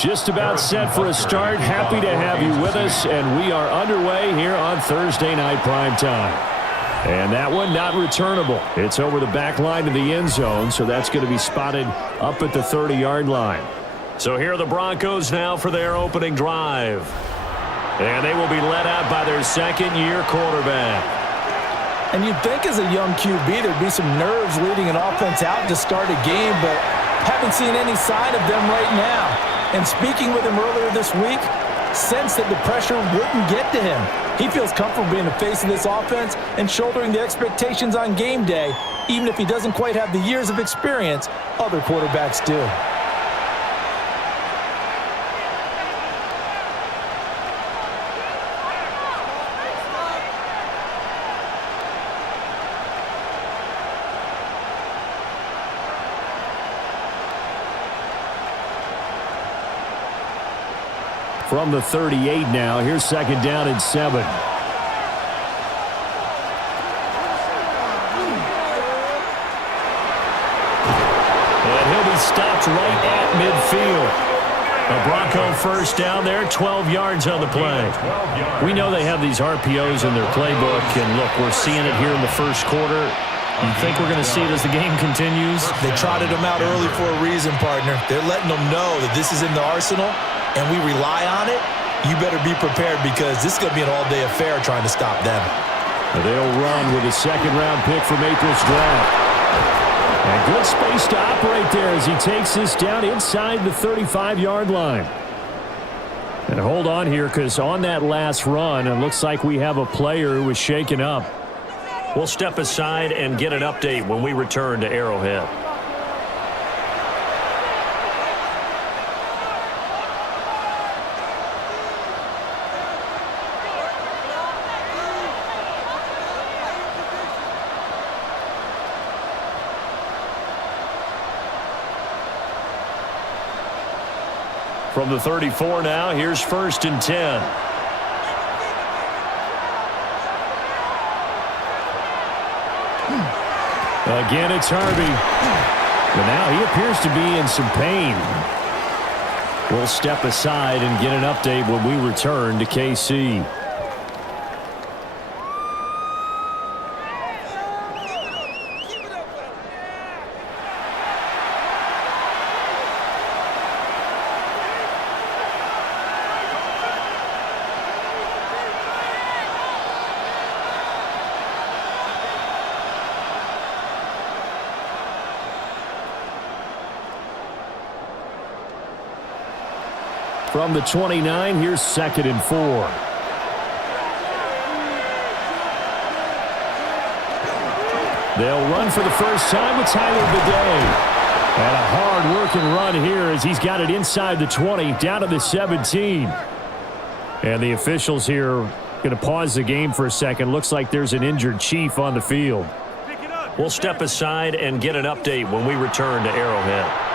Just about set for a start. Happy to have you with us, and we are underway here on Thursday Night Primetime. And that one not returnable. It's over the back line to the end zone, so that's going to be spotted up at the 30-yard line. So here are the Broncos now for their opening drive. And they will be led out by their second-year quarterback. And you'd think as a young QB there'd be some nerves leading an offense out to start a game, but haven't seen any sign of them right now. And speaking with him earlier this week, sensed that the pressure wouldn't get to him. He feels comfortable being the face of this offense and shouldering the expectations on game day, even if he doesn't quite have the years of experience other quarterbacks do. From the 38 now, here's second down and 7. And he'll be stopped right at midfield. A Bronco first down there, 12 yards on the play. We know they have these RPOs in their playbook, and look, we're seeing it here in the first quarter. You think we're going to see it as the game continues? They trotted them out early for a reason, partner. They're letting them know that this is in the arsenal, and we rely on it. You better be prepared because this is going to be an all-day affair trying to stop them. They'll run with a second-round pick from April's draft. And good space to operate there as he takes this down inside the 35-yard line. And hold on here because on that last run, it looks like we have a player who was shaken up. We'll step aside and get an update when we return to Arrowhead. From the 34 now, here's first and 10. Again, it's Harvey. But now he appears to be in some pain. We'll step aside and get an update when we return to KC. From the 29, here's second and 4. They'll run for the first time with Tyler Bidet. And a hard-working run here as he's got it inside the 20, down to the 17. And the officials here going to pause the game for a second. Looks like there's an injured Chief on the field. We'll step aside and get an update when we return to Arrowhead.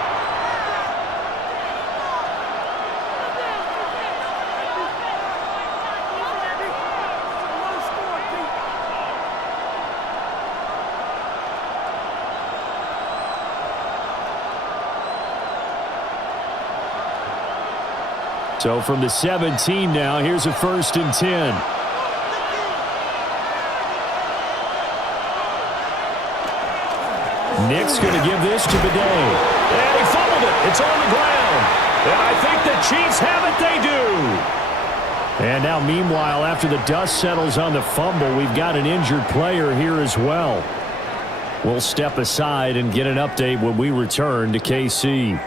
So from the 17 now, here's a first and 10. Nick's going to give this to Bidet. And he fumbled it. It's on the ground. And I think the Chiefs have it. They do. And now, meanwhile, after the dust settles on the fumble, we've got an injured player here as well. We'll step aside and get an update when we return to KC.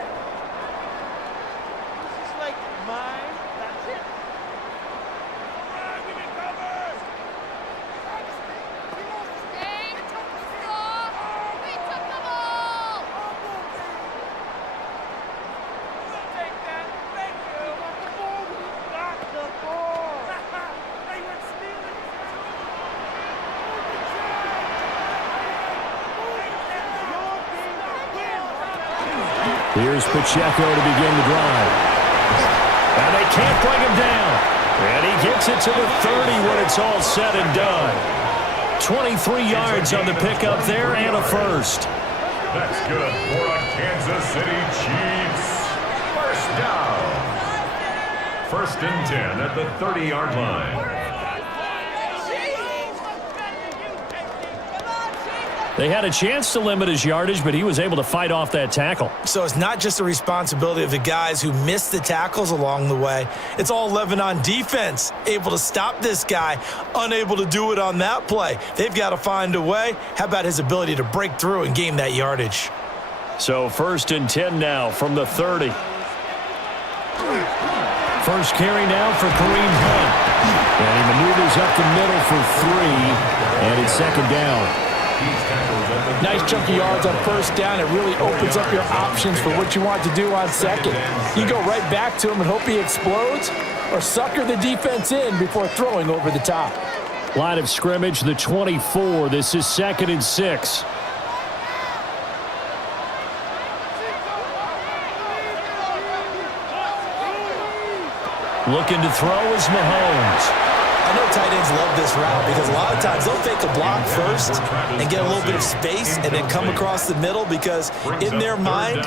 Here's Pacheco to begin the drive. And they can't bring him down. And he gets it to the 30 when it's all said and done. 23 yards on the pickup there and a first. That's good for a Kansas City Chiefs. First down. First and 10 at the 30-yard line. They had a chance to limit his yardage, but he was able to fight off that tackle. So it's not just the responsibility of the guys who missed the tackles along the way. It's all 11 on defense, able to stop this guy, unable to do it on that play. They've got to find a way. How about his ability to break through and gain that yardage? So first and 10 now from the 30. First carry now for Kareem Hunt. And he maneuvers up the middle for 3, and it's second down. Nice chunk of yards on first down. It really opens up your options for what you want to do on second. You go right back to him and hope he explodes, or sucker the defense in before throwing over the top. Line of scrimmage, the 24. This is second and 6. Looking to throw is Mahomes. I know tight ends love this route because a lot of times they'll take a block first and get a little bit of space and then come across the middle because in their mind,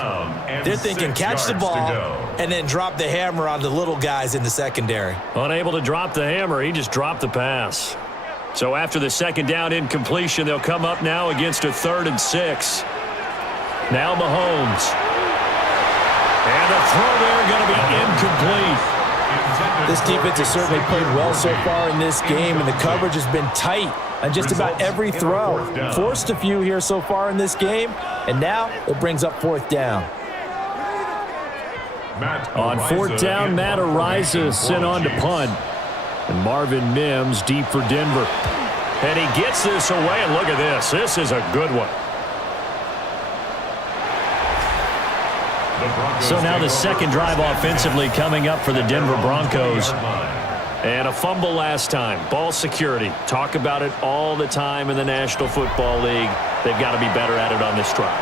they're thinking catch the ball and then drop the hammer on the little guys in the secondary. Unable to drop the hammer, he just dropped the pass. So after the second down incompletion, they'll come up now against a 3rd and 6. Now Mahomes. And the throw there going to be incomplete. This defense has certainly played well so far in this game, and the coverage has been tight on just about every throw. Forced a few here so far in this game, and now it brings up 4th down. On 4th down, Matt Ariza sent on to punt. And Marvin Mims deep for Denver. And he gets this away, and look at this. This is a good one. So now the second drive offensively coming up for the Denver Broncos. And a fumble last time. Ball security. Talk about it all the time in the National Football League. They've got to be better at it on this drive.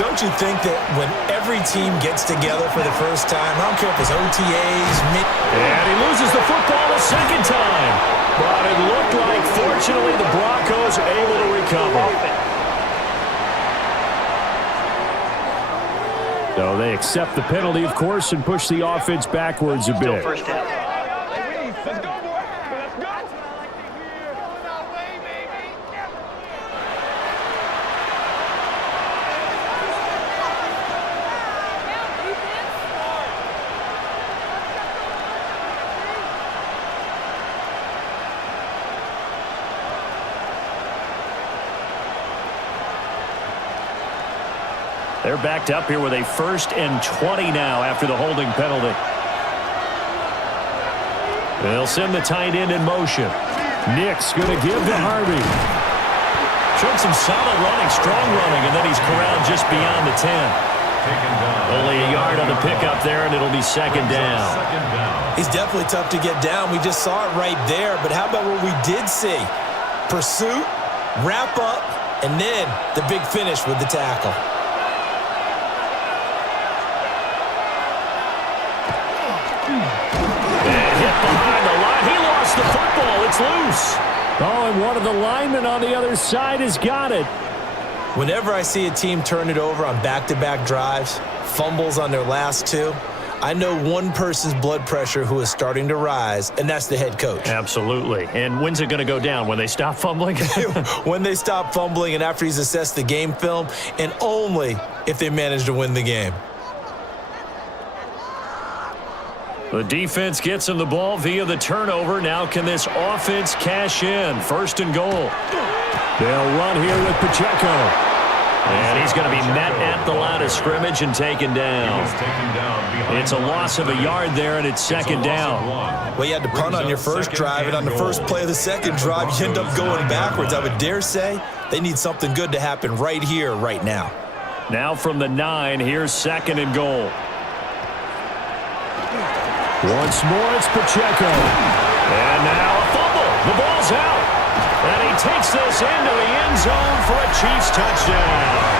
Don't you think that when every team gets together for the first time, I don't care if it's OTAs, and he loses the football a second time. But it looked like, fortunately, the Broncos are able to recover. So they accept the penalty, of course, and push the offense backwards a bit. First down. They're backed up here with a 1st and 20 now after the holding penalty. They'll send the tight end in motion. Nick's going to give to Harvey. Showed some solid running, strong running, and then he's corralled just beyond the 10. Only a yard on the pickup there, and it'll be second down. He's definitely tough to get down. We just saw it right there, but how about what we did see? Pursuit, wrap up, and then the big finish with the tackle. Behind the line. He lost the football. It's loose. Oh, and one of the linemen on the other side has got it. Whenever I see a team turn it over on back-to-back drives, fumbles on their last 2, I know one person's blood pressure who is starting to rise, and that's the head coach. Absolutely. And when's it going to go down? When they stop fumbling? When they stop fumbling and after he's assessed the game film, and only if they manage to win the game. The defense gets him the ball via the turnover. Now can this offense cash in? 1st and goal. They'll run here with Pacheco. And he's going to be met at the line of scrimmage and taken down. It's a loss of a yard there, and it's second down. Well, you had to punt on your first drive, and on the first play of the second drive, you end up going backwards. I would dare say they need something good to happen right here, right now. Now from the 9, here's 2nd and goal. Once more, it's Pacheco. And now a fumble. The ball's out. And he takes this into the end zone for a Chiefs touchdown.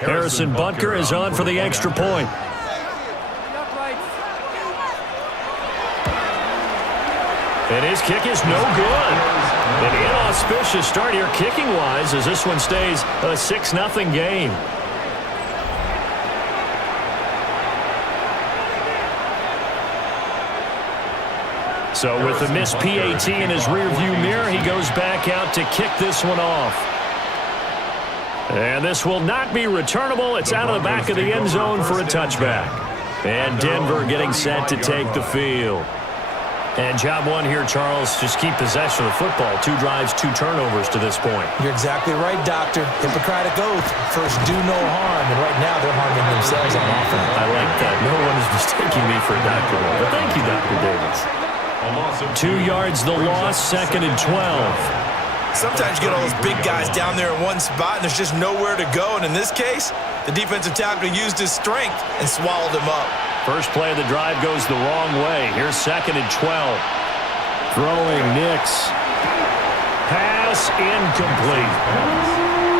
Harrison Butker is on for the extra point. And his kick is no good. An inauspicious start here kicking-wise as this one stays a 6-0 game. So with the missed PAT in his rearview mirror, he goes back out to kick this one off. And this will not be returnable. It's out of the back of the end zone for a touchback. And Denver getting set to take the field. And job one here, Charles, just keep possession of the football. 2 drives, 2 turnovers to this point. You're exactly right, Doctor. Hippocratic oath. First, do no harm. And right now, they're harming themselves on offense. I like that. No one is mistaking me for a doctor. But thank you, Dr. Davis. 2 yards the loss, 2nd and 12. Sometimes you get all those big guys down there in one spot, and there's just nowhere to go. And in this case, the defensive tackle used his strength and swallowed him up. First play of the drive goes the wrong way. Here's 2nd and 12. Throwing Nix. Pass incomplete.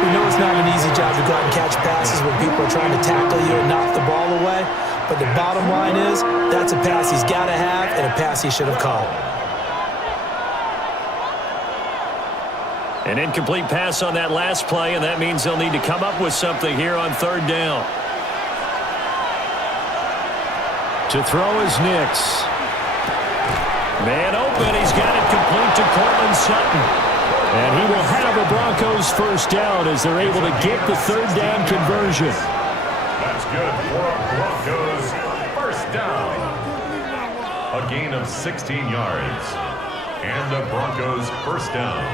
You know it's not an easy job to go out and catch passes when people are trying to tackle you and knock the ball away. But the bottom line is, that's a pass he's got to have and a pass he should have caught. An incomplete pass on that last play, and that means they'll need to come up with something here on 3rd down. To throw is Nix. Man open. He's got it complete to Cortland Sutton. And he will have a Broncos first down as they're able to get the 3rd down conversion. That's good for a Broncos first down. A gain of 16 yards. And the Broncos first down.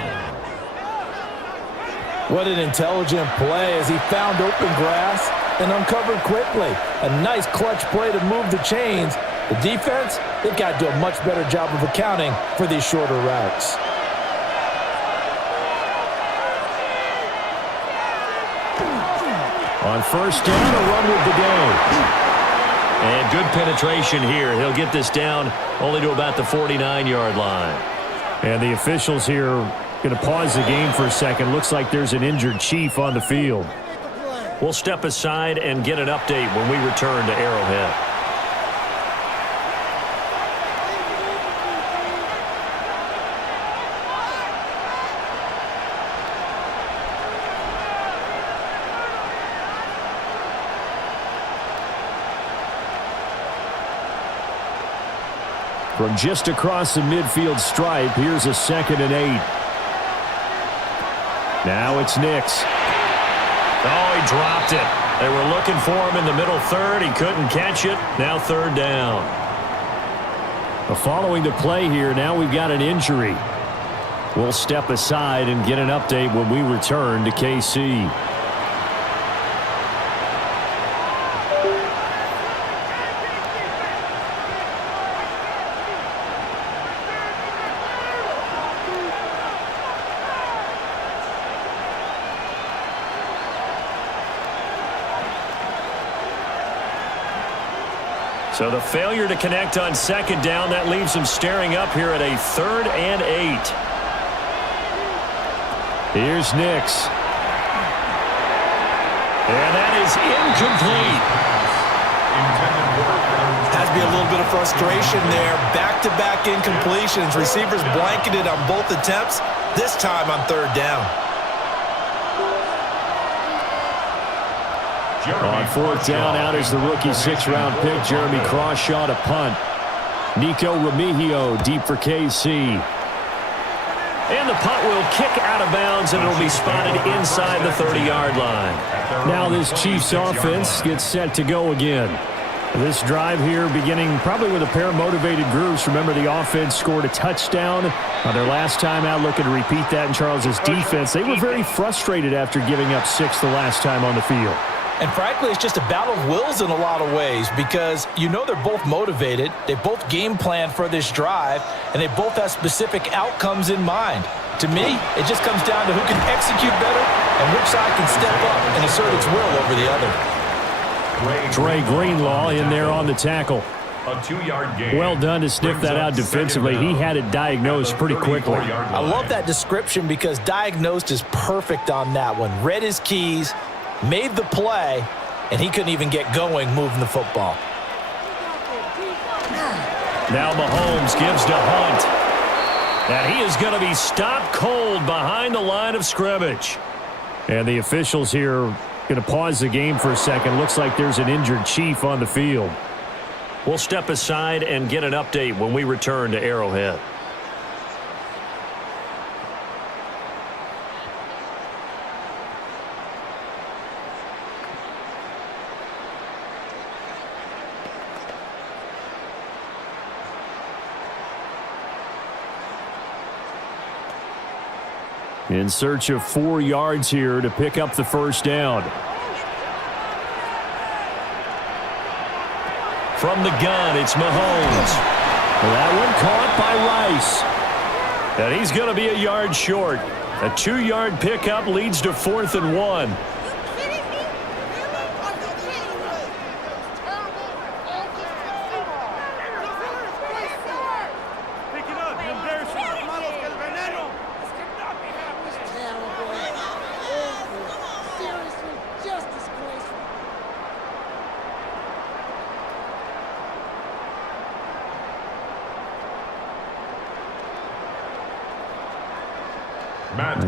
What an intelligent play as he found open grass and uncovered quickly. A nice clutch play to move the chains. The defense, they've got to do a much better job of accounting for these shorter routes. On first down, a run with the day. And good penetration here. He'll get this down only to about the 49-yard line. And the officials here going to pause the game for a second. Looks like there's an injured Chief on the field. We'll step aside and get an update when we return to Arrowhead. From just across the midfield stripe, here's a 2nd and 8. Now it's Nix. Oh, he dropped it. They were looking for him in the middle 3rd. He couldn't catch it. Now 3rd down. Following the play here, now we've got an injury. We'll step aside and get an update when we return to KC. So the failure to connect on 2nd down, that leaves him staring up here at a 3rd and 8. Here's Nix. And that is incomplete. Has to be a little bit of frustration there. Back-to-back incompletions. Receivers blanketed on both attempts, this time on 3rd down. On 4th down, out is the rookie 6th-round pick, Jeremy Crawshaw to punt. Nico Remigio deep for KC. And the punt will kick out of bounds, and it'll be spotted inside the 30-yard line. Now this Chiefs offense gets set to go again. This drive here beginning probably with a pair of motivated groups. Remember, the offense scored a touchdown on their last time out. Looking to repeat that in Charles's defense. They were very frustrated after giving up 6 the last time on the field. And frankly, it's just a battle of wills in a lot of ways because you know they're both motivated, they both game plan for this drive, and they both have specific outcomes in mind. To me, it just comes down to who can execute better and which side can step up and assert its will over the other. Dre Greenlaw in there on the tackle. A 2-yard gain. Well done to sniff that out defensively. He had it diagnosed pretty quickly. I love that description because diagnosed is perfect on that one. Read his keys, made the play, and he couldn't even get going moving the football. Now Mahomes gives to Hunt. And he is going to be stopped cold behind the line of scrimmage. And the officials here going to pause the game for a second. Looks like there's an injured Chief on the field. We'll step aside and get an update when we return to Arrowhead. In search of 4 yards here to pick up the first down. From the gun, it's Mahomes. That one caught by Rice. And he's going to be a yard short. A 2-yard pickup leads to 4th and 1.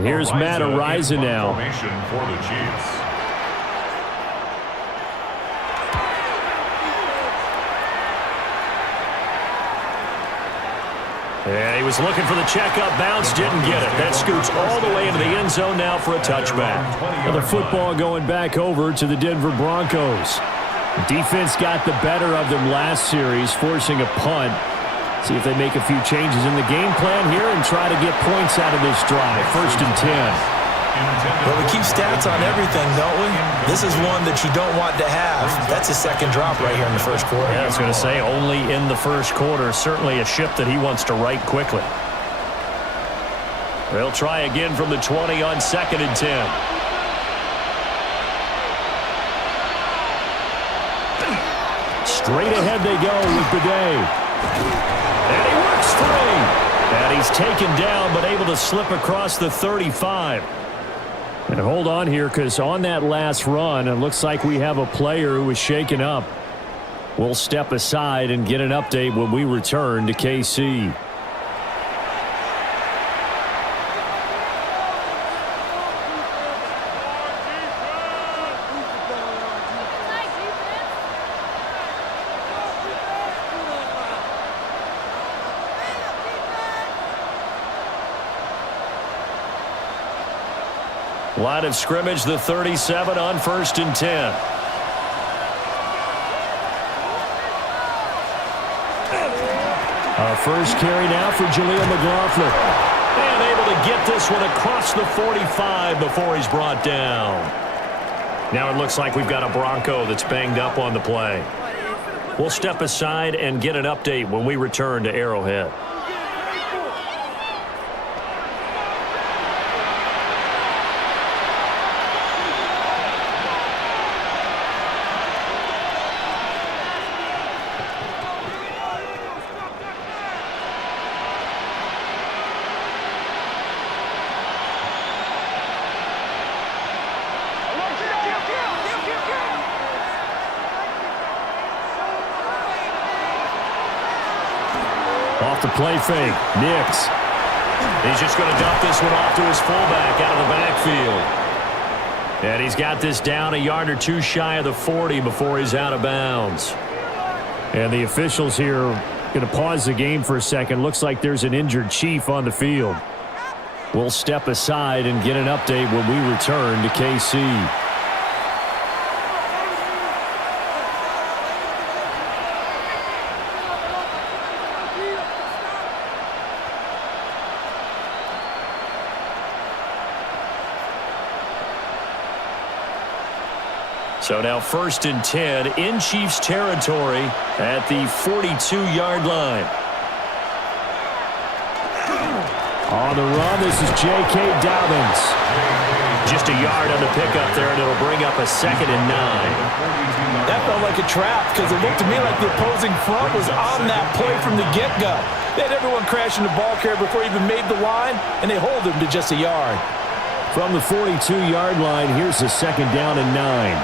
Here's Matt Ariza now. For the Chiefs. Yeah, he was looking for the checkup bounce, didn't get it. That scoots all the way into the end zone now for a touchback. Well, the football going back over to the Denver Broncos. The defense got the better of them last series, forcing a punt. See if they make a few changes in the game plan here and try to get points out of this drive. 1st and 10. Well, we keep stats on everything, don't we? This is one that you don't want to have. That's a second drop right here in the first quarter. Yeah, I was going to say, only in the first quarter. Certainly a ship that he wants to right quickly. They'll try again from the 20 on 2nd and 10. Straight ahead they go with the day. And he works free. And he's taken down, but able to slip across the 35. And hold on here, because on that last run, it looks like we have a player who was shaken up. We'll step aside and get an update when we return to KC. Line of scrimmage, the 37 on 1st and 10. First carry now for Jaleel McLaughlin. And able to get this one across the 45 before he's brought down. Now it looks like we've got a Bronco that's banged up on the play. We'll step aside and get an update when we return to Arrowhead. Off the play fake. Nix. He's just going to dump this one off to his fullback out of the backfield. And he's got this down a yard or two shy of the 40 before he's out of bounds. And the officials here going to pause the game for a second. Looks like there's an injured Chief on the field. We'll step aside and get an update when we return to KC. So now 1st and 10 in Chiefs territory at the 42-yard line. On the run, this is J.K. Dobbins. Just a yard on the pickup there, and it'll bring up a 2nd and 9. That felt like a trap because it looked to me like the opposing front was on that play from the get-go. They had everyone crashing the ball carrier before he even made the line, and they hold him to just a yard. From the 42-yard line, here's the 2nd down and 9.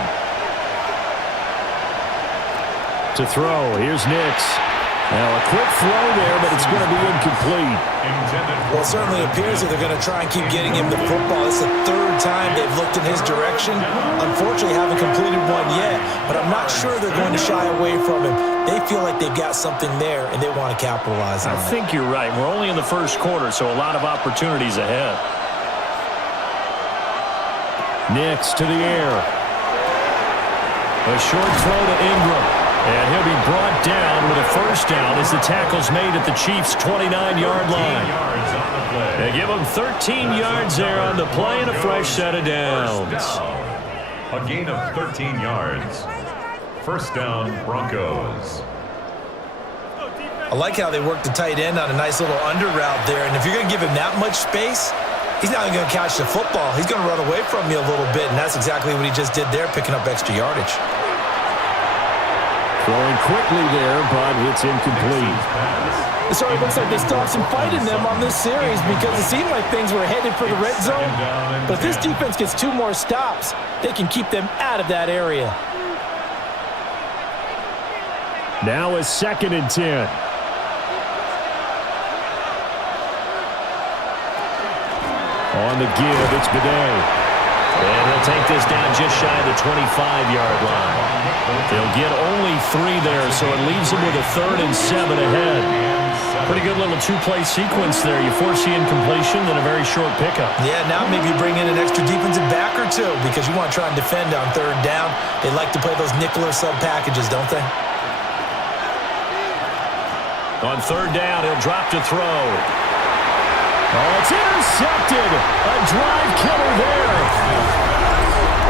To throw, here's Nix. Now a quick throw there, but it's going to be incomplete. Well, it certainly appears that they're going to try and keep getting him the football. It's the 3rd time they've looked in his direction. Unfortunately, haven't completed one yet, but I'm not sure they're going to shy away from him. They feel like they've got something there, and they want to capitalize on it. I think you're right. We're only in the first quarter, so a lot of opportunities ahead. Nix to the air. A short throw to Ingram. And he'll be brought down with a 1st down as the tackle's made at the Chiefs' 29-yard line. They give him 13 yards there on the play and a fresh set of downs. A gain of 13 yards. 1st down, Broncos. I like how they work the tight end on a nice little under route there. And if you're going to give him that much space, he's not even going to catch the football. He's going to run away from you a little bit, and that's exactly what he just did there, picking up extra yardage. Throwing quickly there, but it's incomplete. So it looks like they still have some fight in them on this series because it seemed like things were headed for the red zone. But if this defense gets 2 more stops, they can keep them out of that area. Now a 2nd and 10. On the give, it's Bidet. And he'll take this down just shy of the 25-yard line. They'll get only 3 there, so it leaves them with a 3rd and 7 ahead. Pretty good little 2-play sequence there. You force the incompletion, then a very short pickup. Yeah, now maybe you bring in an extra defensive back or 2 because you want to try and defend on 3rd down. They like to play those nickel or sub packages, don't they? On 3rd down, he'll drop to throw. Oh, it's intercepted. A drive killer there.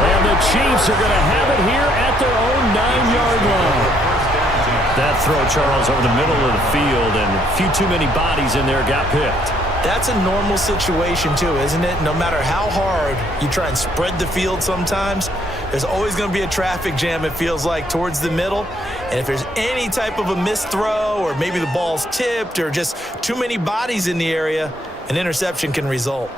And the Chiefs are going to have it here at their own 9-yard line. That throw, Charles, over the middle of the field, and a few too many bodies in there got picked. That's a normal situation, too, isn't it? No matter how hard you try and spread the field sometimes, there's always going to be a traffic jam, it feels like, towards the middle. And if there's any type of a missed throw or maybe the ball's tipped or just too many bodies in the area, an interception can result.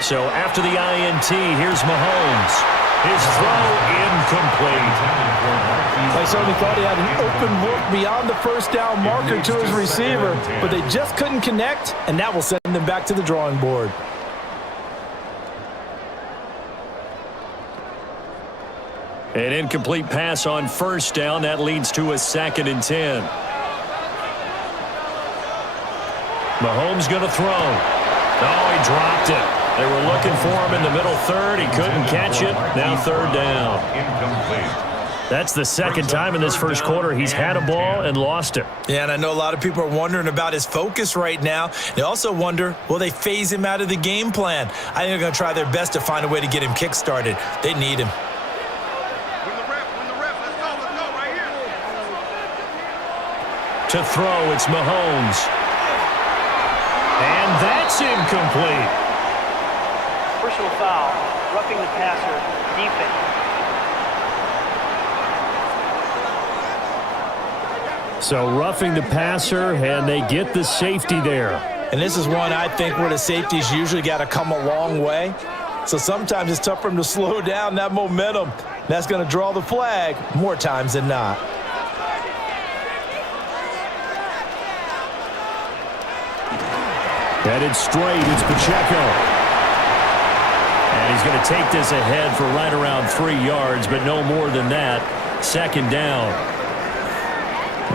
So after the INT, here's Mahomes. His throw incomplete. I certainly thought he had an open look beyond the 1st down marker to his receiver, but they just couldn't connect, and that will send them back to the drawing board. An incomplete pass on 1st down. That leads to a 2nd and 10. Mahomes going to throw. Oh, he dropped it. They were looking for him in the middle 3rd. He couldn't catch it. Now 3rd down. Incomplete. That's the 2nd time in this 1st quarter he's had a ball and lost it. Yeah, and I know a lot of people are wondering about his focus right now. They also wonder, will they phase him out of the game plan? I think they're going to try their best to find a way to get him kick-started. They need him. To throw, it's Mahomes. And that's incomplete. Personal foul, roughing the passer, defense. So roughing the passer, and they get the safety there. And this is one, I think, where the safeties usually got to come a long way. So sometimes it's tough for them to slow down that momentum. That's going to draw the flag more times than not. Headed straight, it's Pacheco. And he's going to take this ahead for right around 3 yards, but no more than that. 2nd down.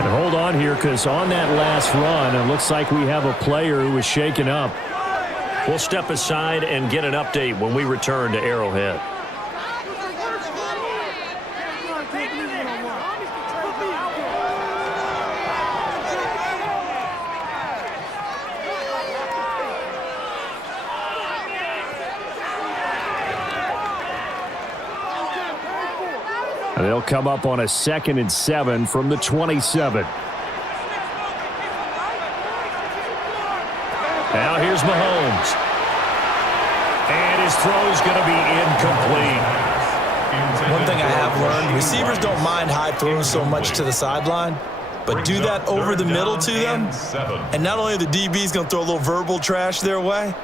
And hold on here, because on that last run, it looks like we have a player who was shaken up. We'll step aside and get an update when we return to Arrowhead. They'll come up on a 2nd and 7 from the 27. Now here's Mahomes. And his throw's going to be incomplete. One thing I have learned, receivers don't mind high throws so much to the sideline. but do that over the middle to them, and not only are the DBs going to throw a little verbal trash their way,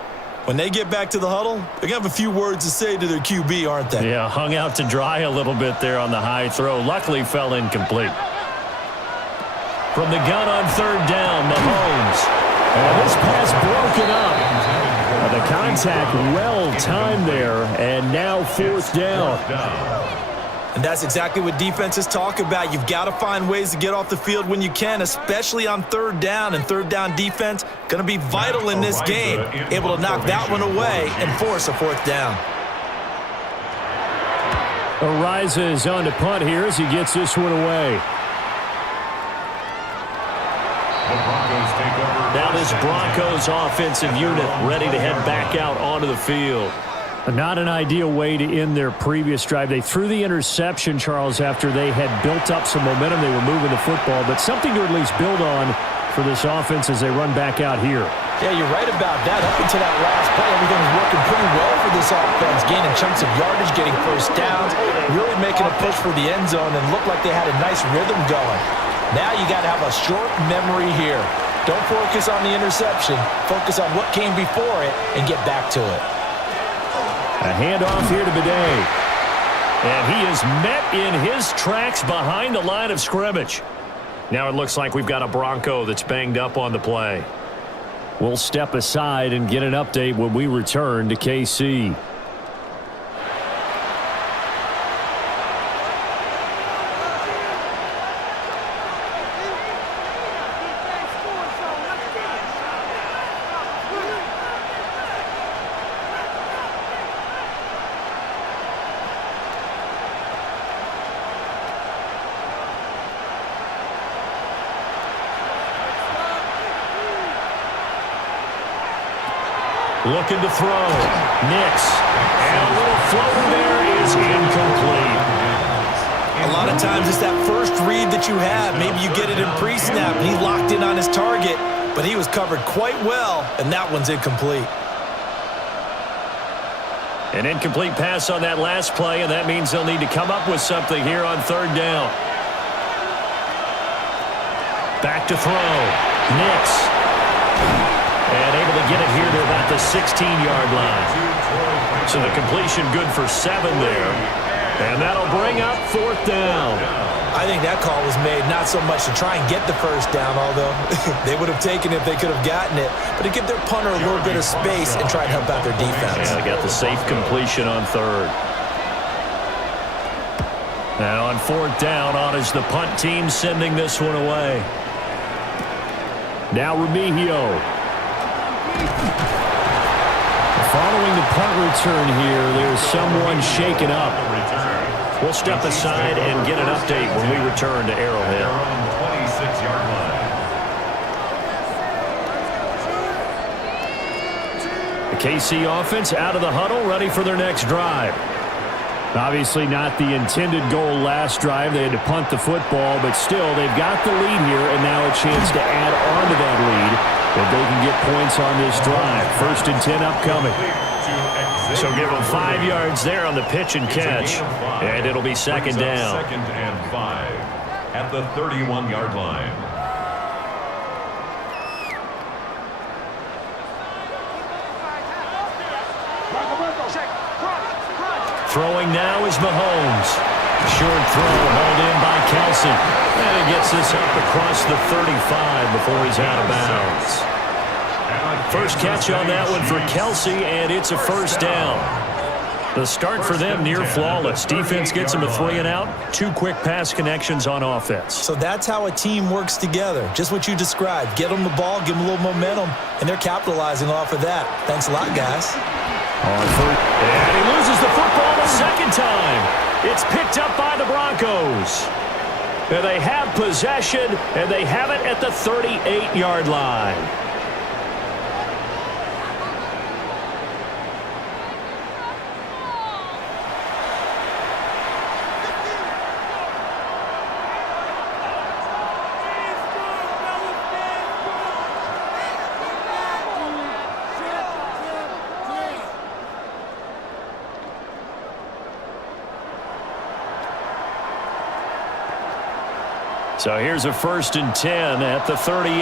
when they get back to the huddle, they're going to have a few words to say to their QB, aren't they? Yeah, hung out to dry a little bit there on the high throw. Luckily fell incomplete. From the gun on third down, Mahomes. And this pass broken up. The contact well-timed there, and now fourth down. And that's exactly what defenses talk about. You've got to find ways to get off the field when you can, especially on third down. And third down defense going to be vital in this game, able to knock that one away and force a fourth down. Ariza is on to punt here as he gets this one away. Now this Broncos offensive unit ready to head back out onto the field. Not an ideal way to end their previous drive. They threw the interception, Charles, after they had built up some momentum. They were moving the football, but something to at least build on for this offense as they run back out here. Yeah, you're right about that. Up until that last play, everything was working pretty well for this offense, gaining chunks of yardage, getting first downs, really making a push for the end zone, and looked like they had a nice rhythm going. Now you got to have a short memory here. Don't focus on the interception. Focus on what came before it and get back to it. A handoff here to Bidet. And he is met in his tracks behind the line of scrimmage. Now it looks like we've got a Bronco that's banged up on the play. We'll step aside and get an update when we return to KC. Looking to throw. Nix. And a little floater there is incomplete. A lot of times it's that first read that you have. Maybe you get it in pre-snap, and he locked in on his target, but he was covered quite well, and that one's incomplete. An incomplete pass on that last play, and that means they'll need to come up with something here on third down. Back to throw. Nix. And able to get it here to about the 16-yard line. So the completion good for 7 there. And that'll bring up fourth down. I think that call was made not so much to try and get the first down, although they would have taken it if they could have gotten it, but to give their punter a little bit of space and try and help out their defense. Yeah, they got the safe completion on third. Now on fourth down, on is the punt team sending this one away. Now Remigio. Following the punt return here, there's someone shaken up. We'll step aside and get an update when we return to Arrowhead. 26-yard line. The KC offense out of the huddle, ready for their next drive. Obviously not the intended goal last drive. They had to punt the football, but still they've got the lead here, and now a chance to add on to that lead if they can get points on this drive. 1st and 10 upcoming. So give them 5 yards there on the pitch and catch, and it'll be second down. 2nd and 5 at the 31-yard line. Throwing now is Mahomes. Short throw hauled in by Kelsey. And he gets this up across the 35 before he's out of bounds. First catch on that one for Kelsey, and it's a first down. The start for them near flawless. Defense gets them a 3 and out. 2 quick pass connections on offense. So that's how a team works together. Just what you described. Get them the ball, give them a little momentum, and they're capitalizing off of that. Thanks a lot, guys. And he loses the football the second time. It's picked up by the Broncos. And they have possession, and they have it at the 38-yard line. So here's a 1st and 10 at the 38.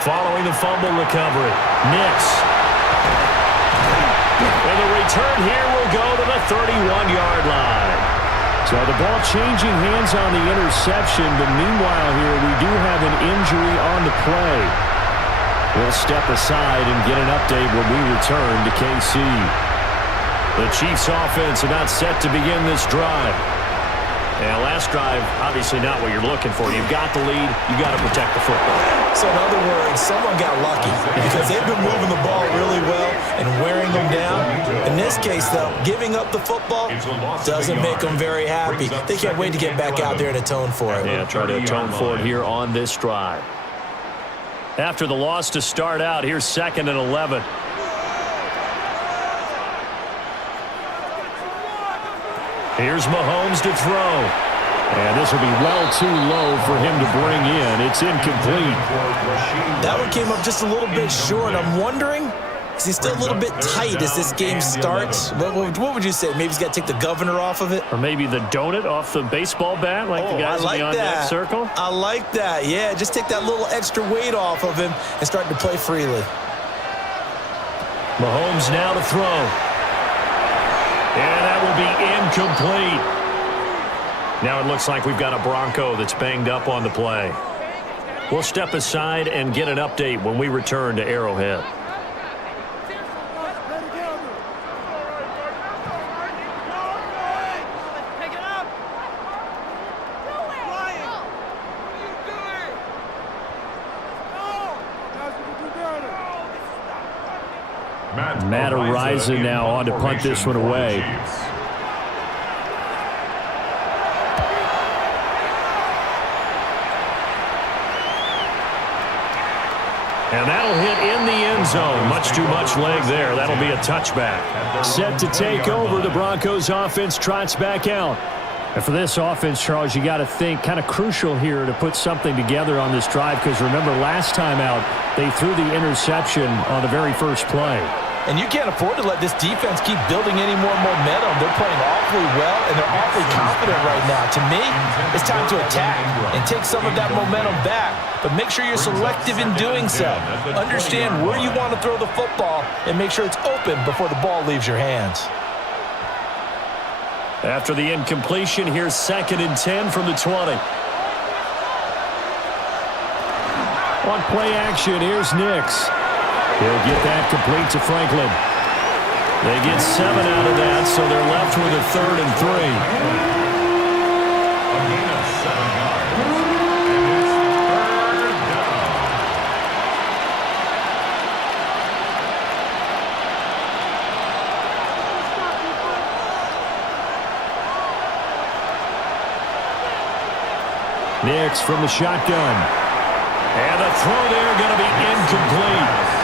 Following the fumble recovery, Nix. And the return here will go to the 31-yard line. So the ball changing hands on the interception, but meanwhile here we do have an injury on the play. We'll step aside and get an update when we return to KC. The Chiefs offense are not set to begin this drive. Yeah, last drive, obviously not what you're looking for. You've got the lead. You've got to protect the football. So in other words, someone got lucky because they've been moving the ball really well and wearing them down. In this case, though, giving up the football doesn't make them very happy. They can't wait to get back out there and atone for it. Yeah, try to atone for it here on this drive. After the loss to start out, here's 2nd and 11. Here's Mahomes to throw. And this will be well too low for him to bring in. It's incomplete. That one came up just a little bit short. I'm wondering, is he still a little bit tight as this game starts? What would you say? Maybe he's got to take the governor off of it? Or maybe the donut off the baseball bat like the guys in the on-deck circle? I like that. Yeah, just take that little extra weight off of him and start to play freely. Mahomes now to throw. And that will be incomplete. Now it looks like we've got a Bronco that's banged up on the play. We'll step aside and get an update when we return to Arrowhead. Matt Ariza now on to punt this one away. And that'll hit in the end zone. Much too much leg there. That'll be a touchback. Set to take over. The Broncos offense trots back out. And for this offense, Charles, you got to think kind of crucial here to put something together on this drive because remember last time out they threw the interception on the very first play. And you can't afford to let this defense keep building any more momentum. They're playing awfully well, and they're awfully confident right now. To me, it's time to attack and take some of that momentum back. But make sure you're selective in doing so. Understand where you want to throw the football and make sure it's open before the ball leaves your hands. After the incompletion, here's 2nd and 10 from the 20. On play action, here's Nix. He'll get that complete to Franklin. They get 7 out of that, so they're left with a 3rd and 3. A gain of 7 yards. And it's 3rd down. Nix from the shotgun. And the throw there going to be incomplete.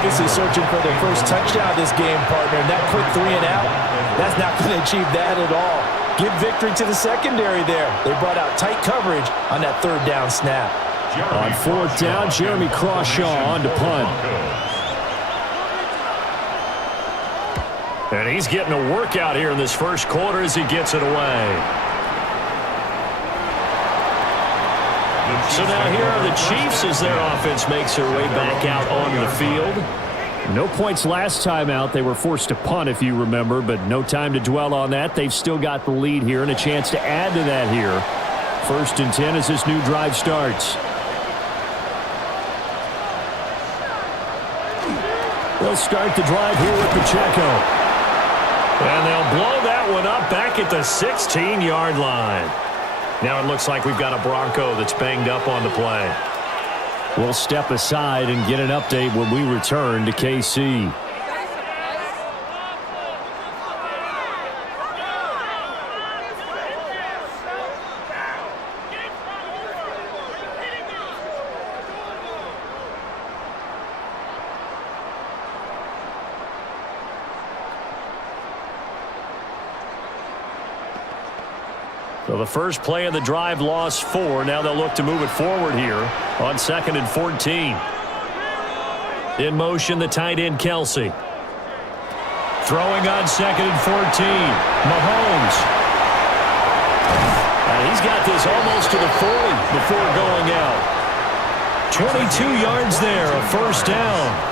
Obviously searching for their first touchdown this game, partner. And that quick 3 and out, that's not going to achieve that at all. Give victory to the secondary there. They brought out tight coverage on that 3rd down snap. On 4th down, Jeremy Crawshaw on to punt. And he's getting a workout here in this first quarter as he gets it away. So now here are the Chiefs as their offense makes their way back out onto the field. No points last time out. They were forced to punt, if you remember, but no time to dwell on that. They've still got the lead here and a chance to add to that here. 1st and 10 as this new drive starts. They'll start the drive here with Pacheco. And they'll blow that one up back at the 16-yard line. Now it looks like we've got a Bronco that's banged up on the play. We'll step aside and get an update when we return to KC. So the first play of the drive lost 4. Now they'll look to move it forward here on 2nd and 14. In motion, the tight end, Kelsey. Throwing on 2nd and 14. Mahomes. And he's got this almost to the 40 before going out. 22 yards there, a first down.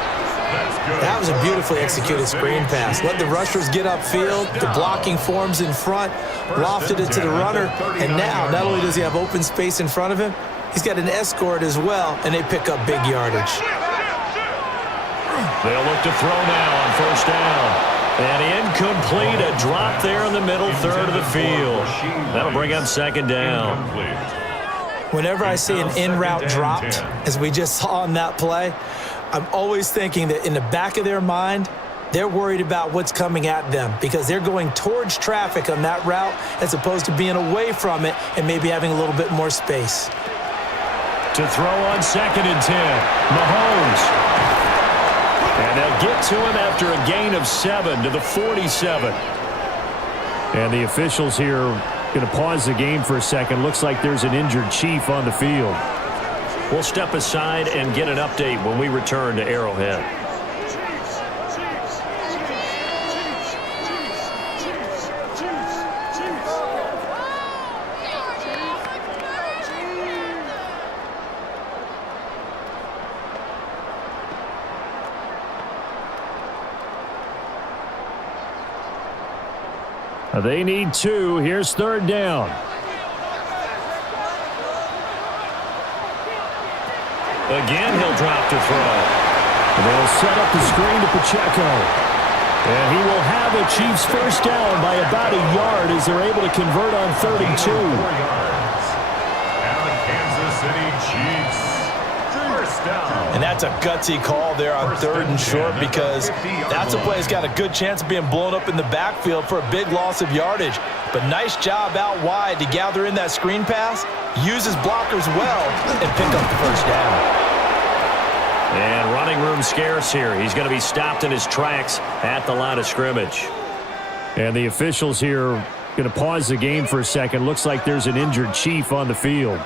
That was a beautifully executed screen pass. Let the rushers get upfield, the blocking forms in front, lofted it to the runner, and now not only does he have open space in front of him, he's got an escort as well, and they pick up big yardage. They'll look to throw now on first down. And incomplete, a drop there in the middle third of the field. That'll bring up 2nd down. Whenever I see an in-route dropped, as we just saw on that play, I'm always thinking that in the back of their mind, they're worried about what's coming at them because they're going towards traffic on that route as opposed to being away from it and maybe having a little bit more space. To throw on 2nd and 10, Mahomes. And they'll get to him after a gain of 7 to the 47. And the officials here going to pause the game for a second. Looks like there's an injured Chief on the field. We'll step aside and get an update when we return to Arrowhead. They need 2. Here's 3rd down. Again, he'll drop to throw. They'll set up the screen to Pacheco. And he will have a Chiefs first down by about a yard as they're able to convert on 32. And the Kansas City Chiefs first down. And that's a gutsy call there on 3rd and short because that's a play that's got a good chance of being blown up in the backfield for a big loss of yardage. But nice job out wide to gather in that screen pass, use his blockers well, and pick up the first down. And running room scarce here. He's going to be stopped in his tracks at the line of scrimmage. And the officials here going to pause the game for a second. Looks like there's an injured Chief on the field.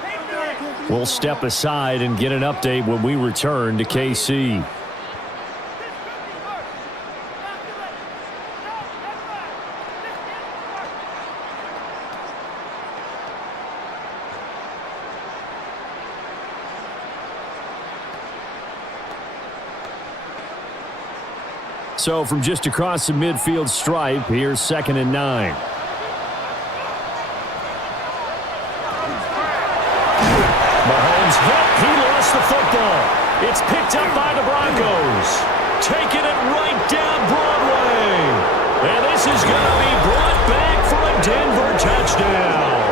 We'll step aside and get an update when we return to KC. So from just across the midfield stripe, here's 2nd and 9. Mahomes hit. He lost the football. It's picked up by the Broncos. Taking it right down Broadway. And this is going to be brought back for a Denver touchdown.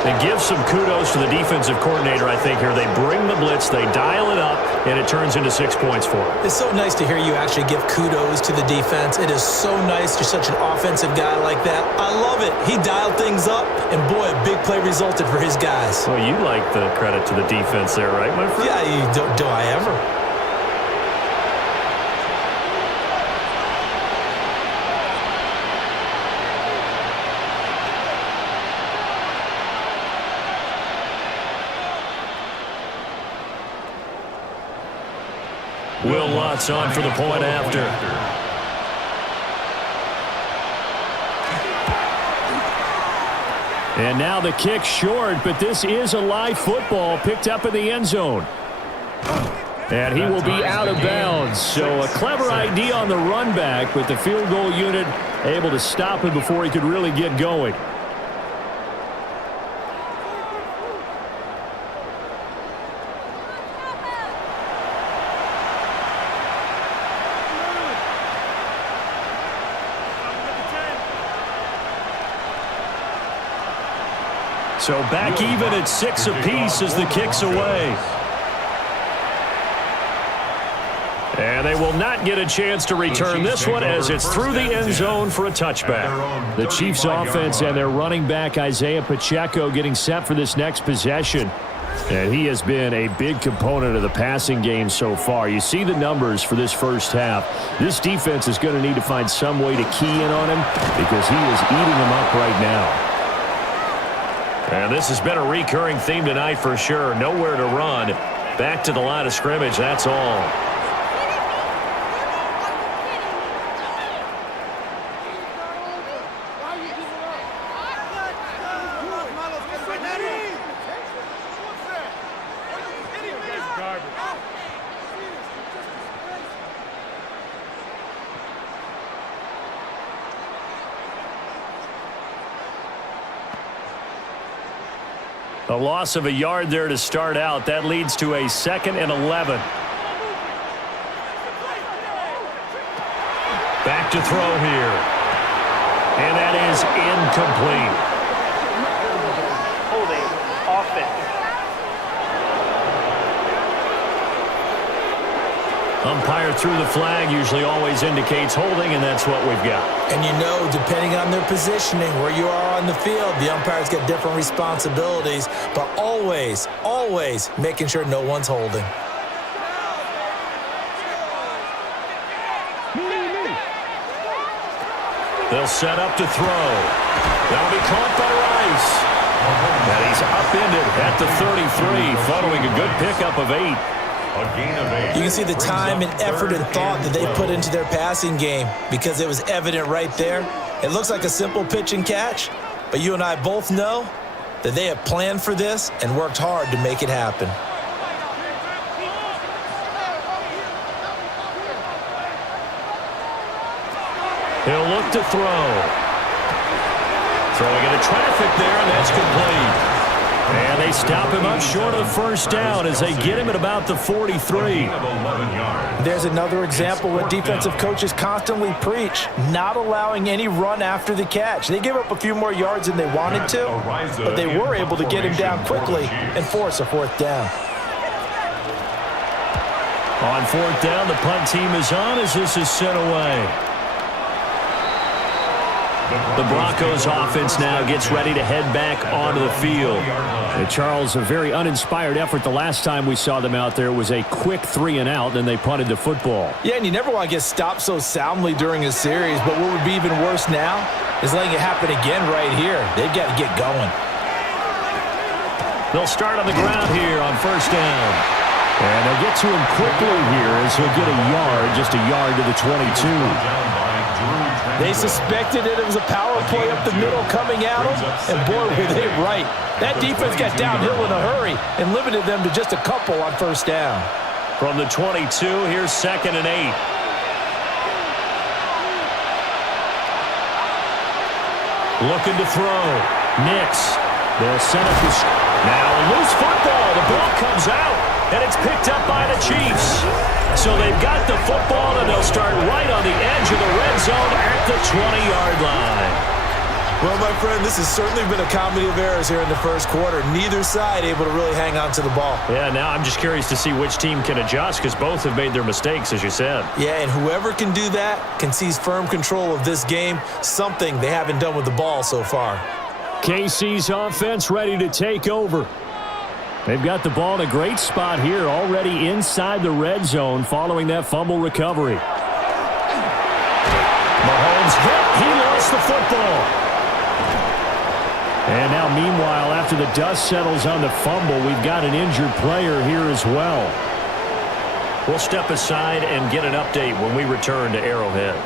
And give some kudos to the defensive coordinator, I think, here. They bring the blitz, they dial it up, and it turns into 6 points for them. It's so nice to hear you actually give kudos to the defense. It is so nice. You're such an offensive guy like that. I love it. He dialed things up, and boy, a big play resulted for his guys. Well, you like the credit to the defense there, right, my friend? Yeah, do I ever? Will Lutz on for the point after. And now the kick short, but this is a live football picked up in the end zone. And he will be out of bounds. So a clever idea on the run back, but the field goal unit able to stop him before he could really get going. So back even at 6 apiece as the kick's away. And they will not get a chance to return this one as it's through the end zone for a touchback. The Chiefs offense and their running back Isaiah Pacheco getting set for this next possession. And he has been a big component of the passing game so far. You see the numbers for this first half. This defense is going to need to find some way to key in on him because he is eating them up right now. And this has been a recurring theme tonight for sure. Nowhere to run. Back to the line of scrimmage, that's all. A loss of a yard there to start out. That leads to a 2nd and 11. Back to throw here. And that is incomplete. Holding offense. Umpire threw the flag, usually always indicates holding, and that's what we've got. And you know, depending on their positioning, where you are on the field, the umpires get different responsibilities, but always, always making sure no one's holding. They'll set up to throw. That'll be caught by Rice. And he's upended at the 33, following a good pickup of 8. A gain of 8. You can see the time and effort and thought that they put into their passing game because it was evident right there. It looks like a simple pitch and catch, but you and I both know that they have planned for this and worked hard to make it happen. He'll look to throw. Throwing into traffic there, and that's complete. And they stop him up short of the first down as they get him at about the 43. There's another example what defensive coaches constantly preach, not allowing any run after the catch. They give up a few more yards than they wanted to, but they were able to get him down quickly and force a 4th down. On 4th down, the punt team is on as this is sent away. The Broncos offense now gets ready to head back onto the field. And Charles, a very uninspired effort the last time we saw them out there. It was a quick 3 and out, then they punted the football. Yeah, and you never want to get stopped so soundly during a series, but what would be even worse now is letting it happen again right here. They've got to get going. They'll start on the ground here on 1st down. And they'll get to him quickly here as he'll get a yard, just a yard to the 22. They suspected it was a power play up the middle coming at them, and boy, were they right. That defense got downhill in a hurry and limited them to just a couple on 1st down. From the 22, here's 2nd and 8. Looking to throw. Nix. They'll set up this. Now a loose football. The ball comes out, and it's picked up by the Chiefs. So they've got the football, and they'll start right on the edge of the red zone at the 20-yard line. Well, my friend, this has certainly been a comedy of errors here in the first quarter. Neither side able to really hang on to the ball. Yeah, now I'm just curious to see which team can adjust because both have made their mistakes, as you said. Yeah, and whoever can do that can seize firm control of this game, something they haven't done with the ball so far. KC's offense ready to take over. They've got the ball in a great spot here, already inside the red zone following that fumble recovery. Mahomes hit. He lost the football. And now, meanwhile, after the dust settles on the fumble, we've got an injured player here as well. We'll step aside and get an update when we return to Arrowhead.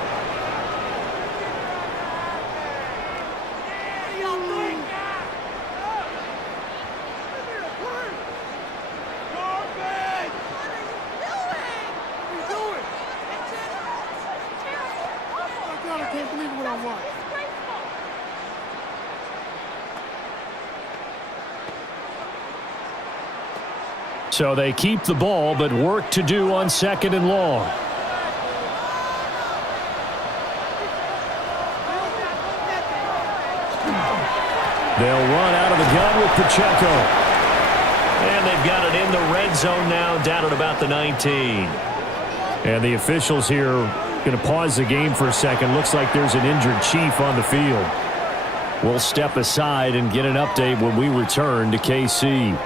So they keep the ball, but work to do on 2nd and long. They'll run out of the gun with Pacheco. And they've got it in the red zone now, down at about the 19. And the officials here going to pause the game for a second. Looks like there's an injured Chief on the field. We'll step aside and get an update when we return to KC.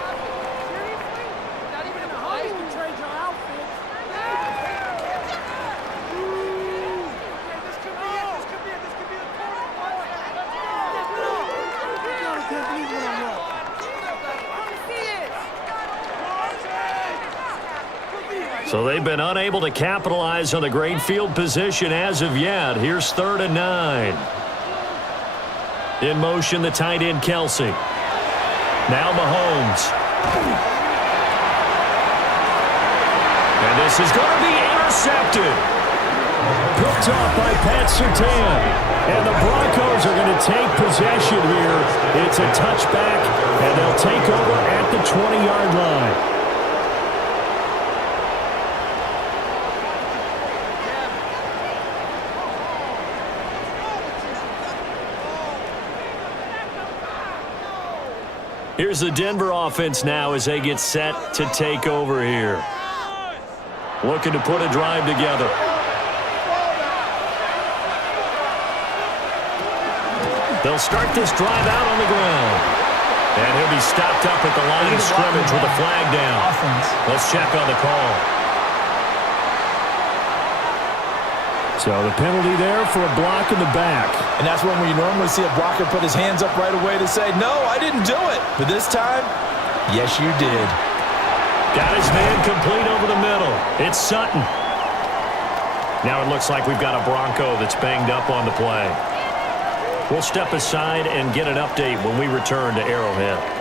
So they've been unable to capitalize on the great field position as of yet. Here's 3rd and 9. In motion, the tight end, Kelsey. Now Mahomes. And this is going to be intercepted. Picked off by Pat Surtain. And the Broncos are going to take possession here. It's a touchback, and they'll take over at the 20-yard line. Here's the Denver offense now as they get set to take over here. Looking to put a drive together. They'll start this drive out on the ground. And he'll be stopped up at the line of scrimmage with a flag down. Let's check on the call. So the penalty there for a block in the back. And that's when we normally see a blocker put his hands up right away to say, no, I didn't do it. But this time, yes, you did. Got his man complete over the middle. It's Sutton. Now it looks like we've got a Bronco that's banged up on the play. We'll step aside and get an update when we return to Arrowhead.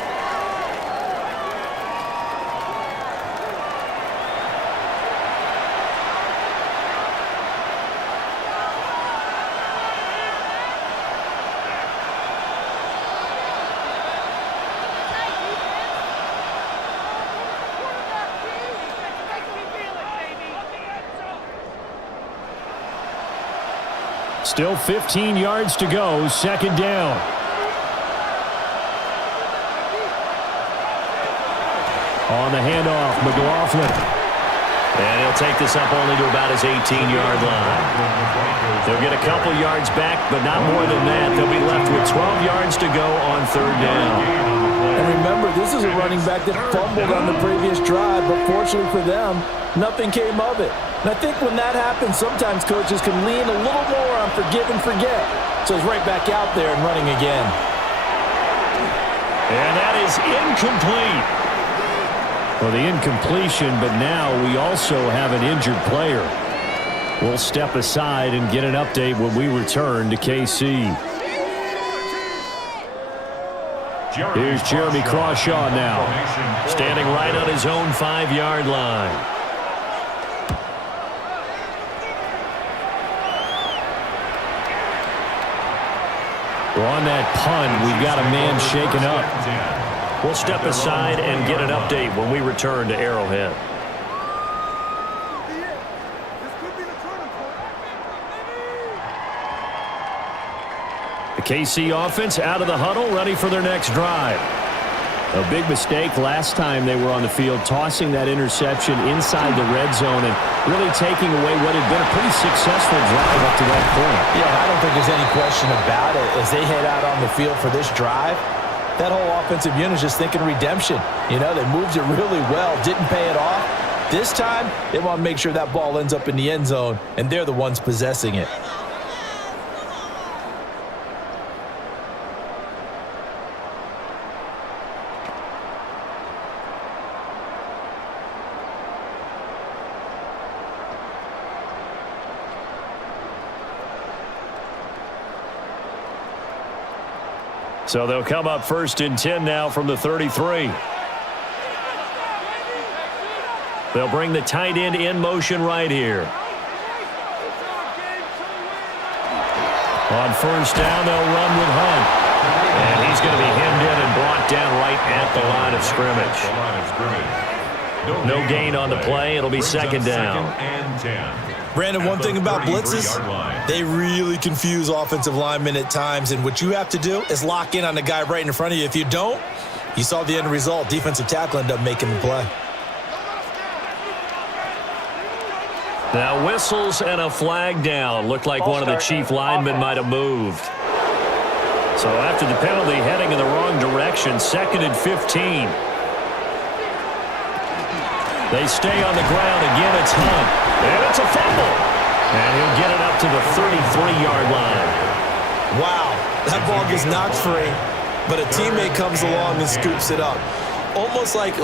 Still 15 yards to go, 2nd down. On the handoff, McLaughlin. And he'll take this up only to about his 18-yard line. They'll get a couple yards back, but not more than that. They'll be left with 12 yards to go on 3rd down. And remember, this is a running back that fumbled on the previous drive, but fortunately for them, nothing came of it. And I think when that happens, sometimes coaches can lean a little more on forgive and forget. So he's right back out there and running again. And that is incomplete. Well, the incompletion, but now we also have an injured player. We'll step aside and get an update when we return to KC. Here's Jeremy Crawshaw now. Standing right on his own 5-yard line. Well, on that punt, we've got a man shaken up. We'll step aside and get an update when we return to Arrowhead. The KC offense out of the huddle, ready for their next drive. A big mistake last time they were on the field, tossing that interception inside the red zone and really taking away what had been a pretty successful drive up to that point. Yeah, I don't think there's any question about it. As they head out on the field for this drive, that whole offensive unit is just thinking redemption. You know, they moved it really well, didn't pay it off. This time, they want to make sure that ball ends up in the end zone, and they're the ones possessing it. So they'll come up 1st and 10 now from the 33. They'll bring the tight end in motion right here. On 1st down, they'll run with Hunt. And he's going to be hemmed in and brought down right at the line of scrimmage. No gain on the play. It'll be 2nd down. Brandon, one thing about blitzes, they really confuse offensive linemen at times, and what you have to do is lock in on the guy right in front of you. If you don't, you saw the end result. Defensive tackle ended up making the play. Now whistles and a flag down. Looked like one of the chief linemen might have moved. So after the penalty, heading in the wrong direction, 2nd and 15. They stay on the ground. Again, it's Hunt. And it's a fumble. And he'll get it up to the 33-yard line. Wow, that ball gets knocked free, but a teammate comes along and scoops it up. almost like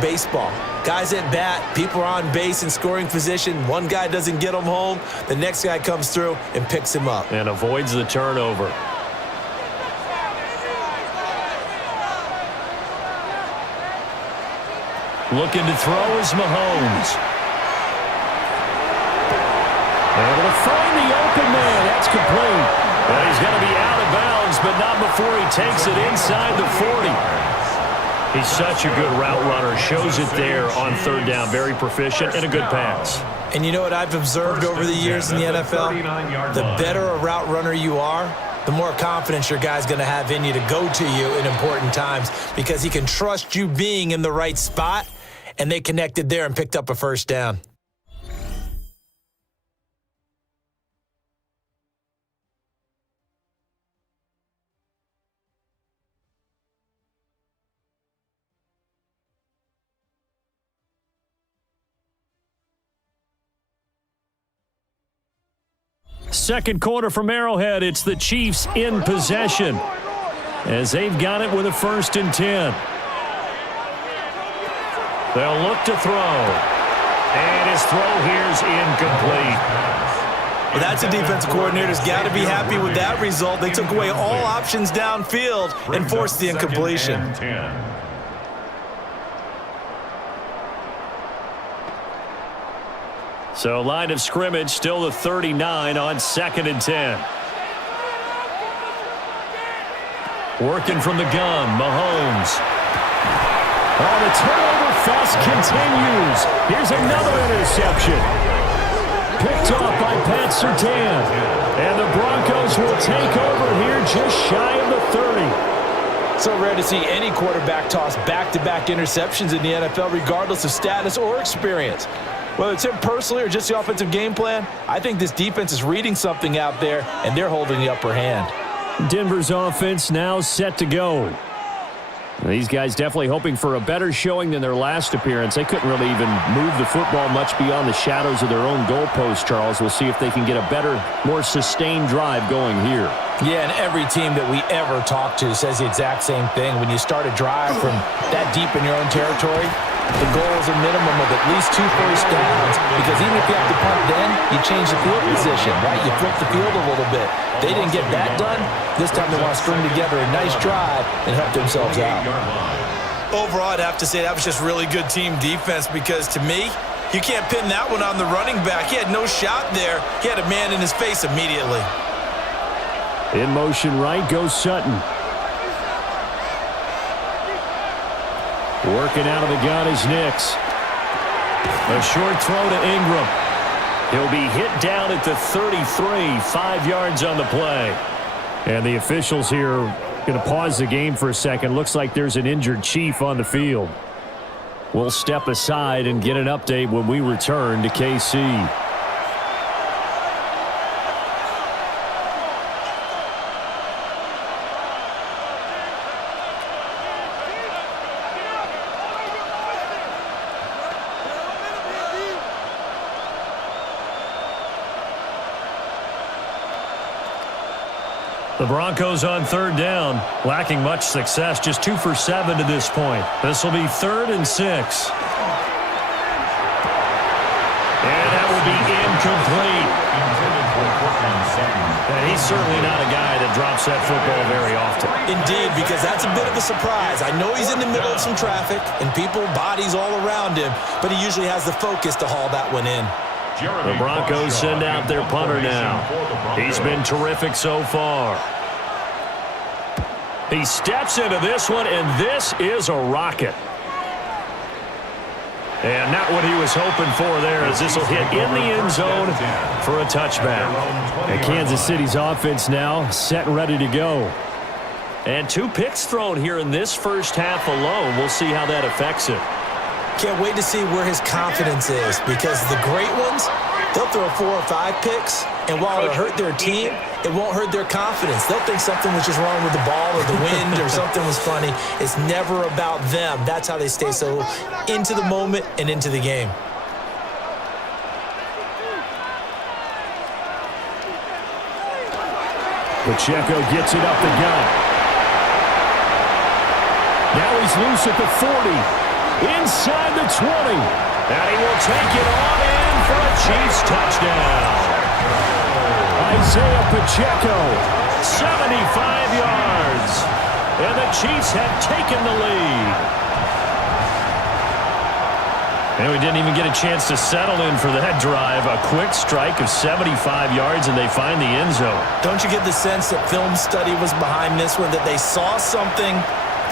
baseball. Guys at bat, people are on base in scoring position. One guy doesn't get them home. The next guy comes through and picks him up. And avoids the turnover. Looking to throw is Mahomes. Able to find the open man. That's complete. Well, he's going to be out of bounds, but not before he takes it inside the 40. He's such a good route runner. Shows it there on third down. Very proficient and a good pass. And you know what I've observed over the years in the NFL? The better a route runner you are, the more confidence your guy's going to have in you to go to you in important times because he can trust you being in the right spot, and they connected there and picked up a first down. Second quarter from Arrowhead. It's the Chiefs in possession as they've got it with a 1st and 10. They'll look to throw. And his throw here's incomplete. Well, that's a defensive coordinator's got to be happy with that result. They took away all options downfield and forced the incompletion. So line of scrimmage still the 39 on 2nd and 10. Working from the gun, Mahomes. Oh, the turnover fest continues. Here's another interception. Picked off by Pat Surtain. And the Broncos will take over here just shy of the 30. So rare to see any quarterback toss back-to-back interceptions in the NFL, regardless of status or experience. Whether it's him personally or just the offensive game plan, I think this defense is reading something out there, and they're holding the upper hand. Denver's offense now set to go. These guys definitely hoping for a better showing than their last appearance. They couldn't really even move the football much beyond the shadows of their own goalpost, Charles. We'll see if they can get a better, more sustained drive going here. Yeah, and every team that we ever talk to says the exact same thing. When you start a drive from that deep in your own territory, the goal is a minimum of at least 2 first downs, because even if you have to punt then, you change the field position, right? You flip the field a little bit. They didn't get that done. This time they want to string together a nice drive and help themselves out. Overall, I'd have to say that was just really good team defense, because to me, you can't pin that one on the running back. He had no shot there. He had a man in his face immediately. In motion right goes Sutton. Working out of the gun is Nix. A short throw to Ingram. He'll be hit down at the 33, 5 yards on the play. And the officials here going to pause the game for a second. Looks like there's an injured Chief on the field. We'll step aside and get an update when we return to KC. The Broncos on third down, lacking much success, just 2 for 7 to this point. This will be 3rd and 6. And that will be incomplete. And he's certainly not a guy that drops that football very often. Indeed, because that's a bit of a surprise. I know he's in the middle of some traffic and people, bodies all around him, but he usually has the focus to haul that one in. The Broncos send out their punter now. He's been terrific so far. He steps into this one, and this is a rocket. And not what he was hoping for there, as this will hit in the end zone for a touchback. And Kansas City's offense now set and ready to go. And 2 picks thrown here in this first half alone. We'll see how that affects it. Can't wait to see where his confidence is, because the great ones, they'll throw 4 or 5 picks, and while it'll hurt their team, it won't hurt their confidence. They'll think something was just wrong with the ball or the wind or something was funny. It's never about them. That's how they stay so into the moment and into the game. Pacheco gets it up the gut. Now he's loose at the 40. Inside the 20. And he will take it on in for a Chiefs touchdown. Isaiah Pacheco. 75 yards. And the Chiefs have taken the lead. And we didn't even get a chance to settle in for that drive. A quick strike of 75 yards, and they find the end zone. Don't you get the sense that film study was behind this one, that they saw something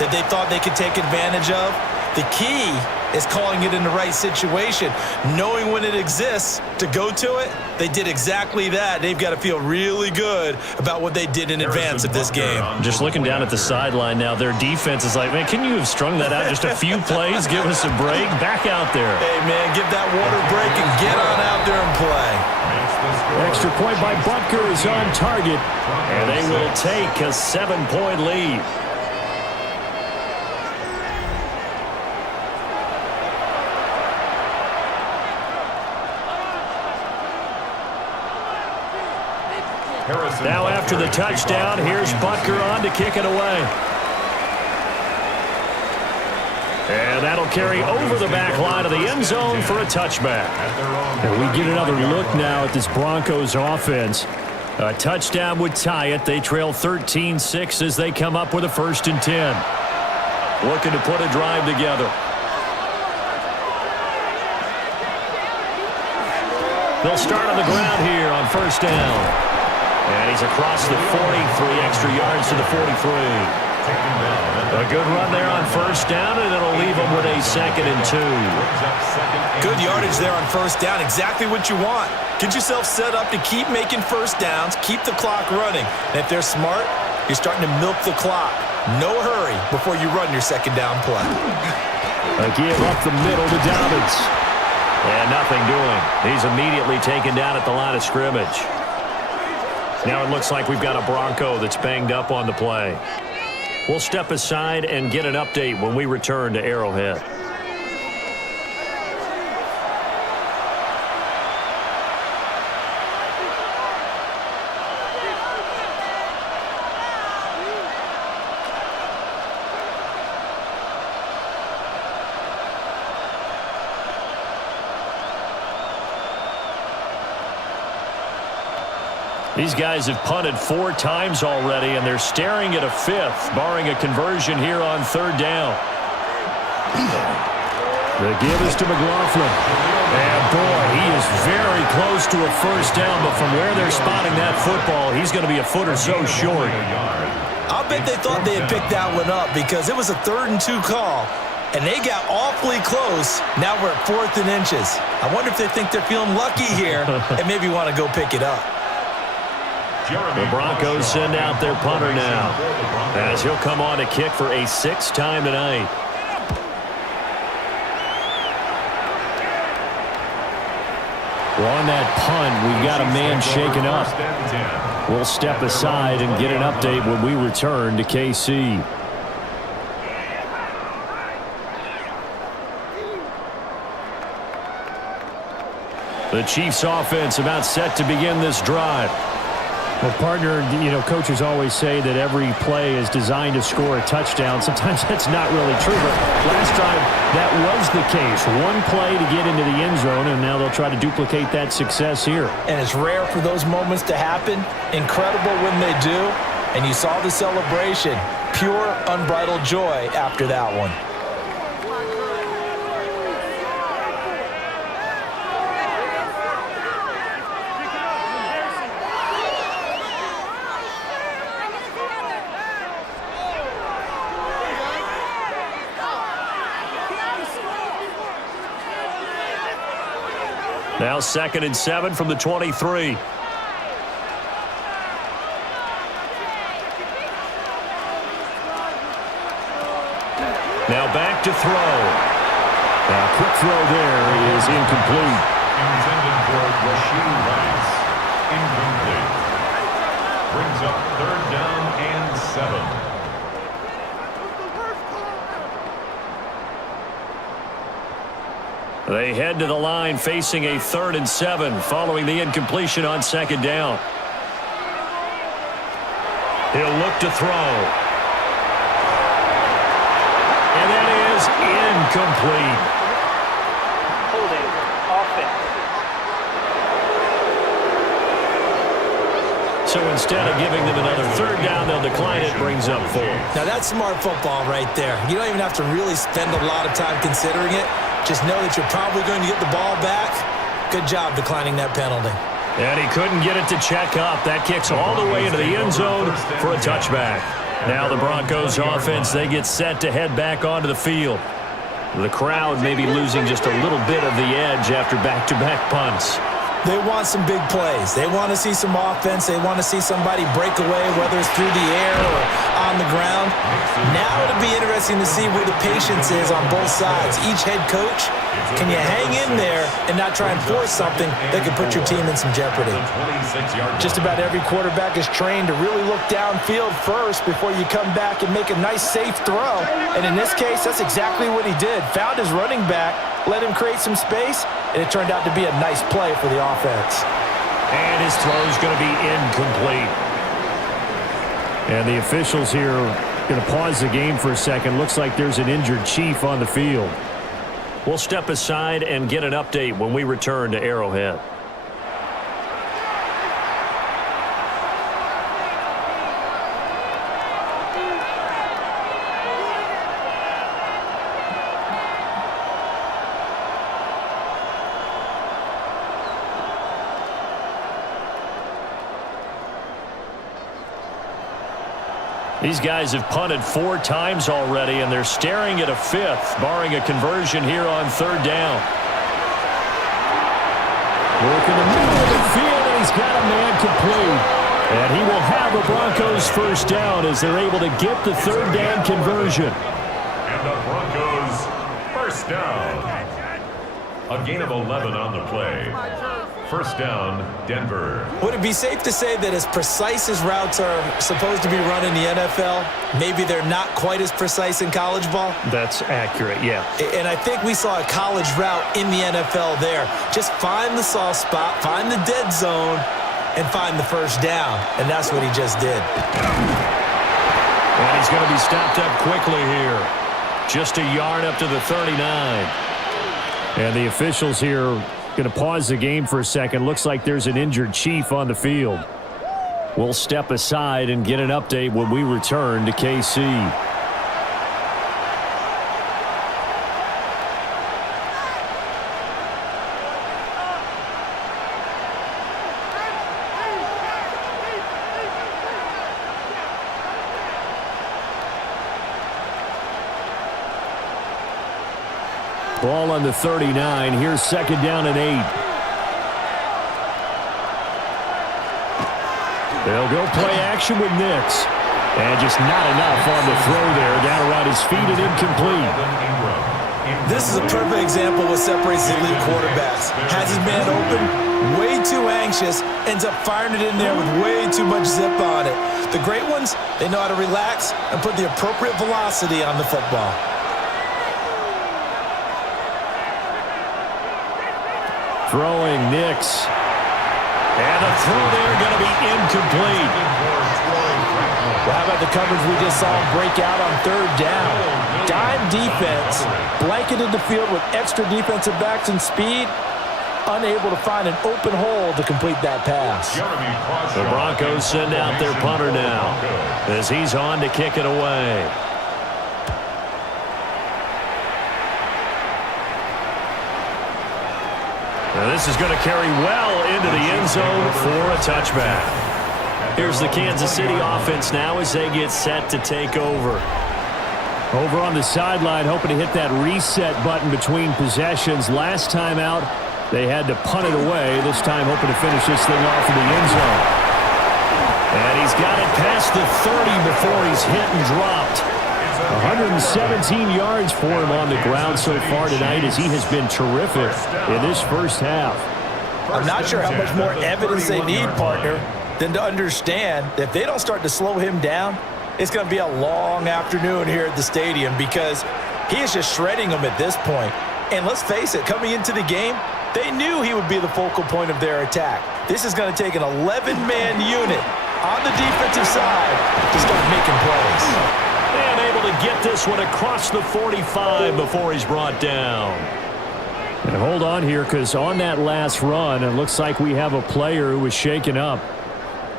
that they thought they could take advantage of? The key is calling it in the right situation, knowing when it exists to go to it. They did exactly that. They've got to feel really good about what they did in advance of this game. Just looking down at the sideline now, their defense is like, man, can you have strung that out just a few plays? Give us a break. Back out there. Hey, man, give that water break and get on out there and play. Extra point by Butker is on target. And they will take a 7-point lead. Now after the touchdown, here's Butker on to kick it away. And that'll carry over the back line of the end zone for a touchback. And we get another look now at this Broncos offense. A touchdown would tie it. They trail 13-6 as they come up with a 1st and 10. Looking to put a drive together. They'll start on the ground here on 1st down. And he's across the 40, 3 extra yards to the 43. A good run there on 1st down, and it'll leave him with a 2nd and 2. Good yardage there on 1st down. Exactly what you want. Get yourself set up to keep making 1st downs, keep the clock running. And if they're smart, you're starting to milk the clock. No hurry before you run your 2nd down play. A give up the middle to Dobbins. And nothing doing. He's immediately taken down at the line of scrimmage. Now it looks like we've got a Bronco that's banged up on the play. We'll step aside and get an update when we return to Arrowhead. These guys have punted 4 times already, and they're staring at a 5th, barring a conversion here on 3rd down. The give is to McLaughlin. And, boy, he is very close to a 1st down, but from where they're spotting that football, he's going to be a foot or so short. I'll bet they thought they had picked that one up because it was a 3rd and 2 call, and they got awfully close. Now we're at 4th and inches. I wonder if they think they're feeling lucky here and maybe want to go pick it up. The Broncos send out their punter now, as he'll come on to kick for a 6th time tonight. Well, on that punt, we've got a man shaken up. We'll step aside and get an update when we return to KC. The Chiefs offense about set to begin this drive. Well, partner, coaches always say that every play is designed to score a touchdown. Sometimes that's not really true, but last drive that was the case. One play to get into the end zone, and now they'll try to duplicate that success here. And it's rare for those moments to happen. Incredible when they do. And you saw the celebration. Pure, unbridled joy after that one. Now 2nd and 7 from the 23. Now back to throw. A quick throw there is incomplete. Intended for Rashid Rice. Incomplete. Brings up 3rd down and 7. They head to the line facing a 3rd and 7 following the incompletion on 2nd down. He'll look to throw. incomplete. Holding offense. So instead of giving them another third down, they'll decline it, brings up 4. Now, that's smart football right there. You don't even have to really spend a lot of time considering it. Just know that you're probably going to get the ball back. Good job declining that penalty. And he couldn't get it to check up. That kicks all the way into the end zone for a touchback. Now the Broncos offense, they get set to head back onto the field. The crowd may be losing just a little bit of the edge after back-to-back punts. They want some big plays. They want to see some offense. They want to see somebody break away, whether it's through the air or on the ground. Now it'll be interesting to see where the patience is on both sides. Each head coach, can you hang in there and not try and force something that could put your team in some jeopardy? Just about every quarterback is trained to really look downfield first before you come back and make a nice, safe throw. And in this case, that's exactly what he did. Found his running back, let him create some space, and it turned out to be a nice play for the offense. And his throw is going to be incomplete. And the officials here going to pause the game for a second. Looks like there's an injured Chief on the field. We'll step aside and get an update when we return to Arrowhead. These guys have punted 4 times already, and they're staring at a 5th, barring a conversion here on 3rd down. Work in the middle of the field, and he's got a man complete. And he will have the Broncos first down as they're able to get the 3rd down conversion. And the Broncos first down. A gain of 11 on the play. First down, Denver. Would it be safe to say that as precise as routes are supposed to be run in the NFL, maybe they're not quite as precise in college ball? That's accurate, yeah. And I think we saw a college route in the NFL there. Just find the soft spot, find the dead zone, and find the first down. And that's what he just did. And he's going to be stopped up quickly here. Just a yard up to the 39. And the officials here going to pause the game for a second. Looks like there's an injured Chief on the field. We'll step aside and get an update when we return to KC. Ball on the 39. Here's 2nd down and 8. They'll go play action with Nix. And just not enough on the throw there. Down around his feet and incomplete. This is a perfect example of what separates the elite quarterbacks. Has his man open, way too anxious, ends up firing it in there with way too much zip on it. The great ones, they know how to relax and put the appropriate velocity on the football. Throwing Nix. And the throw there going to be incomplete. Well, how about the coverage we just saw break out on 3rd down? Dime defense, blanketed the field with extra defensive backs and speed, unable to find an open hole to complete that pass. The Broncos send out their punter now as he's on to kick it away. Now this is going to carry well into the end zone for a touchback. Here's the Kansas City offense now as they get set to take over. Over on the sideline, hoping to hit that reset button between possessions. Last time out, they had to punt it away. This time hoping to finish this thing off in the end zone. And he's got it past the 30 before he's hit and dropped. 117 yards for him on the ground so far tonight as he has been terrific in this first half. I'm not sure how much more evidence they need, partner, than to understand that if they don't start to slow him down, it's going to be a long afternoon here at the stadium because he is just shredding them at this point. And let's face it, coming into the game, they knew he would be the focal point of their attack. This is going to take an 11-man unit on the defensive side to start making plays. And able able to get this one across the 45 before he's brought down. And hold on here, because on that last run, it looks like we have a player who was shaken up.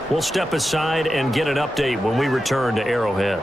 We'll step aside and get an update when we return to Arrowhead.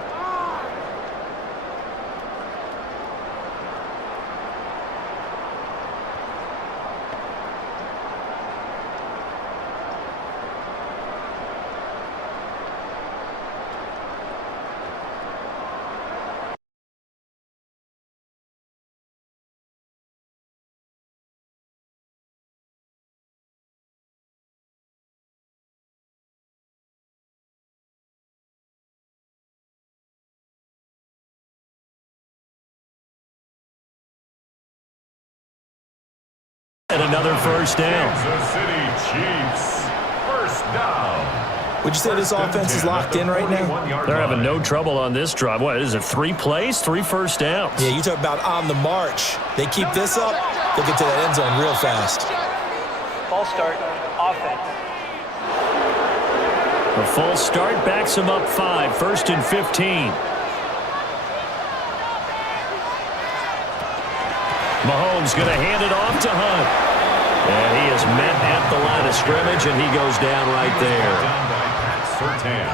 And another first down. Kansas City Chiefs, first down. Would you say this offense is locked in right now? They're having no trouble on this drive. What is it, 3 plays, 3 first downs? Yeah, you talk about on the march. They keep this up, they'll get to that end zone real fast. False start, offense. The false start backs him up 5, 1st and 15. Mahomes going to hand it off to Hunt. And he is met at the line of scrimmage, and he goes down right there.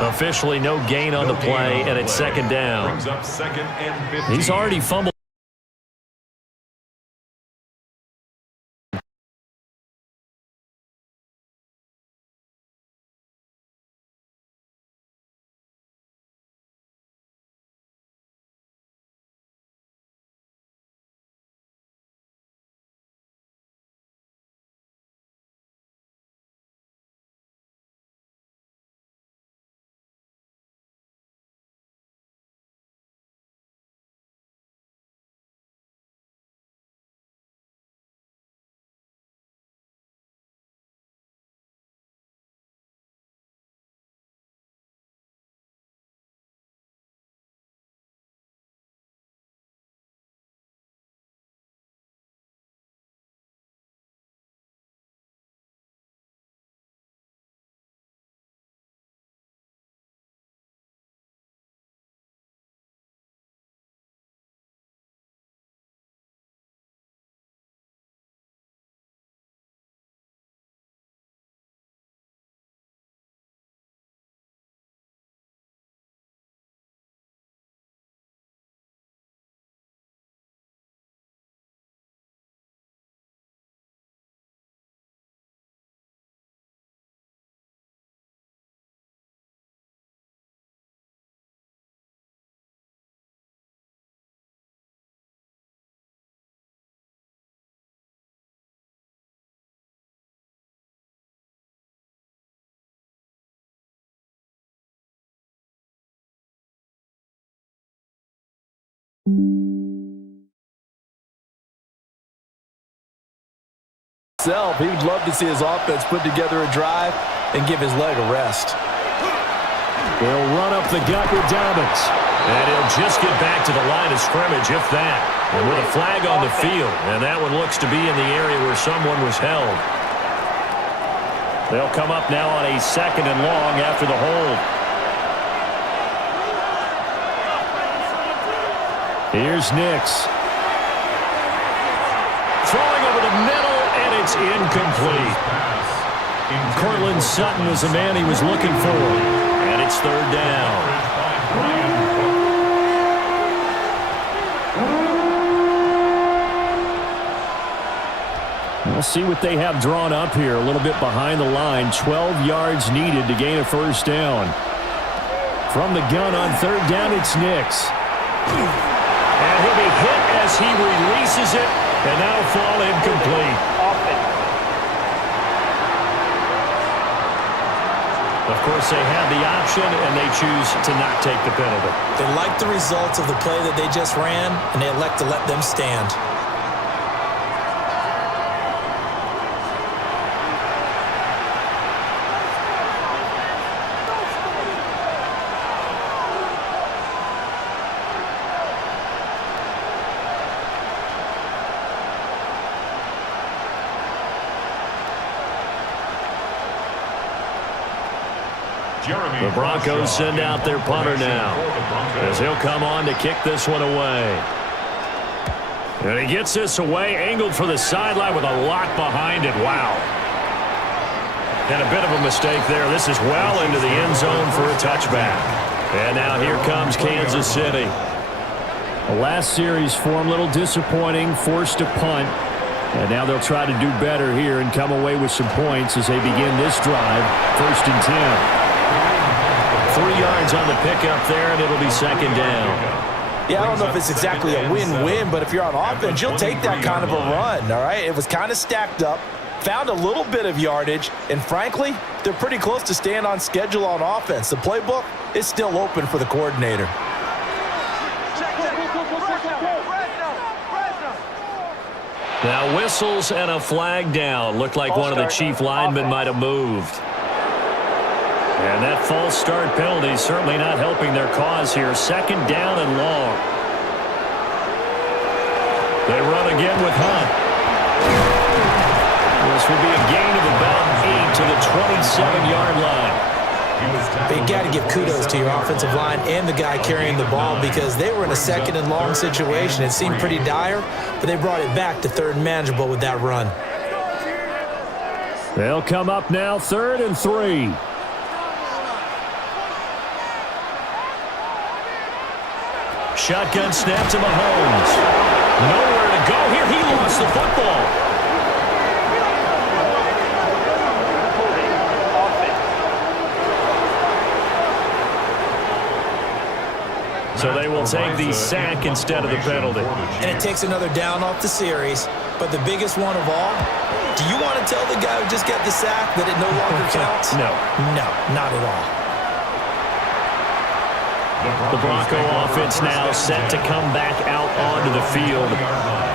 Officially no gain on the play, and it's second down. Brings up 2nd and 15. He's already fumbled. He would love to see his offense put together a drive and give his leg a rest. They'll run up the gut with Dobbins. And he'll just get back to the line of scrimmage, if that. And with a flag on the field, and that one looks to be in the area where someone was held. They'll come up now on a 2nd and long after the hold. Here's Nix. Throwing over the middle, and it's incomplete. Cortland Sutton was the man he was looking for. And it's 3rd down. We'll see what they have drawn up here. A little bit behind the line. 12 yards needed to gain a first down. From the gun on 3rd down, it's Nix. And he'll be hit as he releases it, and that'll fall incomplete. Of course, they have the option, and they choose to not take the penalty. They like the results of the play that they just ran, and they elect to let them stand. The Broncos send out their punter now, as he'll come on to kick this one away. And he gets this away, angled for the sideline with a lock behind it. Wow. And a bit of a mistake there. This is well into the end zone for a touchback. And now here comes Kansas City. The last series for him, a little disappointing, forced a punt. And now they'll try to do better here and come away with some points as they begin this drive. 1st and 10. 3 yards on the pickup there, and it'll be 2nd down. Yeah, I don't know if it's exactly a win-win, but if you're on offense, you'll take that kind of a run, all right? It was kind of stacked up, found a little bit of yardage, and frankly, they're pretty close to staying on schedule on offense. The playbook is still open for the coordinator. Now whistles and a flag down. Looked like one of the Chief linemen might have moved. And that false start penalty is certainly not helping their cause here. 2nd down and long. They run again with Hunt. This will be a gain of about 8 to the 27-yard line. But you got to give kudos to your offensive line and the guy carrying the ball because they were in a 2nd and long situation. It seemed pretty dire, but they brought it back to 3rd and manageable with that run. They'll come up now 3rd and 3. Shotgun snap to Mahomes. Nowhere to go here. He lost the football. So they will take the sack instead of the penalty. And it takes another down off the series. But the biggest one of all, do you want to tell the guy who just got the sack that it no longer counts? No. No, not at all. The Bronco offense now set to come back out onto the field.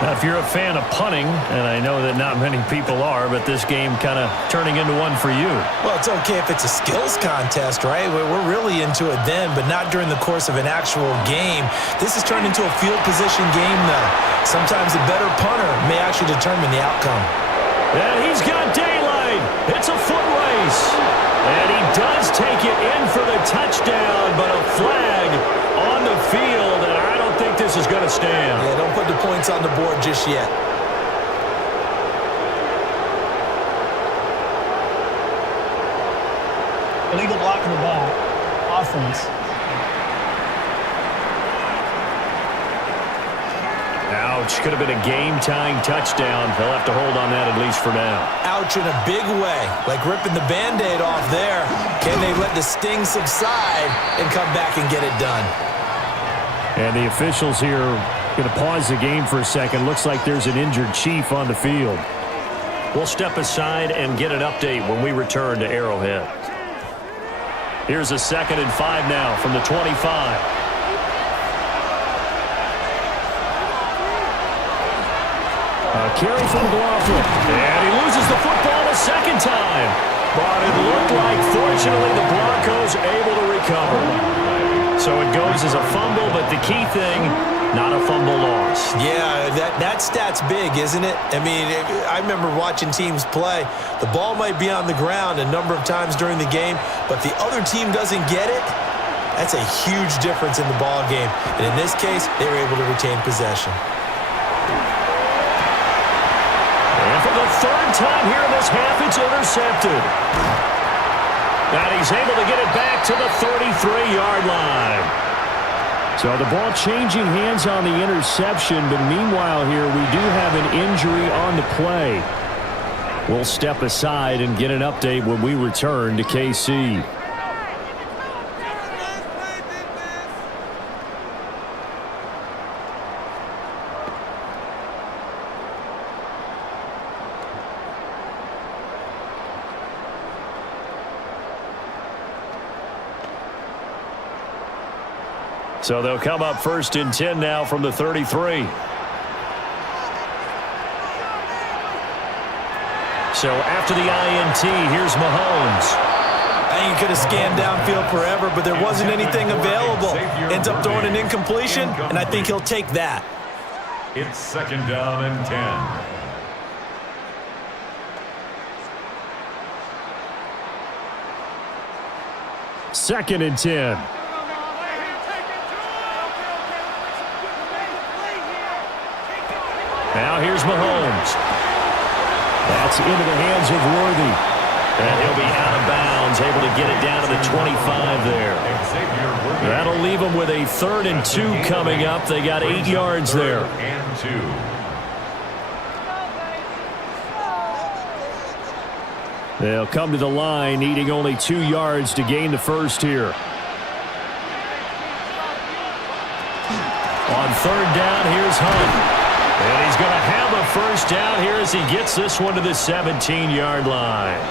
Now, if you're a fan of punting, and I know that not many people are, but this game kind of turning into one for you. Well, it's okay if it's a skills contest, right? We're really into it then, but not during the course of an actual game. This has turned into a field position game, though. Sometimes the better punter may actually determine the outcome. And he's got daylight. It's a foot race. And he does take it in for the touchdown, but a flag on the field, and I don't think this is going to stand. Yeah, don't put the points on the board just yet. Illegal block in the back. Offense. Ouch. Could have been a game-tying touchdown. They'll have to hold on that at least for now. Ouch in a big way, like ripping the Band-Aid off there. Can they let the sting subside and come back and get it done? And the officials here going to pause the game for a second. Looks like there's an injured Chief on the field. We'll step aside and get an update when we return to Arrowhead. Here's a 2nd and 5 now from the 25. Carry from Laughlin. And he loses the football a 2nd time. But it looked like, fortunately, the Broncos able to recover. So it goes as a fumble, but the key thing, not a fumble loss. Yeah, that stat's big, isn't it? I mean, I remember watching teams play. The ball might be on the ground a number of times during the game, but the other team doesn't get it. That's a huge difference in the ball game. And in this case, they were able to retain possession. And for the 3rd time here in this half, it's intercepted. And he's able to get it back to the 33-yard line. So the ball changing hands on the interception, but meanwhile here we do have an injury on the play. We'll step aside and get an update when we return to KC. So they'll come up 1st and 10 now from the 33. So after the INT, here's Mahomes. I think he could have scanned downfield forever, but there wasn't anything available. Ends up throwing an incompletion, and I think he'll take that. It's 2nd down and 10. 2nd and 10. Now here's Mahomes. That's into the hands of Worthy. And he'll be out of bounds, able to get it down to the 25 there. That'll leave them with a 3rd and 2 coming up. They got 8 yards there. And 2. They'll come to the line, needing only 2 yards to gain the first here. On 3rd down, here's Hunt. And he's going to have a first down here as he gets this one to the 17-yard line.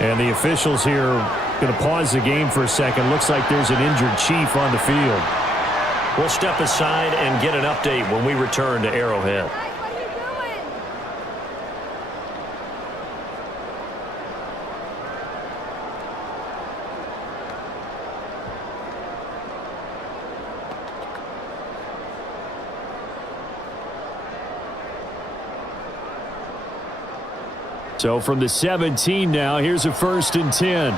And the officials here going to pause the game for a second. Looks like there's an injured Chief on the field. We'll step aside and get an update when we return to Arrowhead. So from the 17 now, here's a 1st and 10.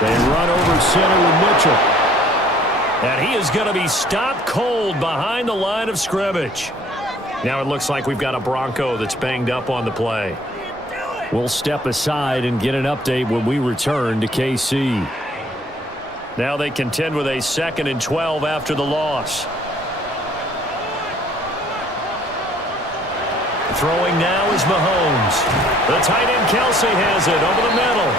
They run over center with Mitchell. And he is going to be stopped cold behind the line of scrimmage. Now it looks like we've got a Bronco that's banged up on the play. We'll step aside and get an update when we return to KC. Now they contend with a 2nd and 12 after the loss. Throwing now is Mahomes. The tight end Kelsey has it over the middle.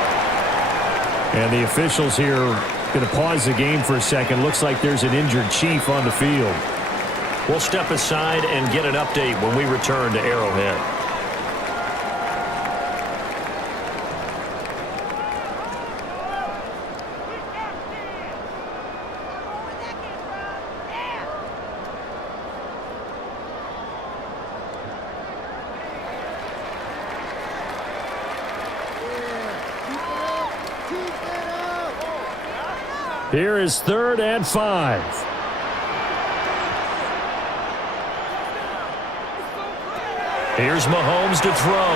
And the officials here going to pause the game for a second. Looks like there's an injured Chief on the field. We'll step aside and get an update when we return to Arrowhead. Here is 3rd and 5. Here's Mahomes to throw.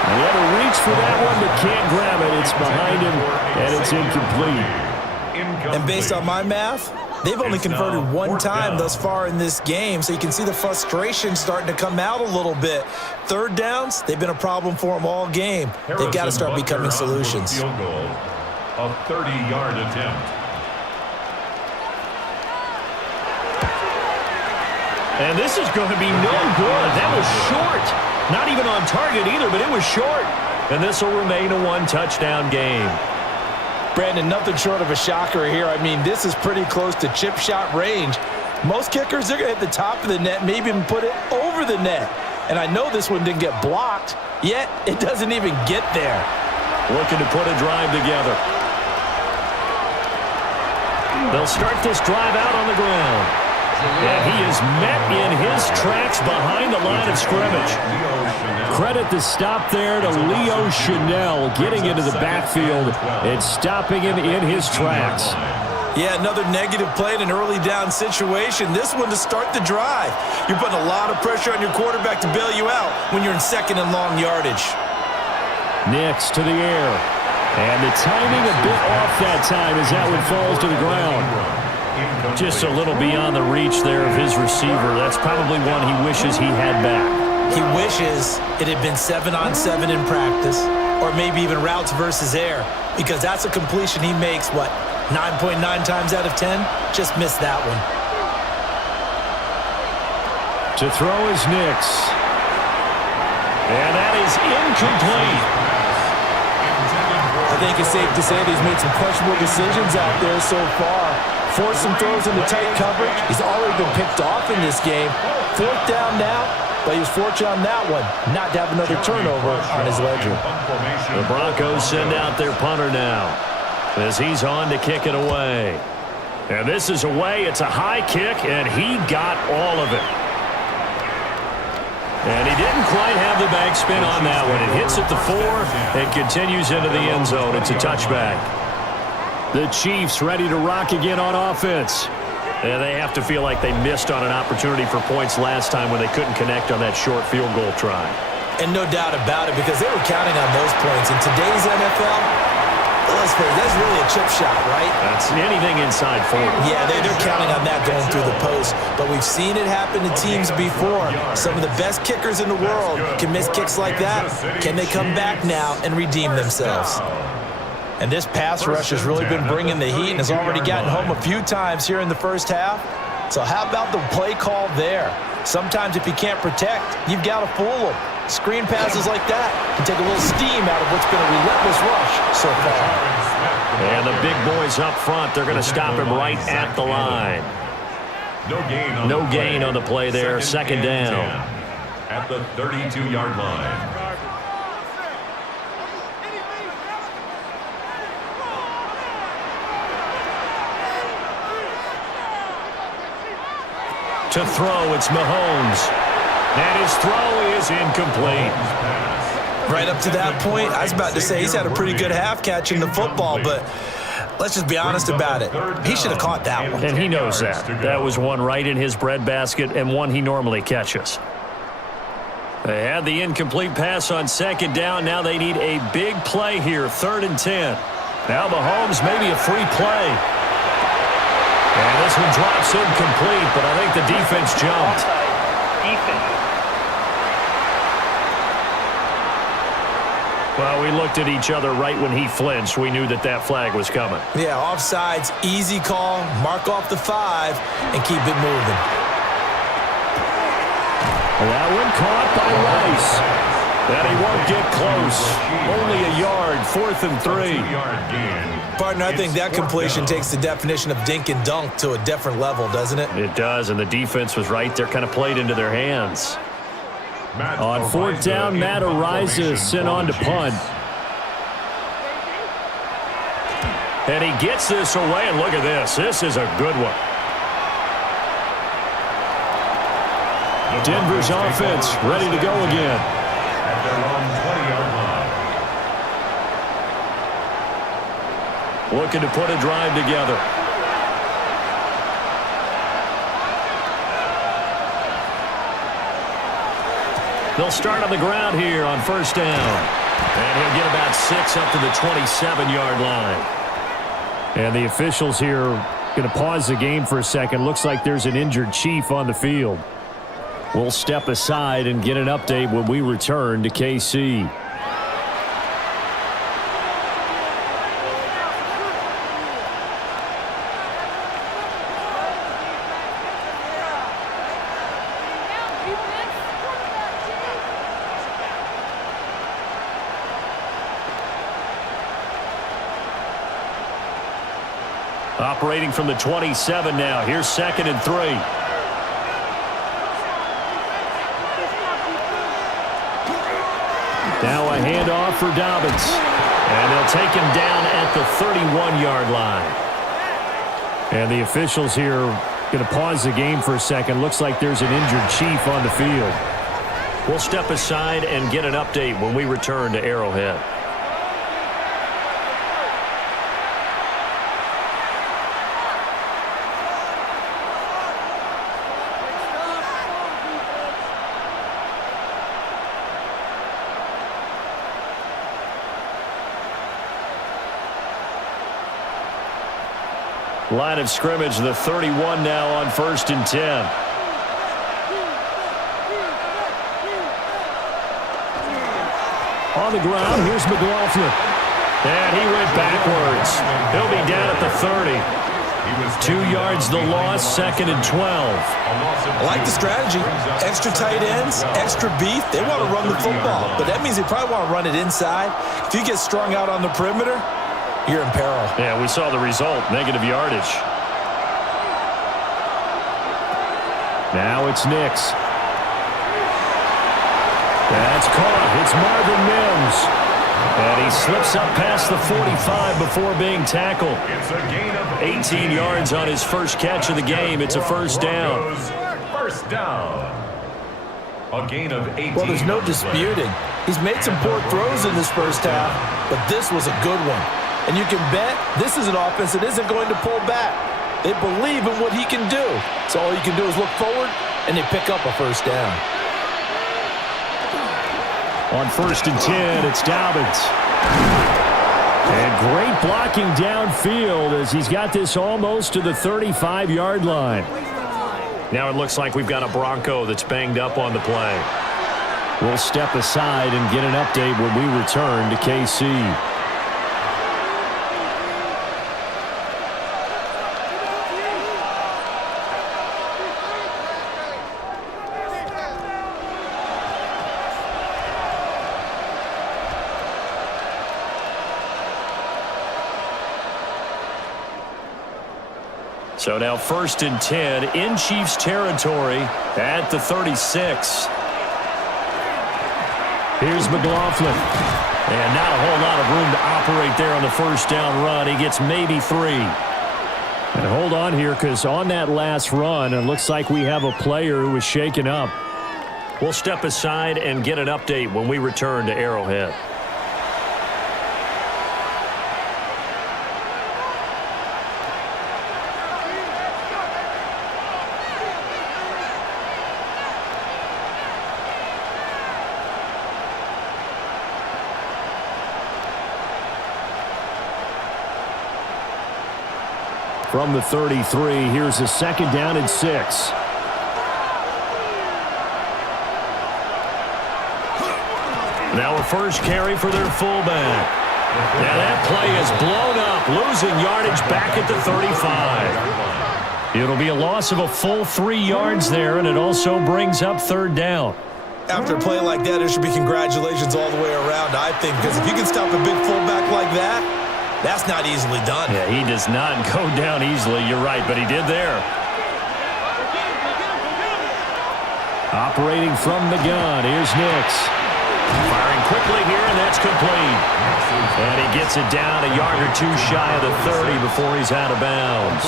He had to reach for that one, but can't grab it. It's behind him, and it's incomplete. And based on my math, they've only converted 1 time thus far in this game, so you can see the frustration starting to come out a little bit. 3rd downs, they've been a problem for them all game. They've got to start becoming solutions. Field goal. A 30-yard attempt. And this is going to be no good. That was short. Not even on target either, but it was short. And this will remain a 1-touchdown game. Brandon, nothing short of a shocker here. I mean, this is pretty close to chip shot range. Most kickers, they're going to hit the top of the net, maybe even put it over the net. And I know this one didn't get blocked, yet it doesn't even get there. Looking to put a drive together. They'll start this drive out on the ground. And he is met in his tracks behind the line of scrimmage. Credit the stop there to Leo Chanel getting into the backfield and stopping him in his tracks. Yeah, another negative play in an early down situation. This one to start the drive. You're putting a lot of pressure on your quarterback to bail you out when you're in 2nd and long yardage. Nix to the air. And the timing a bit off that time as that one falls to the ground. Just a little beyond the reach there of his receiver. That's probably one he wishes he had back. He wishes it had been 7-on-7 in practice, or maybe even routes versus air, because that's a completion he makes, 9.9 times out of 10? Just missed that one. To throw is Nix. And that is incomplete. I think it's safe to say that he's made some questionable decisions out there so far. Forced some throws into tight coverage. He's already been picked off in this game. 4th down now, but he was fortunate on that one not to have another turnover on his ledger. The Broncos send out their punter now as he's on to kick it away. And this is away. It's a high kick, and he got all of it. And he didn't quite have the back spin on that one. It hits at the 4 and continues into the end zone. It's a touchback. The Chiefs ready to rock again on offense. And they have to feel like they missed on an opportunity for points last time when they couldn't connect on that short field goal try. And no doubt about it, because they were counting on those points. In today's NFL, let's face it, that's really a chip shot, right? That's anything inside 40. Yeah, they're counting on that going through the post. But we've seen it happen to teams before. Some of the best kickers in the world can miss kicks like that. Can they come back now and redeem themselves? And this pass rush has really been bringing the heat and has already gotten home a few times here in the first half. So how about the play call there? Sometimes if you can't protect, you've got to fool them. Screen passes like that can take a little steam out of what's been a relentless rush so far. And the big boys up front, they're going to stop him right at the line. No gain on the play there, second down. At the 32-yard line. To throw, it's Mahomes. And his throw is incomplete. Right up to that point, I was about to say he's had a pretty good half catching the football, but let's just be honest about it. He should have caught that one. And he knows that. That was one right in his breadbasket and one he normally catches. They had the incomplete pass on second down. Now they need a big play here, 3rd and 10. Now Mahomes, maybe a free play. And this one drops incomplete, but I think the defense jumped. Defense. Well, we looked at each other right when he flinched. We knew that that flag was coming. Yeah, offsides, easy call, mark off the 5, and keep it moving. That one caught by Rice. And he won't get close. Only a yard, 4th and 3. Partner, I think that completion takes the definition of dink and dunk to a different level, doesn't it? It does, and the defense was right there, kind of played into their hands. On 4th down, Matt Ariza is sent on to punt. And he gets this away, and look at this. This is a good one. Denver's offense ready to go again. At their own 20-yard line. Looking to put a drive together. They'll start on the ground here on 1st down. And he'll get about 6 up to the 27-yard line. And the officials here going to pause the game for a second. Looks like there's an injured Chief on the field. We'll step aside and get an update when we return to KC. Operating from the 27 now. Here's 2nd and 3. Now a handoff for Dobbins. And they'll take him down at the 31-yard line. And the officials here going to pause the game for a second. Looks like there's an injured Chief on the field. We'll step aside and get an update when we return to Arrowhead. Line of scrimmage, the 31 now on 1st and 10. On the ground, here's McLaughlin. And he went backwards. He'll be down at the 30. 2 yards the loss, 2nd and 12. I like the strategy. Extra tight ends, extra beef. They want to run the football, but that means they probably want to run it inside. If you get strung out on the perimeter, you're in peril. Yeah, we saw the result, negative yardage. Now it's Nix. That's caught. It's Marvin Mims. And he slips up past the 45 before being tackled. 18 yards on his first catch of the game. It's a 1st down. First down. A gain of 18. Well, there's no disputing. He's made some poor throws in this first half, but this was a good one. And you can bet this is an offense that isn't going to pull back. They believe in what he can do. So all you can do is look forward, and they pick up a 1st down. On 1st and 10, it's Dobbins. And great blocking downfield as he's got this almost to the 35-yard line. Now it looks like we've got a Bronco that's banged up on the play. We'll step aside and get an update when we return to KC. So now 1st and 10 in Chiefs territory at the 36. Here's McLaughlin. And not a whole lot of room to operate there on the first down run. He gets maybe 3. And hold on here, because on that last run, it looks like we have a player who was shaken up. We'll step aside and get an update when we return to Arrowhead. From the 33, here's a 2nd down and 6. Now a first carry for their fullback. Now that play is blown up, losing yardage back at the 35. It'll be a loss of a full 3 yards there, and it also brings up 3rd down. After a play like that, there should be congratulations all the way around, I think, because if you can stop a big fullback like that, that's not easily done. Yeah, he does not go down easily. You're right, but he did there. Operating from the gun, here's Nix. Firing quickly here, and that's complete. And he gets it down a yard or 2 shy of the 30 before he's out of bounds.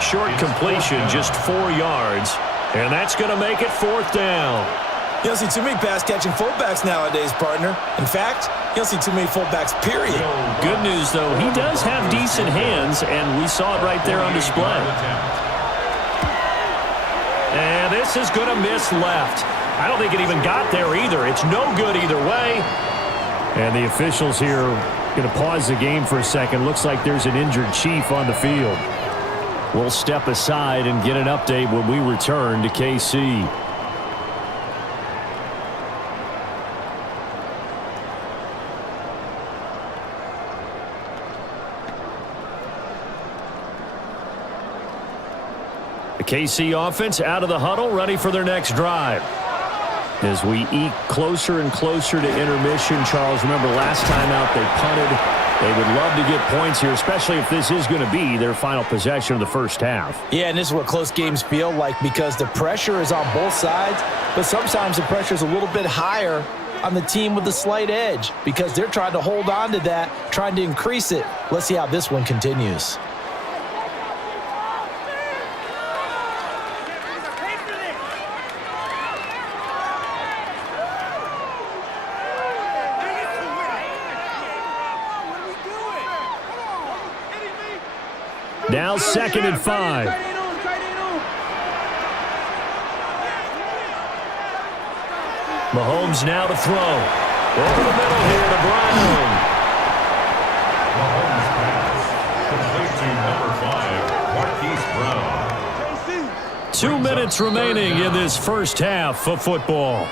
Short completion, just 4 yards, and that's going to make it 4th down. You don't see too many pass-catching fullbacks nowadays, partner. In fact, you don't see too many fullbacks, period. Good news, though, he does have decent hands, and we saw it right there on display. And this is going to miss left. I don't think it even got there either. It's no good either way. And the officials here are going to pause the game for a second. Looks like there's an injured Chief on the field. We'll step aside and get an update when we return to KC. The KC offense out of the huddle, ready for their next drive. As we eke closer and closer to intermission, Charles, remember last time out they punted. They would love to get points here, especially if this is going to be their final possession of the first half. Yeah, and this is what close games feel like because the pressure is on both sides, but sometimes the pressure is a little bit higher on the team with the slight edge because they're trying to hold on to that, trying to increase it. Let's see how this one continues. Now 2nd and 5. Mahomes now to throw. Over the middle here to Brown. Mahomes pass complete to number 5, Marquise Brown. 2 minutes remaining in this first half of football.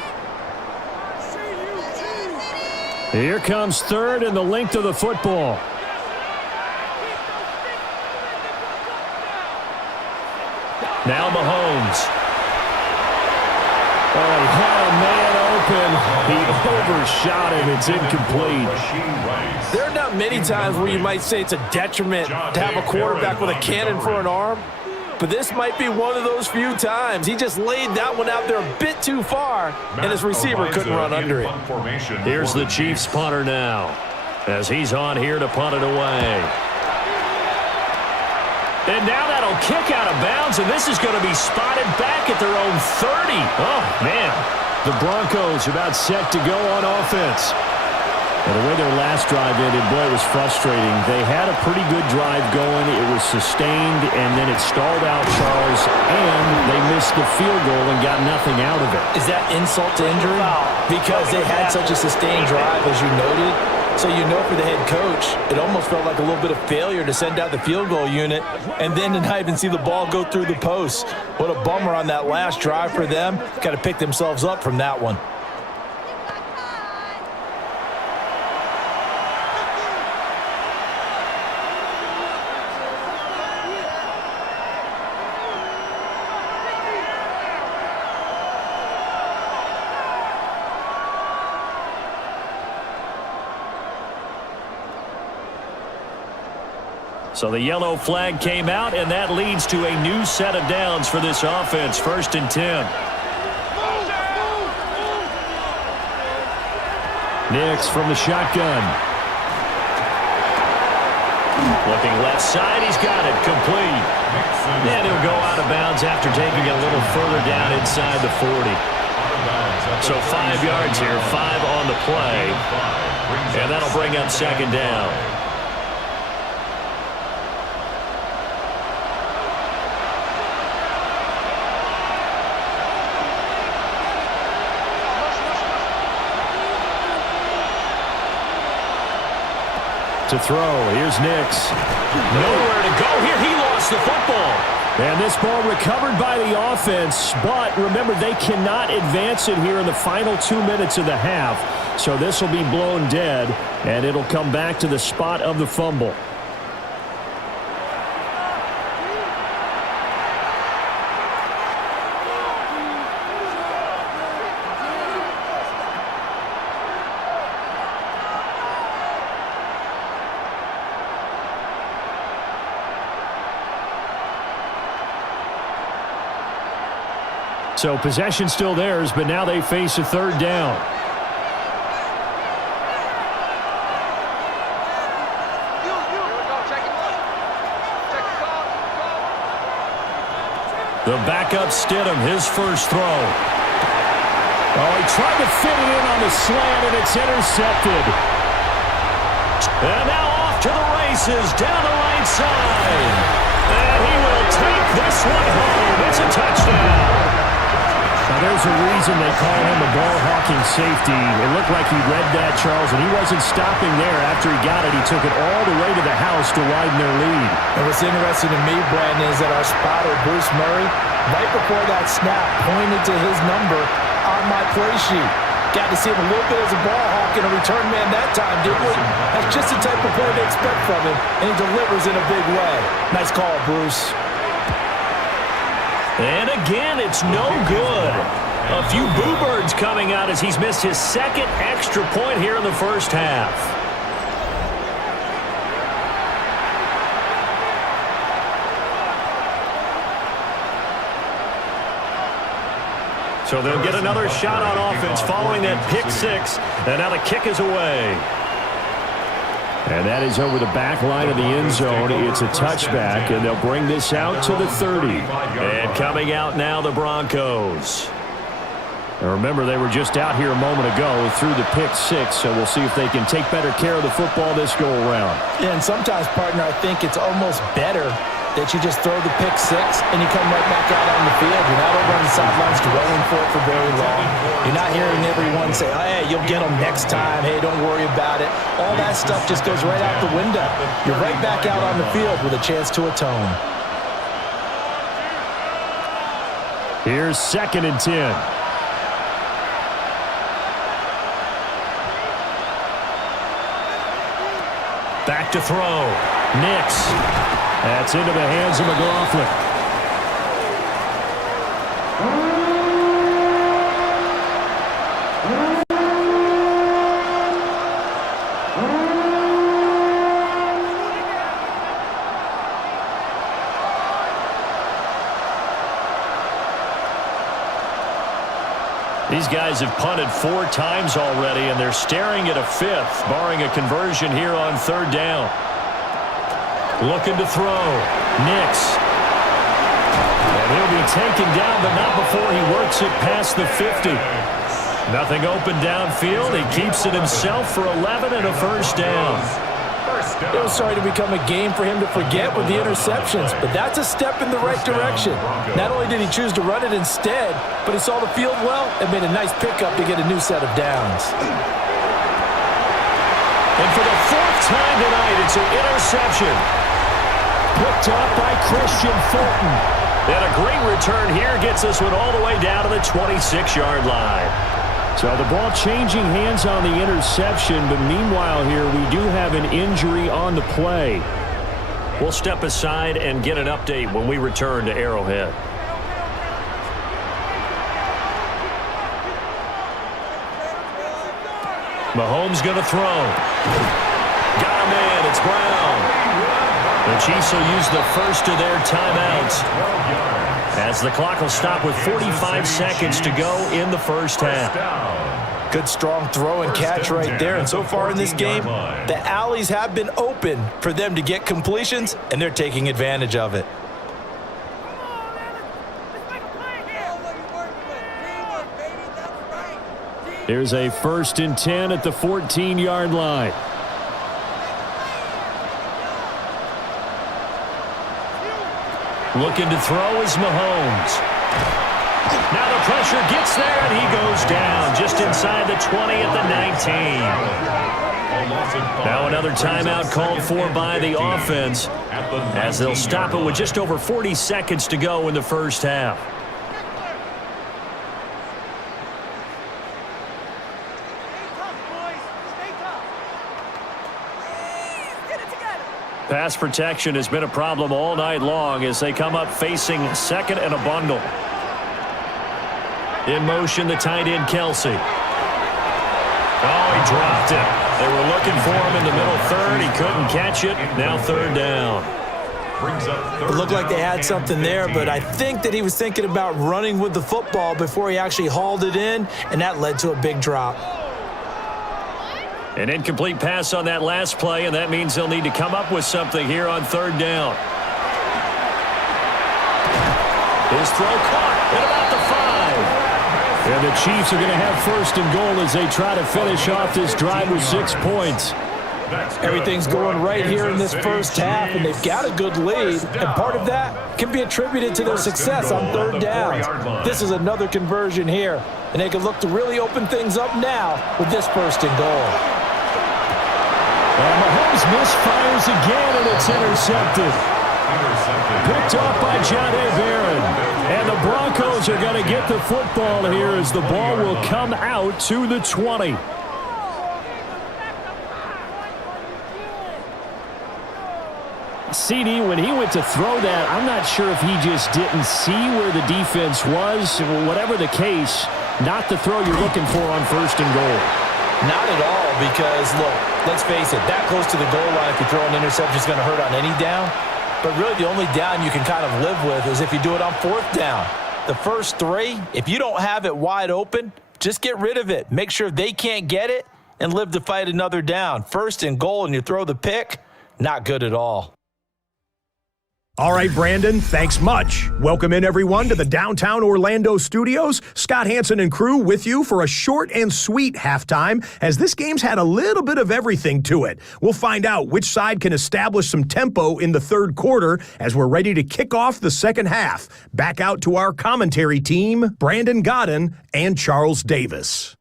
Here comes 3rd and the length of the football. Now Mahomes. Oh, he had a man open. He overshot him. It's incomplete. There are not many times where you might say it's a detriment to have a quarterback with a cannon for an arm, but this might be one of those few times. He just laid that one out there a bit too far, and his receiver couldn't run under it. Here's the Chiefs punter now, as he's on here to punt it away. And now that'll kick out of bounds, and this is going to be spotted back at their own 30. Oh, man. The Broncos about set to go on offense. And the way their last drive ended, boy, it was frustrating. They had a pretty good drive going. It was sustained, and then it stalled out, Charles, and they missed the field goal and got nothing out of it. Is that insult to injury? Because they had such a sustained drive, as you noted. So you know for the head coach, it almost felt like a little bit of failure to send out the field goal unit and then to not even see the ball go through the post. What a bummer on that last drive for them. Got to pick themselves up from that one. So the yellow flag came out, and that leads to a new set of downs for this offense. 1st and 10. Nix from the shotgun. Looking left side, he's got it. Complete. And he'll go out of bounds after taking it a little further down inside the 40. So 5 yards here, 5 on the play. And that'll bring up 2nd down. To throw, here's Nix. Nowhere to go here. He lost the football. And this ball recovered by the offense, but remember, they cannot advance it here in the final 2 minutes of the half. So this will be blown dead, and it'll come back to the spot of the fumble. So possession still theirs, but now they face a 3rd down. The backup Stidham, his first throw. Oh, he tried to fit it in on the slant, and it's intercepted. And now off to the races, down the right side. And he will take this one home. It's a touchdown. Now, there's a reason they call him a ball-hawking safety. It looked like he read that, Charles, and he wasn't stopping there. After he got it, he took it all the way to the house to widen their lead. And what's interesting to me, Brandon, is that our spotter, Bruce Murray, right before that snap, pointed to his number on my play sheet. Got to see him a little bit as a ball hawk and a return man that time, didn't we? That's just the type of play they expect from him, and he delivers in a big way. Nice call, Bruce. And again, it's no good. A few boo birds coming out as he's missed his 2nd extra point here in the first half. So they'll get another shot on offense following that pick 6. And now the kick is away. And that is over the back line of the end zone. It's a touchback, and they'll bring this out to the 30. And coming out now, the Broncos. And remember, they were just out here a moment ago through the pick 6, so we'll see if they can take better care of the football this go-around. Yeah, and sometimes, partner, I think it's almost better that you just throw the pick 6 and you come right back out on the field. You're not over on the sidelines dwelling for it for very long. You're not hearing everyone say, oh, hey, you'll get them next time. Hey, don't worry about it. All that stuff just goes right out the window. You're right back out on the field with a chance to atone. Here's 2nd and 10. Back to throw. Nix. That's into the hands of McLaughlin. These guys have punted 4 times already, and they're staring at a 5th, barring a conversion here on 3rd down. Looking to throw. Nix. And he'll be taken down, but not before he works it past the 50. Nothing open downfield. He keeps it himself for 11 and a first down. It was starting to become a game for him to forget with the interceptions, but that's a step in the right direction. Not only did he choose to run it instead, but he saw the field well and made a nice pickup to get a new set of downs. And for the fourth time tonight, it's an interception. Picked up by Christian Fulton. And a great return here gets this one all the way down to the 26-yard line. So the ball changing hands on the interception, but meanwhile here we do have an injury on the play. We'll step aside and get an update when we return to Arrowhead. Mahomes going to throw. Got a man. It's Brown. The Chiefs will use the first of their timeouts as the clock will stop with 45 seconds to go in the first half. Good strong throw and catch right there. And so far in this game, the alleys have been open for them to get completions, and they're taking advantage of it. Here's a 1st and 10 at the 14-yard line. Looking to throw is Mahomes. Now the pressure gets there, and he goes down just inside the 20 at the 19. Now another timeout called for by the offense as they'll stop it with just over 40 seconds to go in the first half. Pass protection has been a problem all night long as they come up facing second and a bundle. In motion, the tight end, Kelsey. Oh, he dropped it. They were looking for him in the middle third. He couldn't catch it. Now third down. It looked like they had something there, but I think that he was thinking about running with the football before he actually hauled it in, and that led to a big drop. An incomplete pass on that last play, and that means they'll need to come up with something here on third down. His throw caught at about the 5. And the Chiefs are going to have 1st and goal as they try to finish off this drive with 6 points. Everything's going right here in this first half, and they've got a good lead, and part of that can be attributed to their success on third downs. This is another conversion here, and they can look to really open things up now with this 1st and goal. And Mahomes misfires again, and it's intercepted. Picked off by John A. Barron. And the Broncos are going to get the football here as the ball will come out to the 20. CD, when he went to throw that, I'm not sure if he just didn't see where the defense was. Whatever the case, not the throw you're looking for on 1st and goal. Not at all, because, look, let's face it, that close to the goal line, if you throw an interception, is going to hurt on any down. But really, the only down you can kind of live with is if you do it on 4th down. The first 3, if you don't have it wide open, just get rid of it. Make sure they can't get it and live to fight another down. 1st and goal, and you throw the pick, not good at all. All right, Brandon, thanks much. Welcome in, everyone, to the downtown Orlando studios. Scott Hansen and crew with you for a short and sweet halftime, as this game's had a little bit of everything to it. We'll find out which side can establish some tempo in the third quarter as we're ready to kick off the second half. Back out to our commentary team, Brandon Godden and Charles Davis.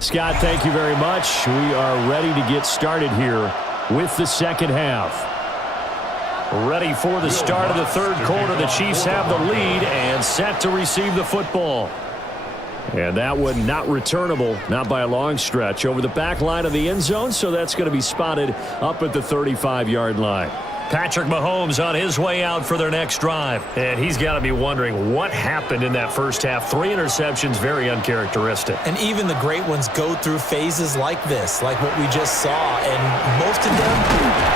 Scott, thank you very much. We are ready to get started here with the second half. Ready for the start of the third quarter. The Chiefs have the lead and set to receive the football. And that one not returnable, not by a long stretch, over the back line of the end zone, so that's going to be spotted up at the 35-yard line. Patrick Mahomes on his way out for their next drive. And he's got to be wondering what happened in that first half. 3 interceptions, very uncharacteristic. And even the great ones go through phases like this, like what we just saw. And most of them,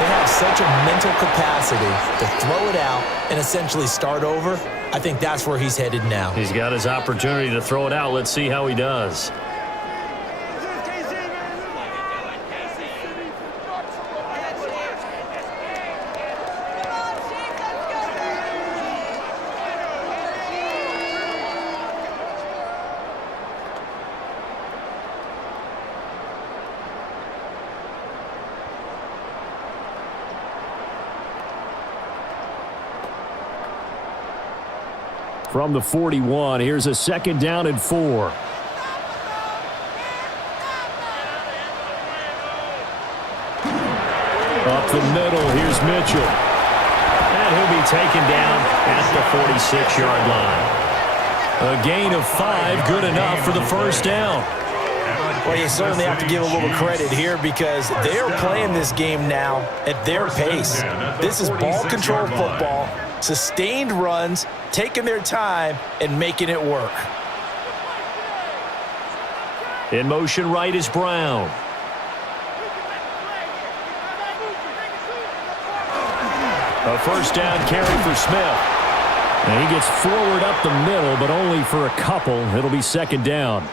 they have such a mental capacity to throw it out and essentially start over. I think that's where he's headed now. He's got his opportunity to throw it out. Let's see how he does. from the 41. Here's a second down and 4. Up the middle, here's Mitchell. And he'll be taken down at the 46-yard line. A gain of 5, good enough for the first down. Well, you certainly have to give a little credit here because they are playing this game now at their pace. This is ball control football, sustained runs, taking their time, and making it work. In motion right is Brown. A first down carry for Smith. And he gets forward up the middle, but only for a couple. It'll be second down.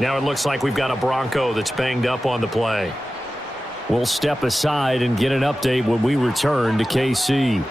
Now it looks like we've got a Bronco that's banged up on the play. We'll step aside and get an update when we return to KC.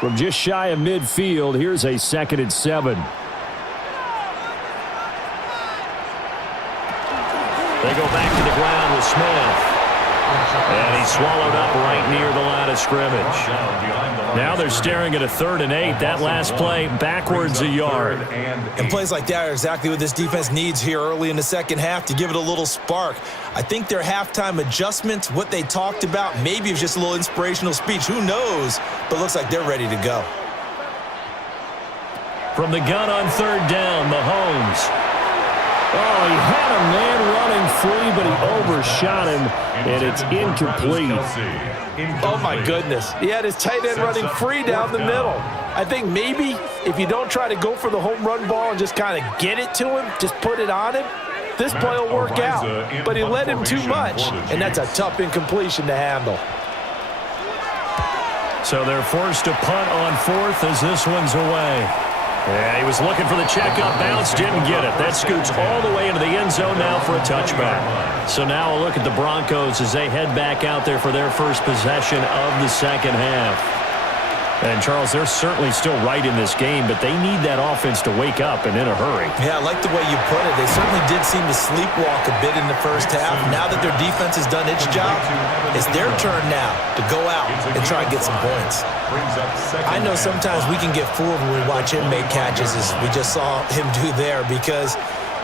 From just shy of midfield, here's a 2nd and 7. They go back to the ground with Smith. And he's swallowed up right near the line of scrimmage. Now they're staring at a 3rd and 8. That last play backwards a yard. And plays like that are exactly what this defense needs here early in the second half to give it a little spark. I think their halftime adjustments, what they talked about, maybe it was just a little inspirational speech. Who knows? But it looks like they're ready to go. From the gun on 3rd down, Mahomes. Oh, he had a man running free, but he overshot him, and it's incomplete. Oh, my goodness. He had his tight end running free down the middle. I think maybe if you don't try to go for the home run ball and just kind of get it to him, just put it on him, this play will work out. But he led him too much, and that's a tough incompletion to handle. So they're forced to punt on 4th as this one's away. Yeah, he was looking for the checkup bounce, didn't get it. That scoots all the way into the end zone now for a touchback. So now a look at the Broncos as they head back out there for their first possession of the second half. And, Charles, they're certainly still right in this game, but they need that offense to wake up and in a hurry. Yeah, I like the way you put it. They certainly did seem to sleepwalk a bit in the first half. Now that their defense has done its job, it's their turn now to go out and try and get some points. I know sometimes we can get fooled when we watch him make catches, as we just saw him do there, because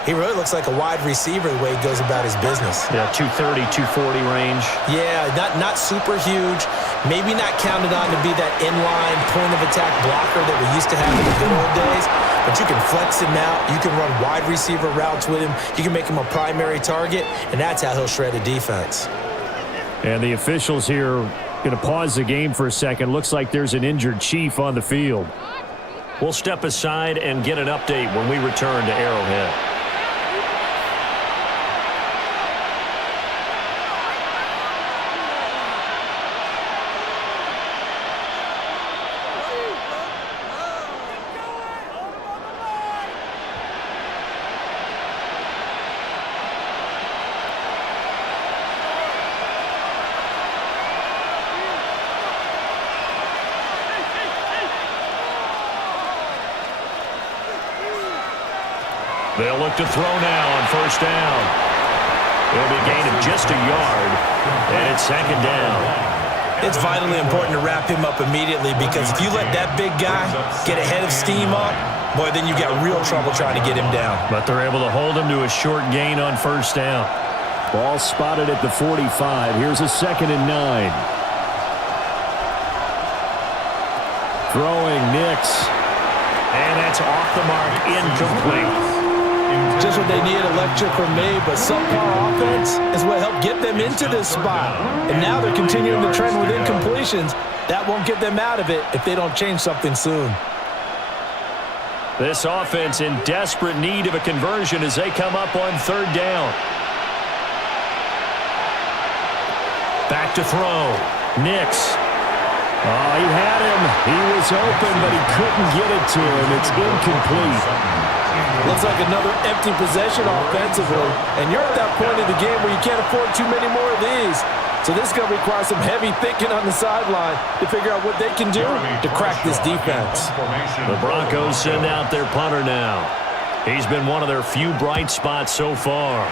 he really looks like a wide receiver the way he goes about his business. Yeah, 230, 240 range. Yeah, not super huge. Maybe not counted on to be that inline point-of-attack blocker that we used to have in the good old days. But you can flex him out. You can run wide receiver routes with him. You can make him a primary target, and that's how he'll shred a defense. And the officials here going to pause the game for a second. Looks like there's an injured Chief on the field. We'll step aside and get an update when we return to Arrowhead. They'll look to throw now on first down. It'll be a gain of just a yard, and it's second down. It's vitally important to wrap him up immediately, because if you let that big guy get ahead of steam up, boy, then you got real trouble trying to get him down. But they're able to hold him to a short gain on first down. Ball spotted at the 45. Here's a 2nd and 9. Throwing Nix. And that's off the mark, incomplete. Just what they needed, electric from me, but subpar offense is what helped get them into this spot. And now they're continuing the trend with incompletions. That won't get them out of it if they don't change something soon. This offense in desperate need of a conversion as they come up on 3rd down. Back to throw. Nix. Oh, he had him. He was open, but he couldn't get it to him. It's incomplete. Looks like another empty possession offensively. And you're at that point of the game where you can't afford too many more of these. So this is going to require some heavy thinking on the sideline to figure out what they can do to crack this defense. The Broncos send out their punter now. He's been one of their few bright spots so far.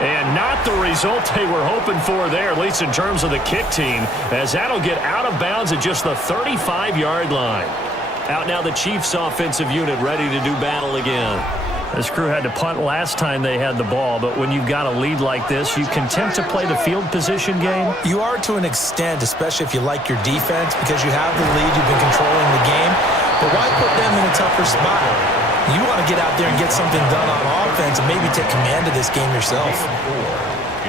And not the result they were hoping for there, at least in terms of the kick team, as that'll get out of bounds at just the 35-yard line. Out now the Chiefs offensive unit ready to do battle again. This crew had to punt last time they had the ball, but when you've got a lead like this, you content to play the field position game? You are to an extent, especially if you like your defense, because you have the lead, you've been controlling the game. But why put them in a tougher spot? You want to get out there and get something done on offense and maybe take command of this game yourself.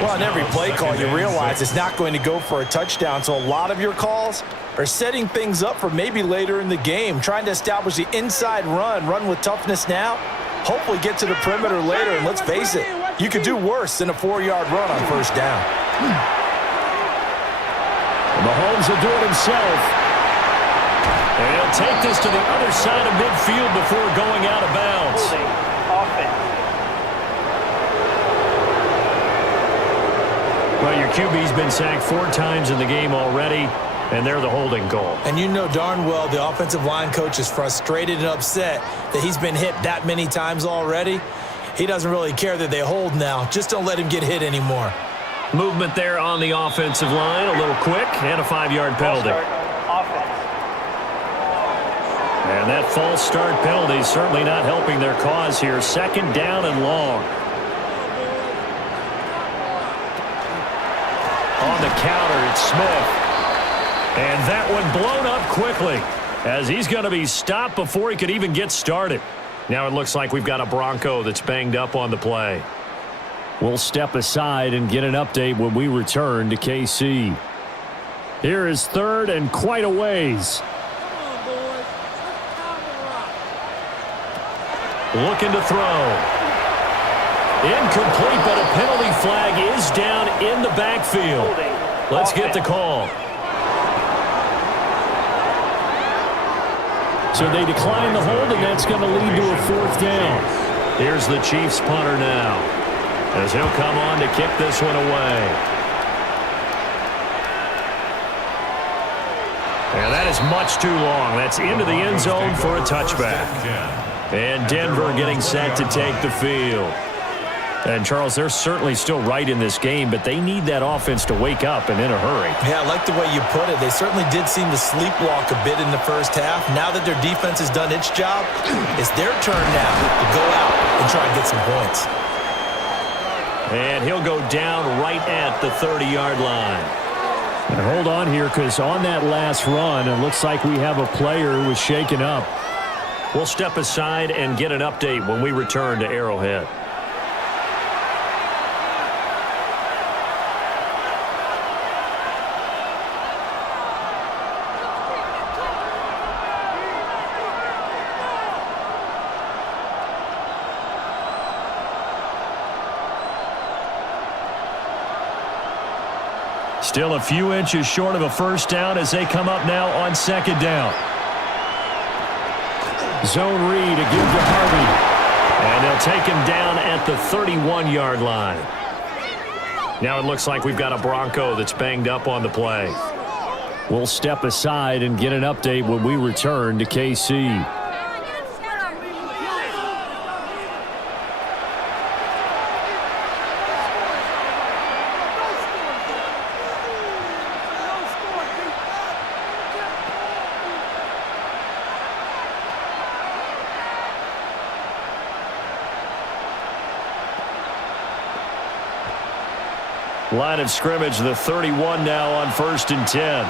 Well, on every play call, you realize it's not going to go for a touchdown, so a lot of your calls are setting things up for maybe later in the game, trying to establish the inside run with toughness now, hopefully get to the perimeter later, and let's face it, you could do worse than a 4-yard run on first down. Mahomes will do it himself. And he'll take this to the other side of midfield before going out of bounds. Offense. Well, your QB's been sacked 4 times in the game already, and they're the holding call. And you know darn well the offensive line coach is frustrated and upset that he's been hit that many times already. He doesn't really care that they hold now. Just don't let him get hit anymore. Movement there on the offensive line, a little quick, and a 5-yard penalty. Offense. And that false start penalty is certainly not helping their cause here. 2nd down and long. On the counter, it's Smith. And that one blown up quickly as he's going to be stopped before he could even get started. Now it looks like we've got a Bronco that's banged up on the play. We'll step aside and get an update when we return to KC. Here is 3rd and quite a ways. Looking to throw. Incomplete, but a penalty flag is down in the backfield. Let's get the call. So they decline the hold, and that's going to lead to a 4th down. Here's the Chiefs punter now, as he'll come on to kick this one away. And that is much too long. That's into the end zone for a touchback. And Denver getting set to take the field. And, Charles, they're certainly still right in this game, but they need that offense to wake up and in a hurry. Yeah, I like the way you put it. They certainly did seem to sleepwalk a bit in the first half. Now that their defense has done its job, it's their turn now to go out and try and get some points. And he'll go down right at the 30-yard line. And hold on here, because on that last run, it looks like we have a player who was shaken up. We'll step aside and get an update when we return to Arrowhead. Still a few inches short of a first down as they come up now on 2nd down. Zone read to give to Harvey. And they'll take him down at the 31-yard line. Now it looks like we've got a Bronco that's banged up on the play. We'll step aside and get an update when we return to KC. Line of scrimmage, the 31 now on 1st and 10.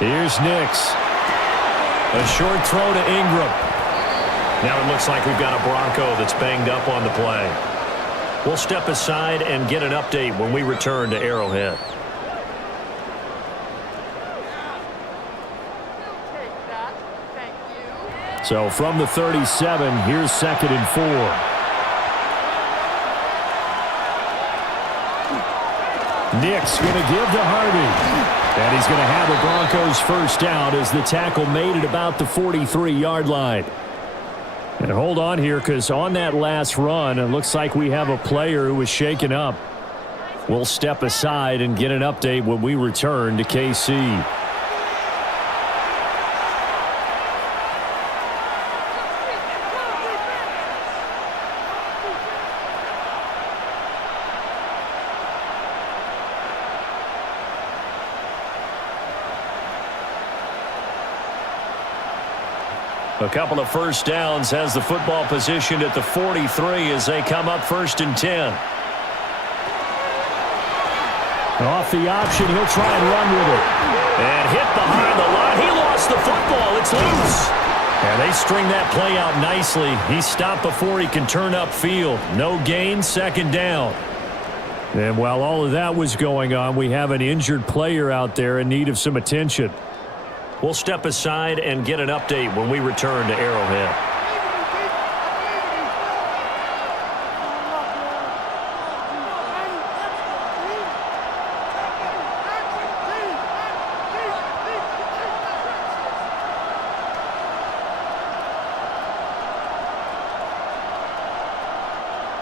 Here's Nix. A short throw to Ingram. Now it looks like we've got a Bronco that's banged up on the play. We'll step aside and get an update when we return to Arrowhead. So from the 37, here's 2nd and 4. Nick's going to give to Harvey. And he's going to have a Broncos first down as the tackle made at about the 43-yard line. And hold on here, because on that last run, it looks like we have a player who was shaken up. We'll step aside and get an update when we return to KC. A couple of first downs has the football positioned at the 43 as they come up 1st and 10. Off the option, he'll try and run with it. And hit behind the line. He lost the football. It's loose. And they string that play out nicely. He stopped before he can turn upfield. No gain, 2nd down. And while all of that was going on, we have an injured player out there in need of some attention. We'll step aside and get an update when we return to Arrowhead.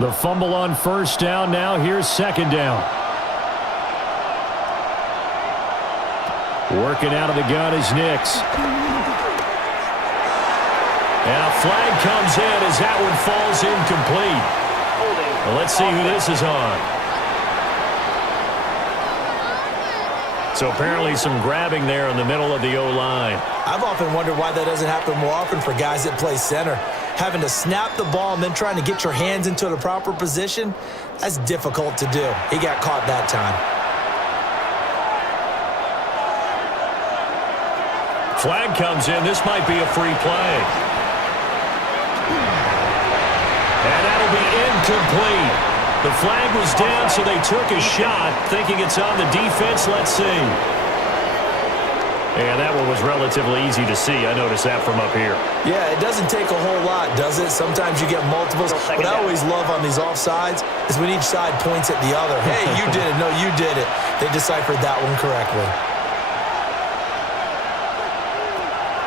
The fumble on 1st down. Now here's 2nd down. Working out of the gun is Nix. And a flag comes in as that one falls incomplete. Well, let's see who this is on. So apparently some grabbing there in the middle of the O-line. I've often wondered why that doesn't happen more often for guys that play center. Having to snap the ball and then trying to get your hands into the proper position, that's difficult to do. He got caught that time. Flag comes in. This might be a free play. And that'll be incomplete. The flag was down, so they took a shot, thinking it's on the defense. Let's see. And that one was relatively easy to see. I noticed that from up here. Yeah, it doesn't take a whole lot, does it? Sometimes you get multiples. What I always love on these offsides is when each side points at the other. Hey, you did it. No, you did it. They deciphered that one correctly.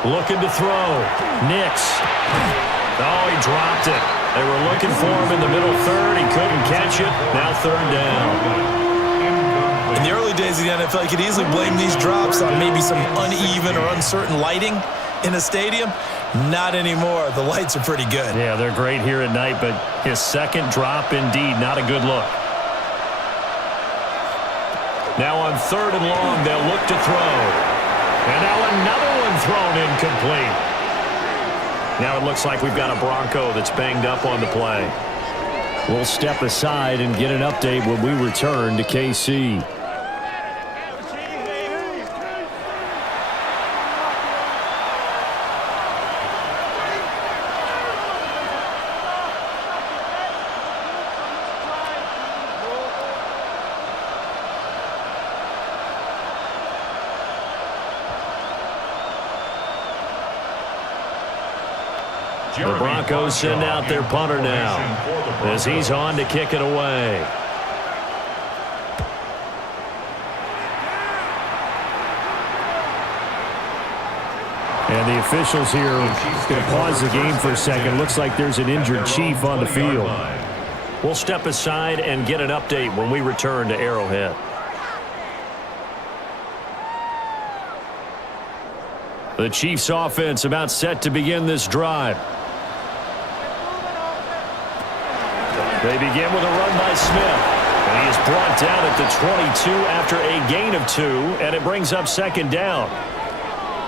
Looking to throw. Nix. Oh, he dropped it. They were looking for him in the middle third. He couldn't catch it. Now 3rd down. In the early days of the NFL, you could easily blame these drops on maybe some uneven or uncertain lighting in a stadium. Not anymore. The lights are pretty good. Yeah, they're great here at night, but his 2nd drop, indeed, not a good look. Now on 3rd and long, they'll look to throw. And now another one thrown incomplete. Now it looks like we've got a Bronco that's banged up on the play. We'll step aside and get an update when we return to KC. The Broncos send out their punter now as he's on to kick it away. And the officials here going to pause the game for a second. Looks like there's an injured Chief on the field. We'll step aside and get an update when we return to Arrowhead. The Chiefs offense about set to begin this drive. They begin with a run by Smith. And he is brought down at the 22 after a gain of 2, and it brings up 2nd down.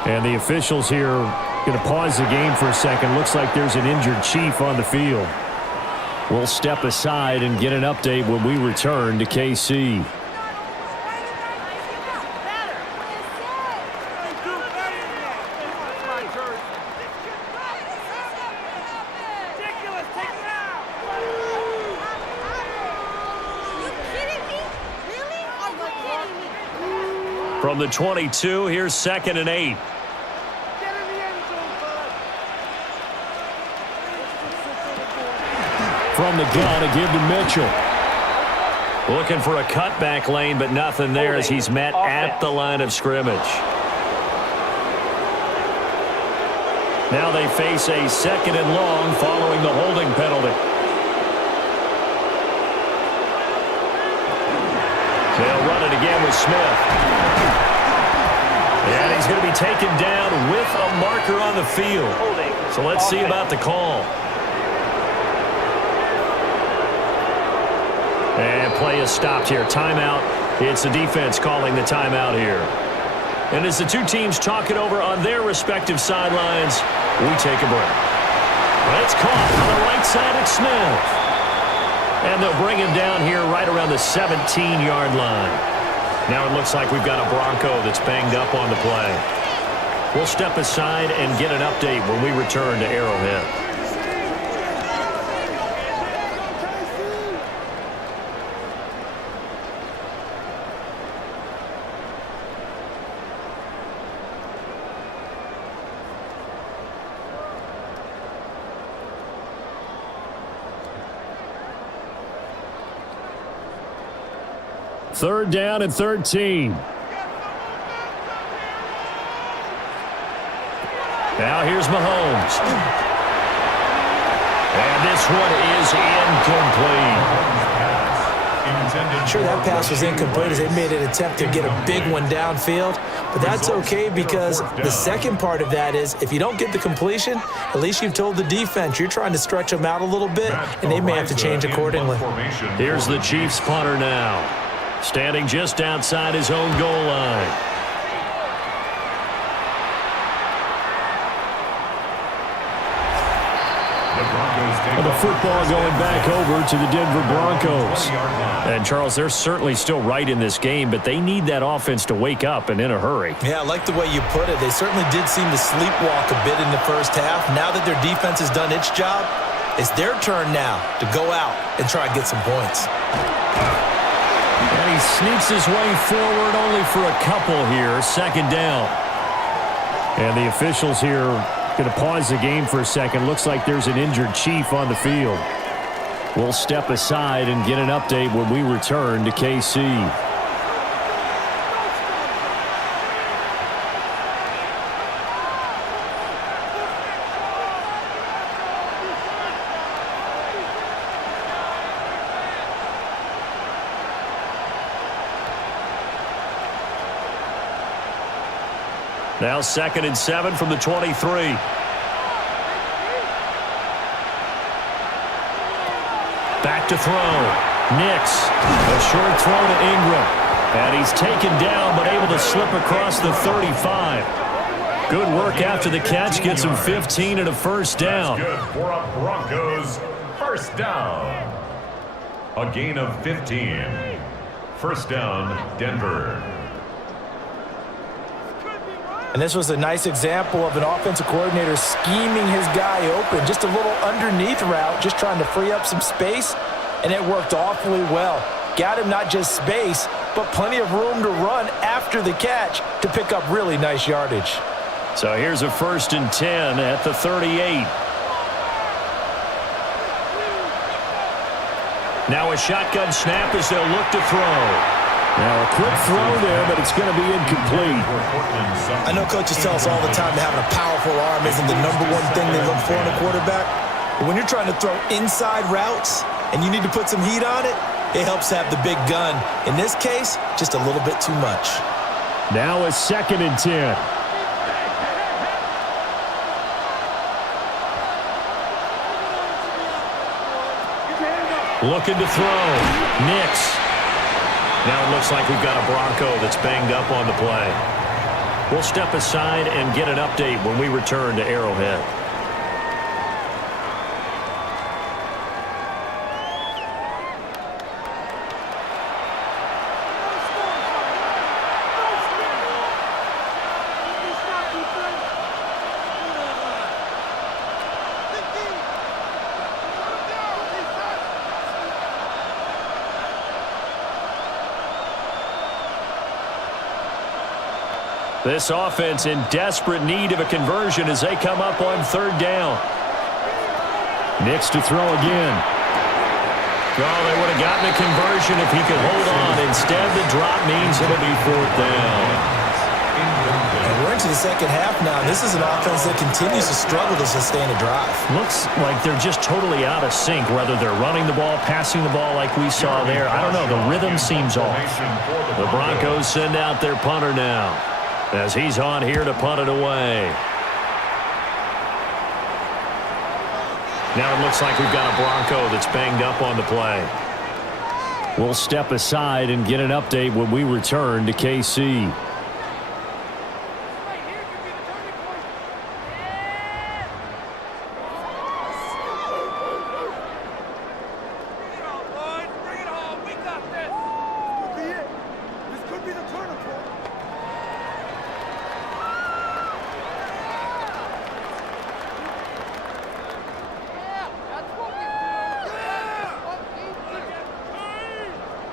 And the officials here going to pause the game for a second. Looks like there's an injured Chief on the field. We'll step aside and get an update when we return to KC. From the 22, here's 2nd and 8. From the gun, a give to Mitchell. Looking for a cutback lane, but nothing there as he's met at the line of scrimmage. Now they face a 2nd and long following the holding penalty. They'll run it again with Smith. And he's going to be taken down with a marker on the field. So let's see about the call. And play is stopped here. Timeout. It's the defense calling the timeout here. And as the two teams talk it over on their respective sidelines, we take a break. It's caught on the right side at Smith. And they'll bring him down here right around the 17-yard line. Now it looks like we've got a Bronco that's banged up on the play. We'll step aside and get an update when we return to Arrowhead. Third down and 13. Now here's Mahomes. And this one is incomplete. Sure, that pass was incomplete as they made an attempt to get a big one downfield. But that's okay because the second part of that is if you don't get the completion, at least you've told the defense you're trying to stretch them out a little bit, and they may have to change accordingly. Here's the Chiefs punter now, standing just outside his own goal line. And the football going back over to the Denver Broncos. And, Charles, they're certainly still right in this game, but they need that offense to wake up and in a hurry. Yeah, I like the way you put it. They certainly did seem to sleepwalk a bit in the first half. Now that their defense has done its job, it's their turn now to go out and try and get some points. And he sneaks his way forward only for a couple here. 2nd down. And the officials here going to pause the game for a second. Looks like there's an injured Chief on the field. We'll step aside and get an update when we return to KC. Now 2nd and 7 from the 23. Back to throw. Nix. A short throw to Ingram. And he's taken down but able to slip across the 35. Good work after the catch. Gets him 15 and a first down. That's good for a Broncos first down. A gain of 15. First down, Denver. And this was a nice example of an offensive coordinator scheming his guy open. Just a little underneath route, just trying to free up some space, and it worked awfully well. Got him not just space, but plenty of room to run after the catch to pick up really nice yardage. So here's a 1st and 10 at the 38. Now a shotgun snap as they'll look to throw. Now a quick throw there, but it's going to be incomplete. I know coaches tell us all the time that having a powerful arm isn't the #1 thing they look for in a quarterback. But when you're trying to throw inside routes and you need to put some heat on it, it helps to have the big gun. In this case, just a little bit too much. Now a 2nd and 10. Looking to throw. Nix. Now it looks like we've got a Bronco that's banged up on the play. We'll step aside and get an update when we return to Arrowhead. This offense in desperate need of a conversion as they come up on 3rd down. Nix to throw again. Oh, they would have gotten a conversion if he could hold on. Instead, the drop means it'll be 4th down. And we're in into the second half now. This is an offense that continues to struggle to sustain a drive. Looks like they're just totally out of sync, whether they're running the ball, passing the ball like we saw there. I don't know. The rhythm seems off. The Broncos send out their punter now as he's on here to punt it away. Now it looks like we've got a Bronco that's banged up on the play. We'll step aside and get an update when we return to KC.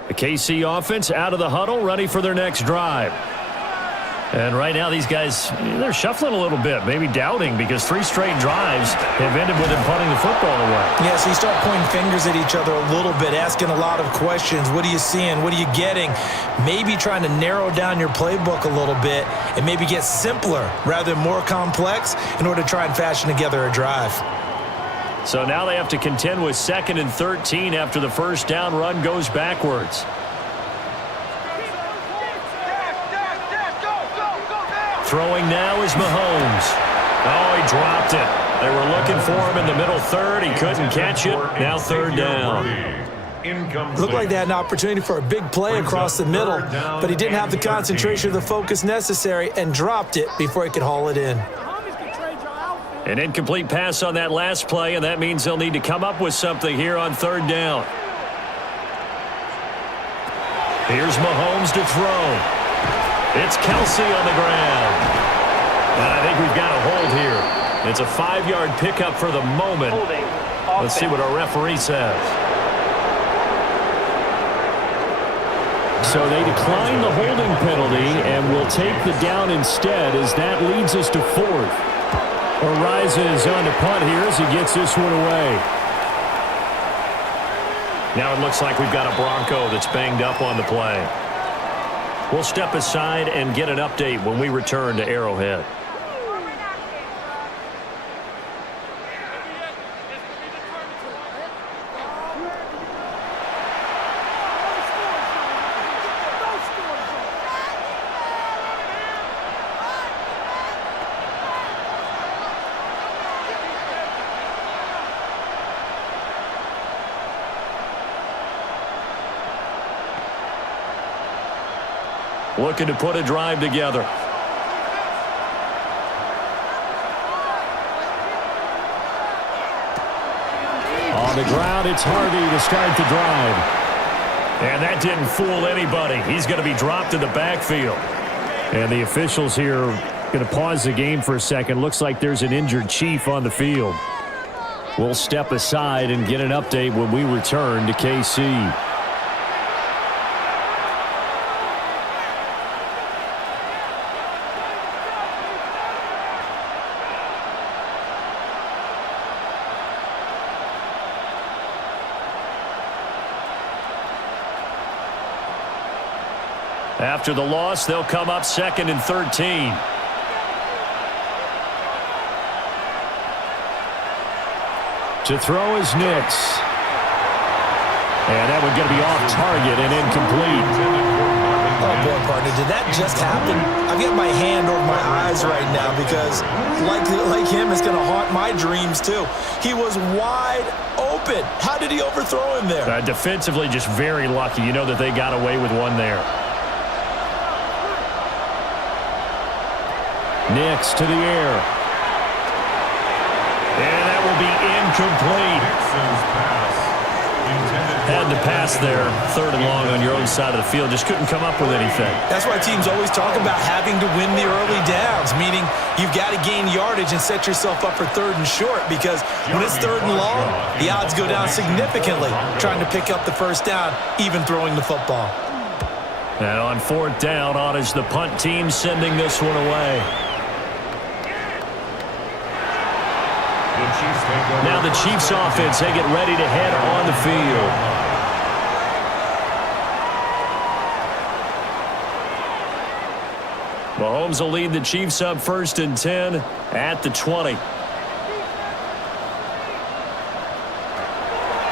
The KC offense out of the huddle, ready for their next drive. And right now these guys, they're shuffling a little bit, maybe doubting, because 3 straight drives have ended with them punting the football away. Yeah, so you start pointing fingers at each other a little bit, asking a lot of questions. What are you seeing? What are you getting? Maybe trying to narrow down your playbook a little bit and maybe get simpler rather than more complex in order to try and fashion together a drive. So now they have to contend with 2nd and 13 after the first down run goes backwards. Throwing now is Mahomes. Oh, he dropped it. They were looking for him in the middle third. He couldn't catch it. Now 3rd down. Looked like they had an opportunity for a big play across the middle, but he didn't have the concentration or the focus necessary and dropped it before he could haul it in. An incomplete pass on that last play, and that means they'll need to come up with something here on 3rd down. Here's Mahomes to throw. It's Kelsey on the ground. And I think we've got a hold here. It's a 5-yard pickup for the moment. Let's see what our referee says. So they decline the holding penalty and will take the down instead, as that leads us to 4th. Arises on the punt here as he gets this one away. Now it looks like we've got a Bronco that's banged up on the play. We'll step aside and get an update when we return to Arrowhead. Looking to put a drive together. On the ground, it's Harvey to start the drive. And that didn't fool anybody. He's going to be dropped in the backfield. And the officials here are going to pause the game for a second. Looks like there's an injured Chief on the field. We'll step aside and get an update when we return to KC. After the loss, they'll come up 2nd and 13. To throw is Nix. And that one going to be off target and incomplete. Oh, boy, partner, did that just happen? I've got my hand over my eyes right now because, like him, it's going to haunt my dreams, too. He was wide open. How did he overthrow him there? Defensively, just very lucky. You know that they got away with one there. Nix to the air. And that will be incomplete. Had to pass there, 3rd and long on your own side of the field. Just couldn't come up with anything. That's why teams always talk about having to win the early downs, meaning you've got to gain yardage and set yourself up for 3rd and short, because when it's 3rd and long, the odds go down significantly trying to pick up the first down, even throwing the football. And on 4th down, on is the punt team sending this one away. Now the Chiefs offense, they get ready to head on the field. Mahomes will lead the Chiefs up 1st and 10 at the 20.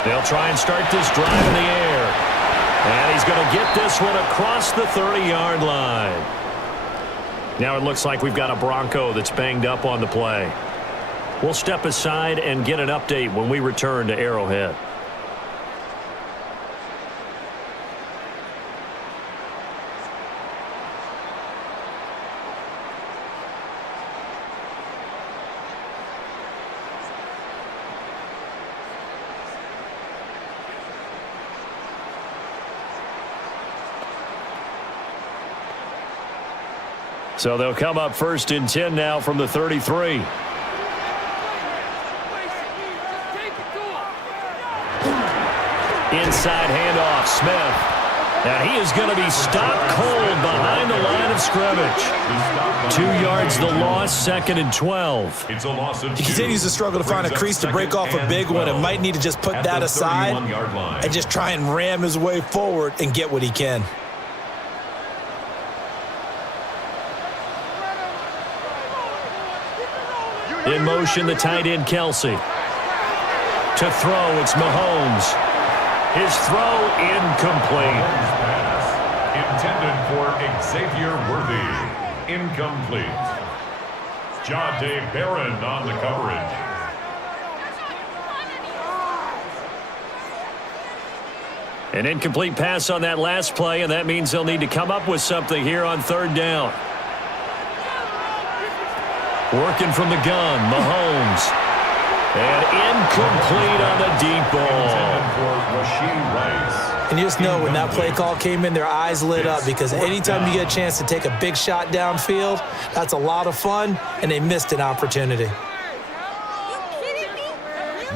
They'll try and start this drive in the air. And he's going to get this one across the 30-yard line. Now it looks like we've got a Bronco that's banged up on the play. We'll step aside and get an update when we return to Arrowhead. So they'll come up 1st and 10 now from the 33. Inside handoff, Smith. And he is going to be stopped cold behind the line of scrimmage. 2 yards the loss, 2nd and 12. It's a loss of 2. He continues to struggle to find a crease to break off a big one and might need to just put that aside and just try and ram his way forward and get what he can. In motion, the tight end, Kelsey. To throw, it's Mahomes. His throw incomplete. Pass intended for Xavier Worthy. Incomplete. Jahdae Barron on the coverage. An incomplete pass on that last play, and that means they'll need to come up with something here on 3rd down. Working from the gun, Mahomes. And incomplete on the deep ball. And you just know when that play call came in, their eyes lit up because anytime you get a chance to take a big shot downfield, that's a lot of fun, and they missed an opportunity.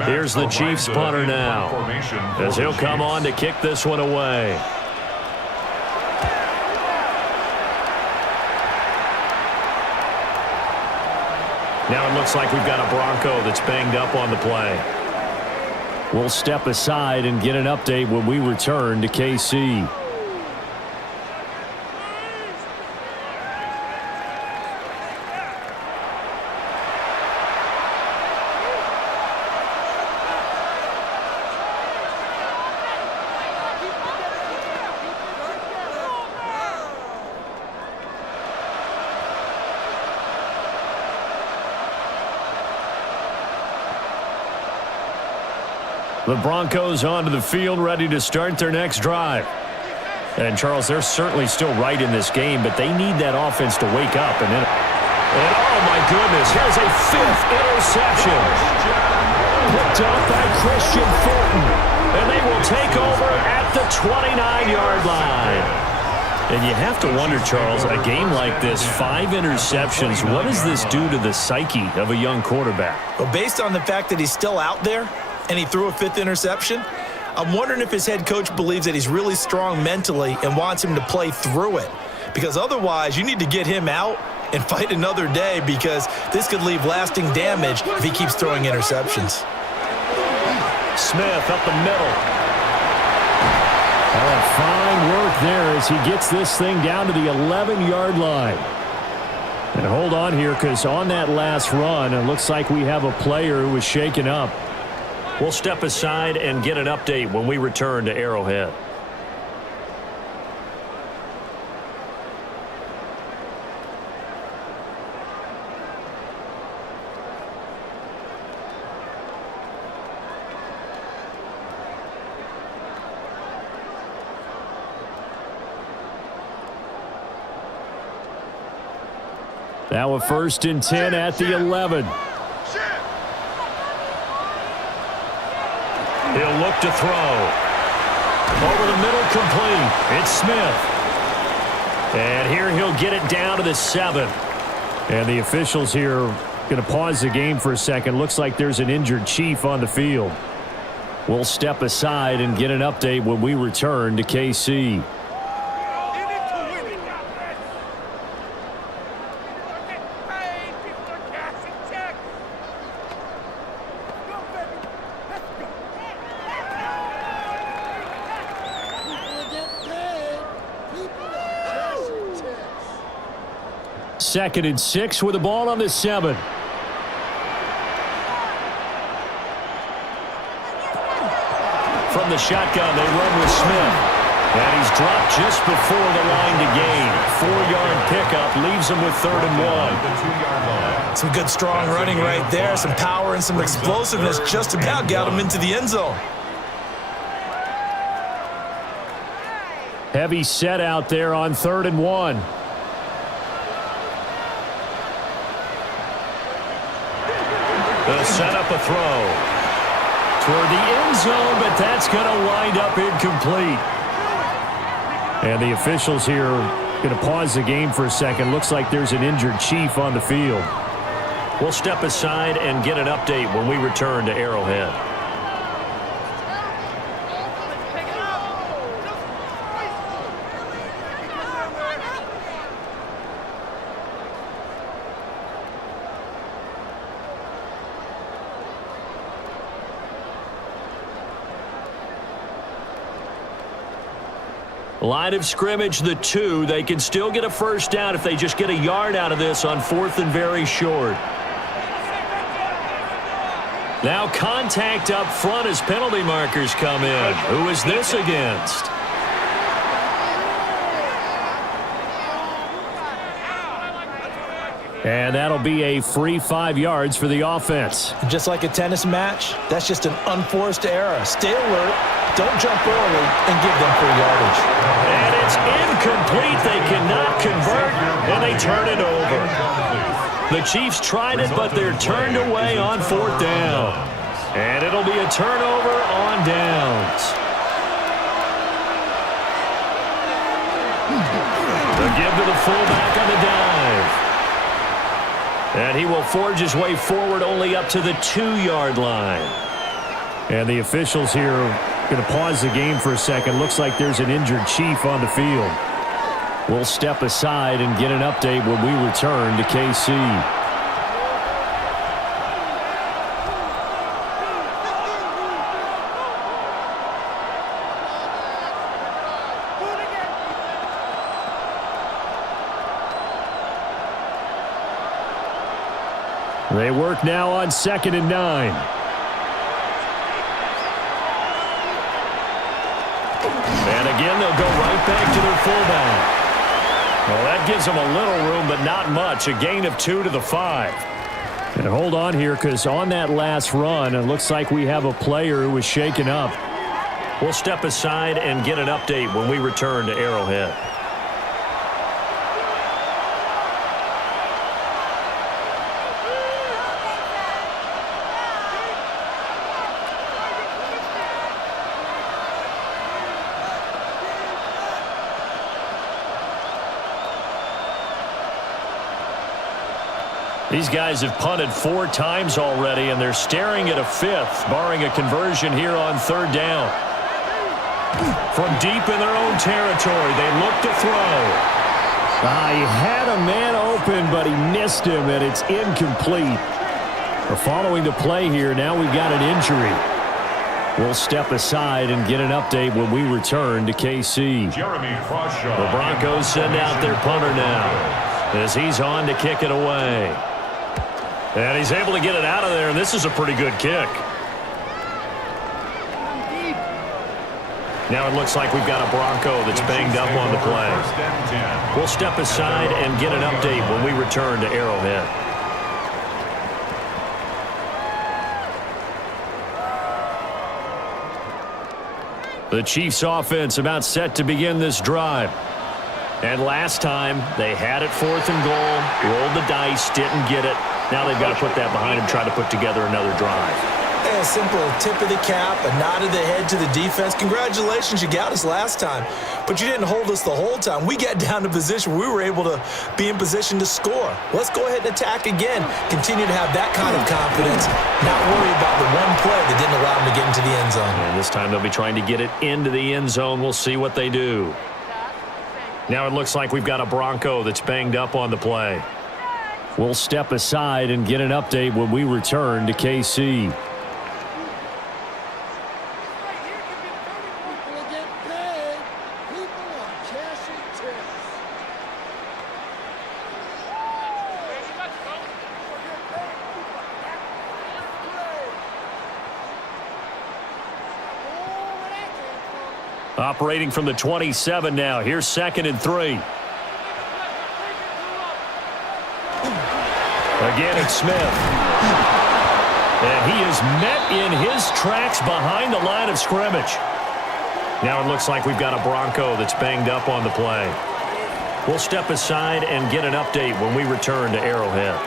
Here's the Chiefs punter now, as he'll come on to kick this one away. Now it looks like we've got a Bronco that's banged up on the play. We'll step aside and get an update when we return to KC. The Broncos onto the field, ready to start their next drive. And, Charles, they're certainly still right in this game, but they need that offense to wake up. And oh, my goodness, here's a 5th interception. Picked up by Christian Fulton. And they will take over at the 29-yard line. And you have to wonder, Charles, a game like this, 5 interceptions, what does this do to the psyche of a young quarterback? Well, based on the fact that he's still out there, and he threw a 5th interception, I'm wondering if his head coach believes that he's really strong mentally and wants him to play through it. Because otherwise, you need to get him out and fight another day because this could leave lasting damage if he keeps throwing interceptions. Smith up the middle. Oh, fine work there as he gets this thing down to the 11-yard line. And hold on here because on that last run, it looks like we have a player who was shaken up. We'll step aside and get an update when we return to Arrowhead. Now a 1st and 10 at the 11. He'll look to throw. Over the middle, complete. It's Smith. And here he'll get it down to the 7. And the officials here are going to pause the game for a second. Looks like there's an injured Chief on the field. We'll step aside and get an update when we return to KC. 2nd and 6 with the ball on the 7. From the shotgun, they run with Smith. And he's dropped just before the line to gain. 4-yard pickup leaves him with 3rd and 1. Some good strong running right there. Some power and some explosiveness just about got him into the end zone. Heavy set out there on 3rd and 1. They'll set up a throw toward the end zone, but that's going to wind up incomplete. And the officials here are going to pause the game for a second. Looks like there's an injured Chief on the field. We'll step aside and get an update when we return to Arrowhead. Line of scrimmage, the 2. They can still get a first down if they just get a yard out of this on 4th and very short. Now contact up front as penalty markers come in. Who is this against? And that'll be a free 5 yards for the offense. Just like a tennis match, that's just an unforced error. Stay alert, don't jump early, and give them free yardage. And it's incomplete. They cannot convert, and they turn it over. The Chiefs tried it, but they're turned away on 4th down. And it'll be a turnover on downs. The give to the fullback on the dive. And he will forge his way forward only up to the 2-yard line. And the officials here are going to pause the game for a second. Looks like there's an injured Chief on the field. We'll step aside and get an update when we return to KC. They work now on 2nd and 9. And again, they'll go right back to their fullback. Well, that gives them a little room, but not much. A gain of 2 to the 5. And hold on here, because on that last run, it looks like we have a player who was shaken up. We'll step aside and get an update when we return to Arrowhead. These guys have punted 4 times already, and they're staring at a 5th, barring a conversion here on 3rd down. From deep in their own territory, they look to throw. He had a man open, but he missed him, and it's incomplete. We're following the play here. Now we've got an injury. We'll step aside and get an update when we return to KC. The Broncos send out their punter now as he's on to kick it away. And he's able to get it out of there, and this is a pretty good kick. Now it looks like we've got a Bronco that's banged up on the play. We'll step aside and get an update when we return to Arrowhead. The Chiefs offense about set to begin this drive. And last time, they had it 4th and goal, rolled the dice, didn't get it. Now they've got to put that behind them, try to put together another drive. A simple tip of the cap, a nod of the head to the defense. Congratulations, you got us last time. But you didn't hold us the whole time. We got down to position where we were able to be in position to score. Let's go ahead and attack again. Continue to have that kind of confidence. Not worry about the one play that didn't allow them to get into the end zone. And this time they'll be trying to get it into the end zone. We'll see what they do. Now it looks like we've got a Bronco that's banged up on the play. We'll step aside and get an update when we return to KC. Operating from the 27 now. Here's 2nd and 3. Again, it's Smith. And he is met in his tracks behind the line of scrimmage. Now it looks like we've got a Bronco that's banged up on the play. We'll step aside and get an update when we return to Arrowhead.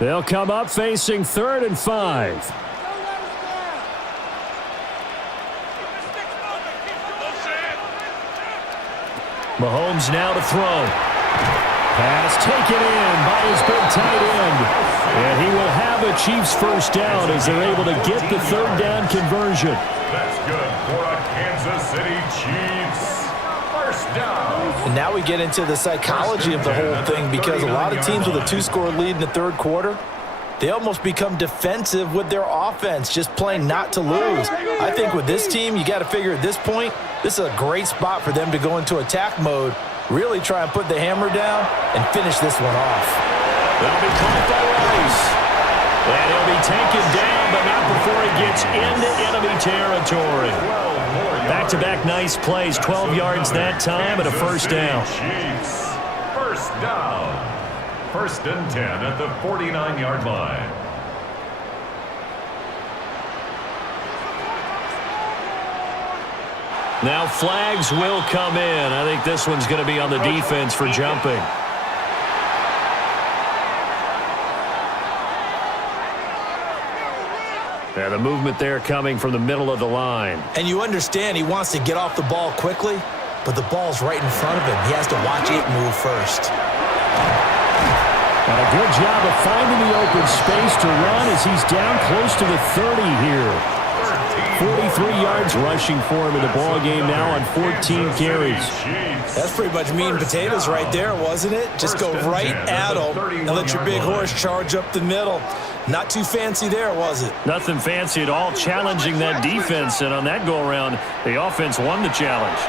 They'll come up facing 3rd and 5. Mahomes now to throw. Pass taken in by his big tight end. And he will have a Chiefs first down as they're able to get the 3rd down conversion. That's good for a Kansas City Chiefs. First down. And now we get into the psychology of the whole thing, because a lot of teams with a 2-score lead in the 3rd quarter, they almost become defensive with their offense, just playing not to lose. I think with this team, you got to figure at this point, this is a great spot for them to go into attack mode, really try and put the hammer down and finish this one off. That'll be caught by Rice. And he'll be taken down, but not before he gets into enemy territory. Back-to-back nice plays, 12 yards that time and a first down. Chiefs. First down. 1st and 10 at the 49-yard line. Now flags will come in. I think this one's going to be on the defense for jumping. Yeah, the movement there coming from the middle of the line. And you understand he wants to get off the ball quickly, but the ball's right in front of him. He has to watch it move first. And a good job of finding the open space to run as he's down close to the 30 here. 43 yards rushing for him in the ball game now on 14 carries. That's pretty much meat and potatoes right there, wasn't it? Just go right at him and let your big horse charge up the middle. Not too fancy there, was it? Nothing fancy at all, challenging that defense, and on that go-around, the offense won the challenge.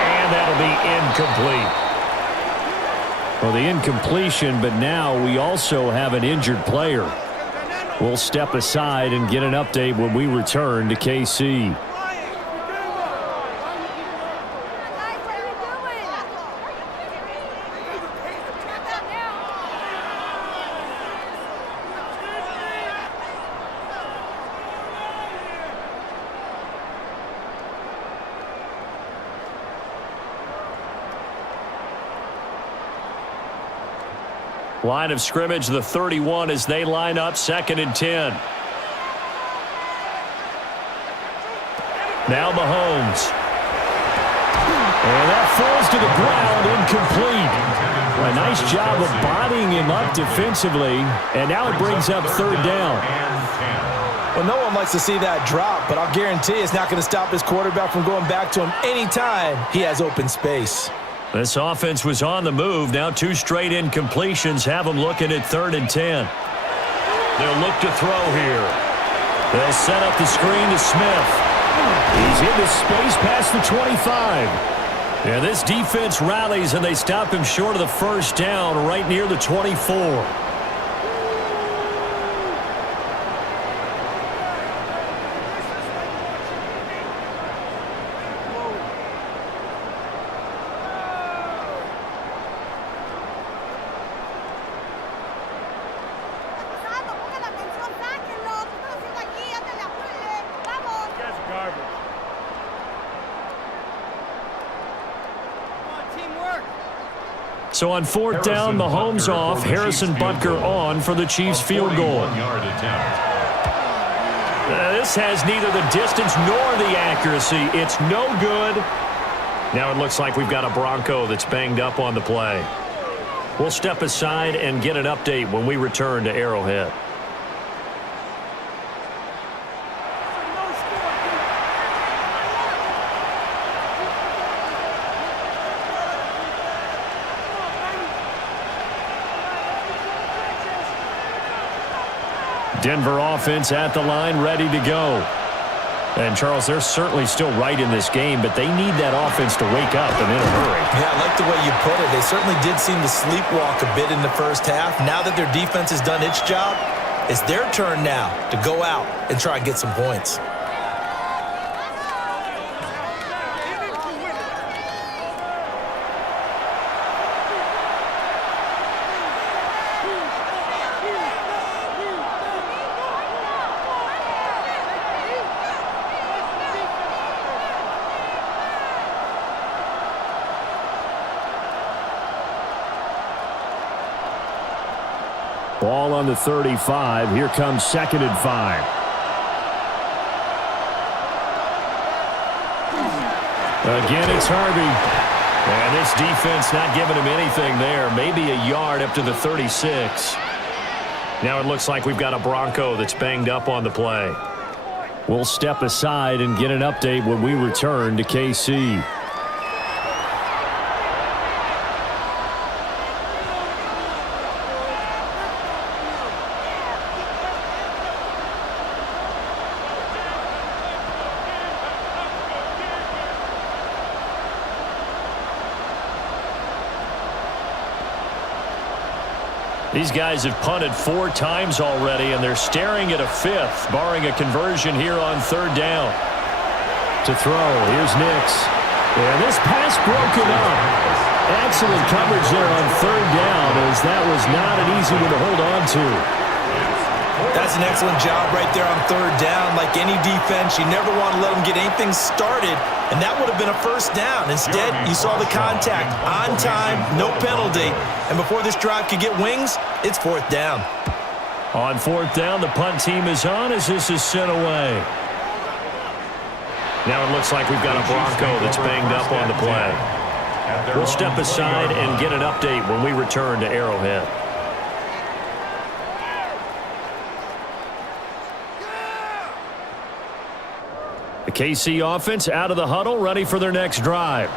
And that'll be incomplete. Well, the incompletion, but now we also have an injured player. We'll step aside and get an update when we return to KC. Line of scrimmage, the 31 as they line up 2nd and 10. Now Mahomes. And that falls to the ground, incomplete. A nice job of bodying him up defensively, and now it brings up 3rd down. Well, no one likes to see that drop, but I'll guarantee it's not going to stop his quarterback from going back to him anytime he has open space. This offense was on the move. Now 2 straight incompletions have them looking at 3rd and 10. They'll look to throw here. They'll set up the screen to Smith. He's into space past the 25. And this defense rallies, and they stop him short of the first down right near the 24. So on 4th down, Mahomes off, Harrison Butker on for the Chiefs field goal. This has neither the distance nor the accuracy. It's no good. Now it looks like we've got a Bronco that's banged up on the play. We'll step aside and get an update when we return to Arrowhead. Denver offense at the line, ready to go. And, Charles, they're certainly still right in this game, but they need that offense to wake up and in a hurry. Yeah, I like the way you put it. They certainly did seem to sleepwalk a bit in the first half. Now that their defense has done its job, it's their turn now to go out and try and get some points. Ball on the 35. Here comes 2nd and 5. Again, it's Harvey. And this defense not giving him anything there. Maybe a yard up to the 36. Now it looks like we've got a Bronco that's banged up on the play. We'll step aside and get an update when we return to KC. These guys have punted 4 times already, and they're staring at a 5th, barring a conversion here on 3rd down. To throw, here's Nix. And this pass broken up. Excellent coverage there on 3rd down, as that was not an easy one to hold on to. That's an excellent job right there on 3rd down. Like any defense, you never want to let them get anything started, and that would have been a 1st down. Instead, you saw the contact on time, no penalty, and before this drive could get wings, it's 4th down. On 4th down, the punt team is on as this is sent away. Now it looks like we've got a Bronco that's banged up on the play. We'll step aside and get an update when we return to Arrowhead. The KC offense out of the huddle, ready for their next drive.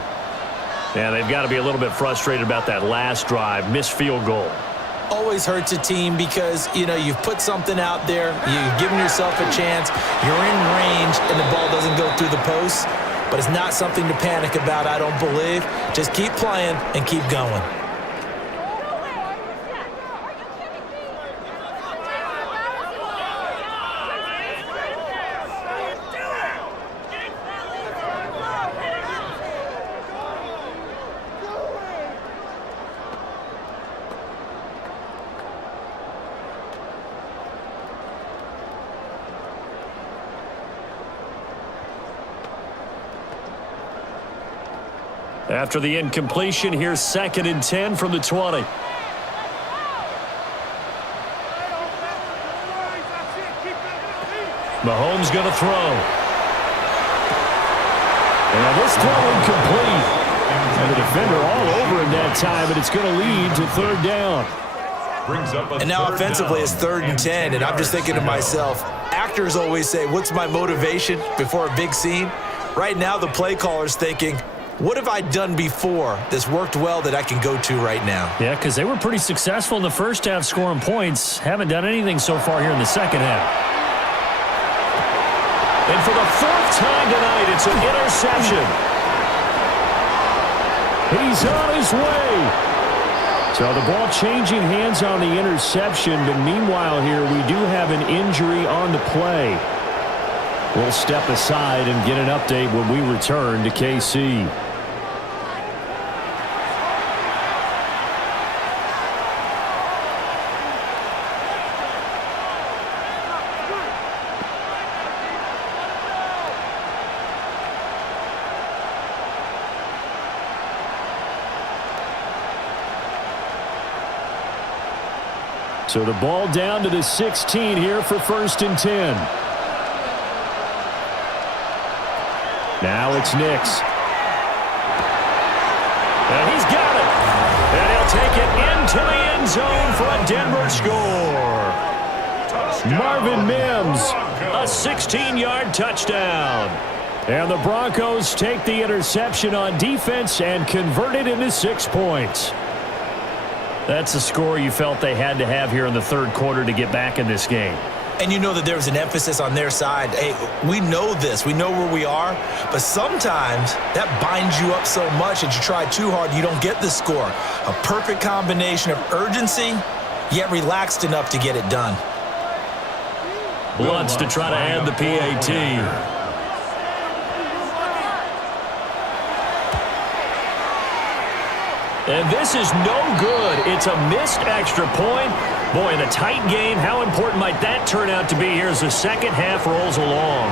And they've got to be a little bit frustrated about that last drive, missed field goal. Always hurts a team because, you've put something out there, you've given yourself a chance, you're in range, and the ball doesn't go through the posts. But it's not something to panic about, I don't believe. Just keep playing and keep going. After the incompletion, here's 2nd and 10 from the 20. Mahomes going to throw. And this throw incomplete. And the defender all over him that time, but it's going to lead to 3rd down. And now offensively it's 3rd and 10, and I'm just thinking to myself, actors always say, what's my motivation before a big scene? Right now the play caller's thinking, what have I done before that's worked well that I can go to right now? Yeah, because they were pretty successful in the first half scoring points. Haven't done anything so far here in the second half. And for the 4th time tonight, it's an interception. He's on his way. So the ball changing hands on the interception, but meanwhile here we do have an injury on the play. We'll step aside and get an update when we return to KC. So the ball down to the 16 here for 1st and 10. Now it's Nix. And he's got it. And he'll take it into the end zone for a Denver score. Marvin Mims, a 16-yard touchdown. And the Broncos take the interception on defense and convert it into 6 points. That's the score you felt they had to have here in the 3rd quarter to get back in this game. and you know that there's an emphasis on their side. Hey, we know this. We know where we are. But sometimes that binds you up so much that you try too hard, you don't get the score. A perfect combination of urgency, yet relaxed enough to get it done. Wants to try to add the PAT. And this is no good. It's a missed extra point. Boy, in a tight game, how important might that turn out to be here as the second half rolls along?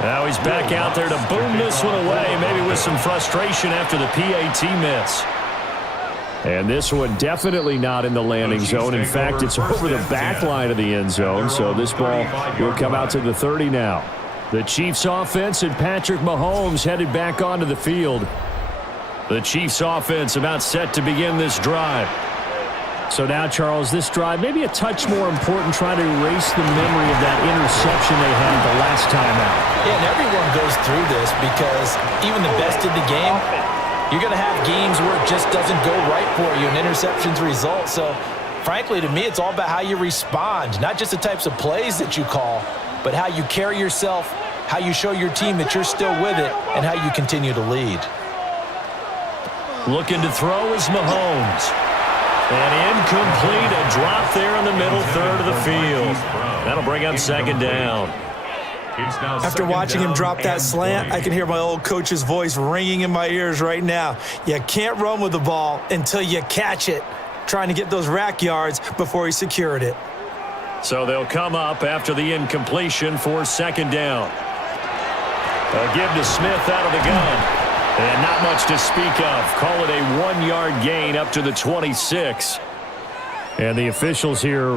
Now he's back out there to boom this one away, maybe with some frustration after the PAT miss. And this one definitely not in the landing zone. In fact, it's over the back line of the end zone, so this ball will come out to the 30 now. The Chiefs offense and Patrick Mahomes headed back onto the field. The Chiefs offense about set to begin this drive. So now, Charles, this drive maybe a touch more important, trying to erase the memory of that interception they had the last time out. Yeah, and everyone goes through this because even the best in the game, you're going to have games where it just doesn't go right for you and interceptions result. So, frankly, to me, it's all about how you respond, not just the types of plays that you call, but how you carry yourself, how you show your team that you're still with it, and how you continue to lead. Looking to throw is Mahomes. And incomplete, a drop there in the middle third of the field. That'll bring up second down. After watching him drop that slant, I can hear my old coach's voice ringing in my ears right now. You can't run with the ball until you catch it, trying to get those rack yards before he secured it. So they'll come up after the incompletion for second down. A give to Smith out of the gun. And not much to speak of. Call it a 1-yard gain up to the 26. And the officials here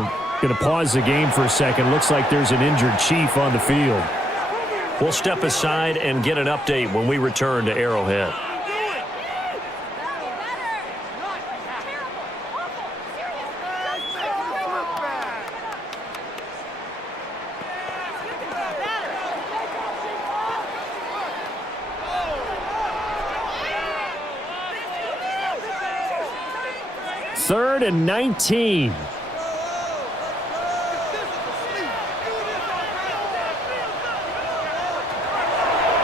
going to pause the game for a second. Looks like there's an injured Chief on the field. We'll step aside and get an update when we return to Arrowhead. Third and 19.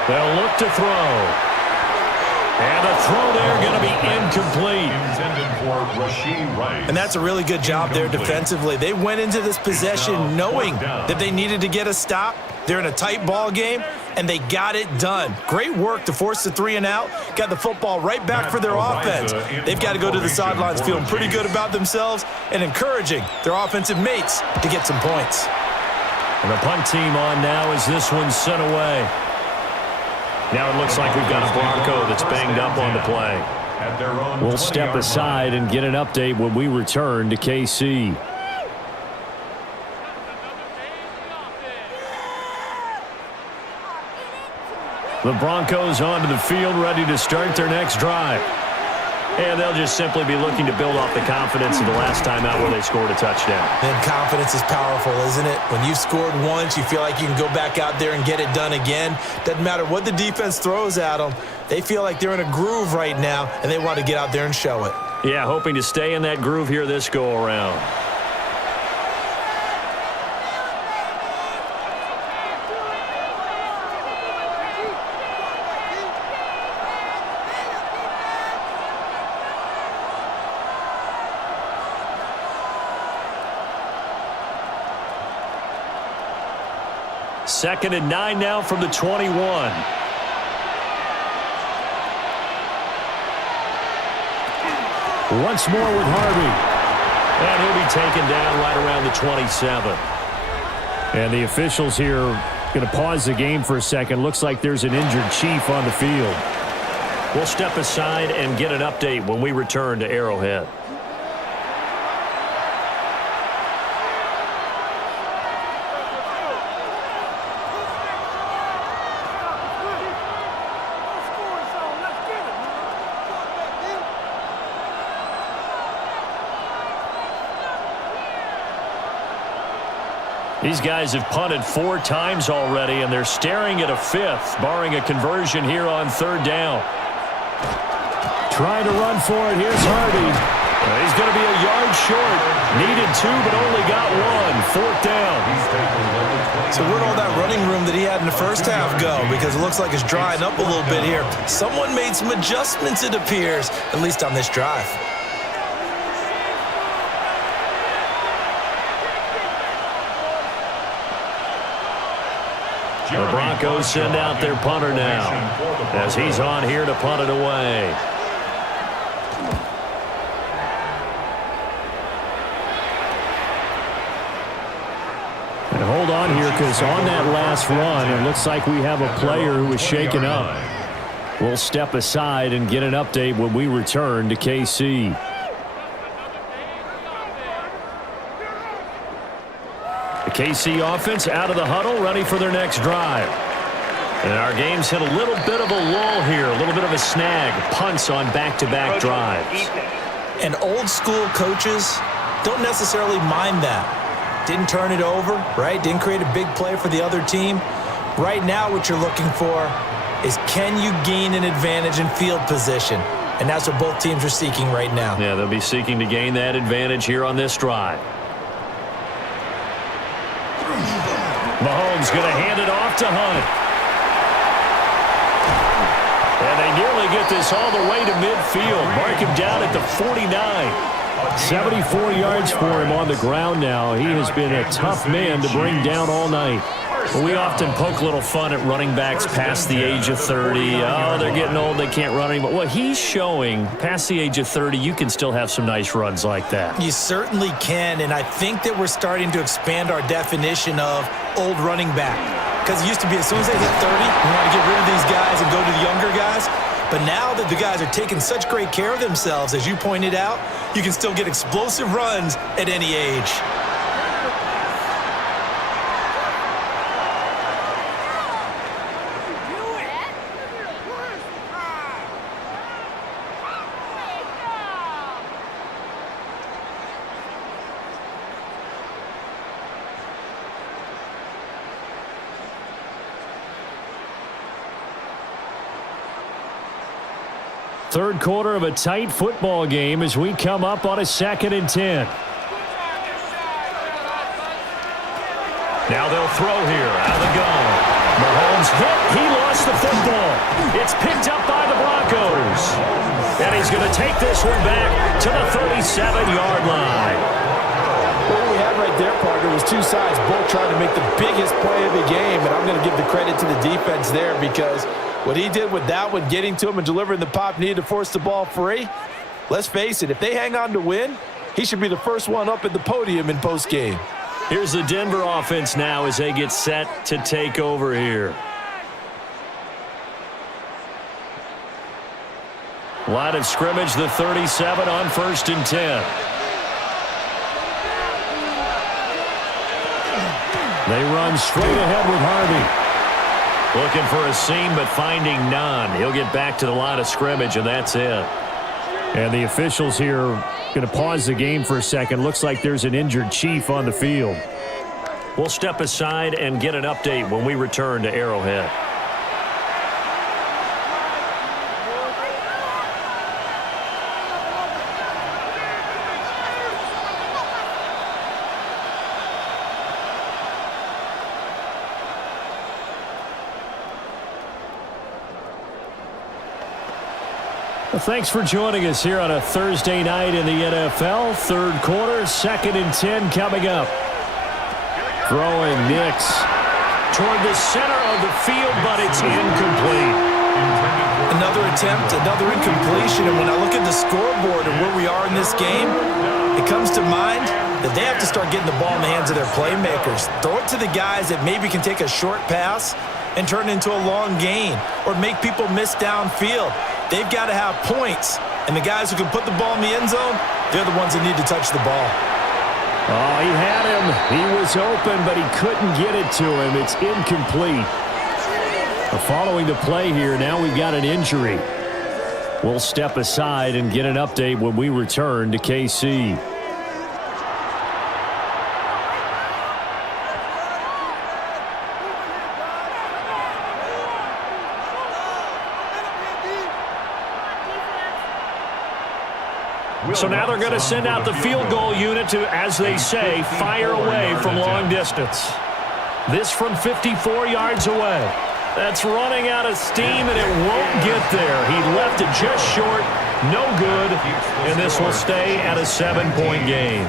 They'll look to throw. And the throw there going to be incomplete. Intended for Rashee Rice. And that's a really good job there defensively. They went into this possession knowing that they needed to get a stop. They're in a tight ball game, and they got it done. Great work to force the 3 and out. Got the football right back for their offense. They've got to go to the sidelines feeling pretty good about themselves and encouraging their offensive mates to get some points. And the punt team on now as this one's sent away. Now it looks like we've got a Bronco that's banged up on the play. We'll step aside and get an update when we return to KC. The Broncos onto the field, ready to start their next drive. And they'll just simply be looking to build off the confidence of the last time out where they scored a touchdown. And confidence is powerful, isn't it? When you've scored once, you feel like you can go back out there and get it done again. Doesn't matter what the defense throws at them. They feel like they're in a groove right now, and they want to get out there and show it. Yeah, hoping to stay in that groove here this go-around. Second and 9 now from the 21. Once more with Harvey. And he'll be taken down right around the 27. And the officials here going to pause the game for a second. Looks like there's an injured Chief on the field. We'll step aside and get an update when we return to Arrowhead. These guys have punted 4 times already, and they're staring at a 5th, barring a conversion here on 3rd down. Trying to run for it. Here's Hardy. He's going to be a yard short. Needed 2, but only got 1. 4th down. So where'd all that running room that he had in the first half go? Because it looks like it's drying up a little bit here. Someone made some adjustments, it appears, at least on this drive. The Broncos send out their punter now as he's on here to punt it away. And hold on here, because on that last run, it looks like we have a player who is shaken up. We'll step aside and get an update when we return to KC. The KC offense out of the huddle, ready for their next drive. And our game's hit a little bit of a lull here, a little bit of a snag. Punts on back-to-back drives. And old school coaches don't necessarily mind that. Didn't turn it over, right? Didn't create a big play for the other team. Right now what you're looking for is, can you gain an advantage in field position? And that's what both teams are seeking right now. Yeah, they'll be seeking to gain that advantage here on this drive. Mahomes going to hand it off to Hunt. And they nearly get this all the way to midfield. Mark him down at the 49. 74 yards for him on the ground now. He has been a tough man to bring down all night. We often poke a little fun at running backs past the age of 30. Oh, they're getting old, they can't run anymore. Well, he's showing past the age of 30, you can still have some nice runs like that. You certainly can, and I think that we're starting to expand our definition of old running back. Because it used to be as soon as they hit 30, we want to get rid of these guys and go to the younger guys. But now that the guys are taking such great care of themselves, as you pointed out, you can still get explosive runs at any age. Third quarter of a tight football game as we come up on a 2nd and 10. Now they'll throw here out of the gun. Mahomes hit. He lost the football. It's picked up by the Broncos. And he's going to take this one back to the 37-yard line. What we had right there, partner, was two sides both trying to make the biggest play of the game, and I'm going to give the credit to the defense there, because what he did with that one, getting to him and delivering the pop needed to force the ball free, let's face it, if they hang on to win, he should be the first one up at the podium in postgame. Here's the Denver offense now as they get set to take over here. Line of scrimmage, the 37 on 1st and 10. They run straight ahead with Harvey. Looking for a seam, but finding none. He'll get back to the line of scrimmage, and that's it. And the officials here going to pause the game for a second. Looks like there's an injured Chief on the field. We'll step aside and get an update when we return to Arrowhead. Well, thanks for joining us here on a Thursday night in the NFL. Third quarter, 2nd and 10 coming up. Throwing Nix Toward the center of the field, but it's incomplete. Another attempt, another incompletion, and when I look at the scoreboard and where we are in this game, it comes to mind that they have to start getting the ball in the hands of their playmakers. Throw it to the guys that maybe can take a short pass and turn it into a long gain or make people miss downfield. They've got to have points, and the guys who can put the ball in the end zone, they're the ones that need to touch the ball. Oh, he had him. He was open, but he couldn't get it to him. It's incomplete. Following the play here, now we've got an injury. We'll step aside and get an update when we return to KC. So now they're going to send out the field goal unit to, as they say, fire away from long distance. This from 54 yards away. That's running out of steam, and it won't get there. He left it just short. No good, and this will stay at a 7-point game.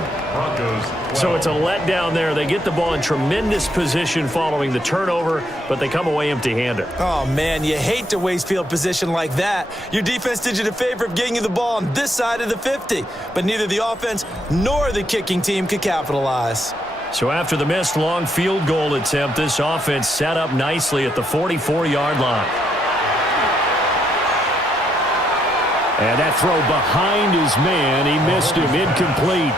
So it's a letdown there. They get the ball in tremendous position following the turnover, but they come away empty-handed. Oh, man, you hate to waste field position like that. Your defense did you the favor of getting you the ball on this side of the 50, but neither the offense nor the kicking team could capitalize. So after the missed long field goal attempt, this offense set up nicely at the 44-yard line. And that throw behind his man, he missed him, incomplete.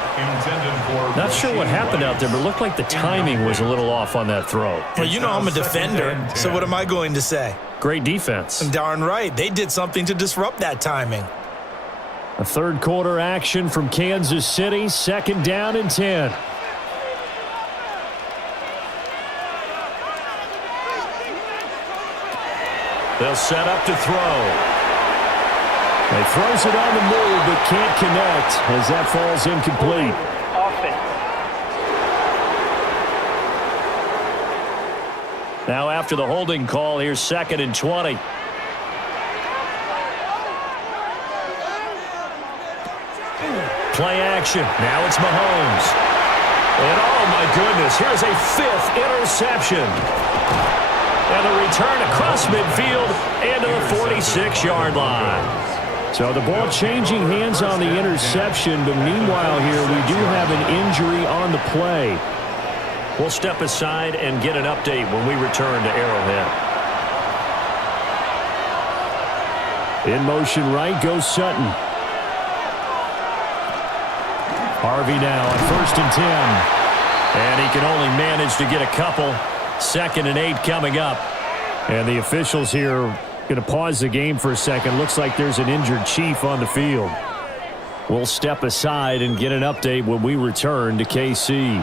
Not sure what happened out there, but it looked like the timing was a little off on that throw. Well, you know I'm a defender, so what am I going to say? Great defense. Darn right. They did something to disrupt that timing. A third quarter action from Kansas City, 2nd down and 10. They'll set up to throw. He throws it on the move, but can't connect as that falls incomplete. Offense. Now after the holding call, here's 2nd and 20. Play action. Now it's Mahomes. And oh my goodness, here's a 5th interception. And the return across midfield and to the 46-yard line. So the ball changing hands on the interception, but meanwhile here we do have an injury on the play. We'll step aside and get an update when we return to Arrowhead. In motion right goes Sutton. Harvey now on 1st and 10. And he can only manage to get a couple. 2nd and 8 coming up. And the officials here going to pause the game for a second. Looks like there's an injured Chief on the field. We'll step aside and get an update when we return to KC.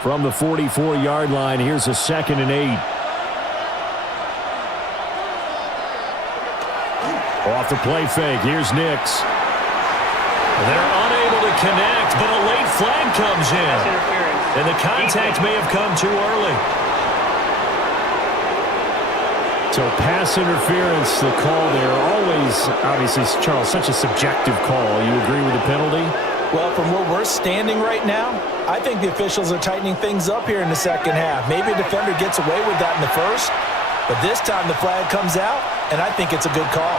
From the 44-yard line, here's a 2nd and 8. Off the play fake, here's Nix. They're unable to connect, but a late flag comes in. That's interference. And the contact may have come too early. So pass interference, the call there. Always, obviously, Charles, such a subjective call. You agree with the penalty? Well, from where we're standing right now, I think the officials are tightening things up here in the second half. Maybe a defender gets away with that in the first, but this time the flag comes out, and I think it's a good call.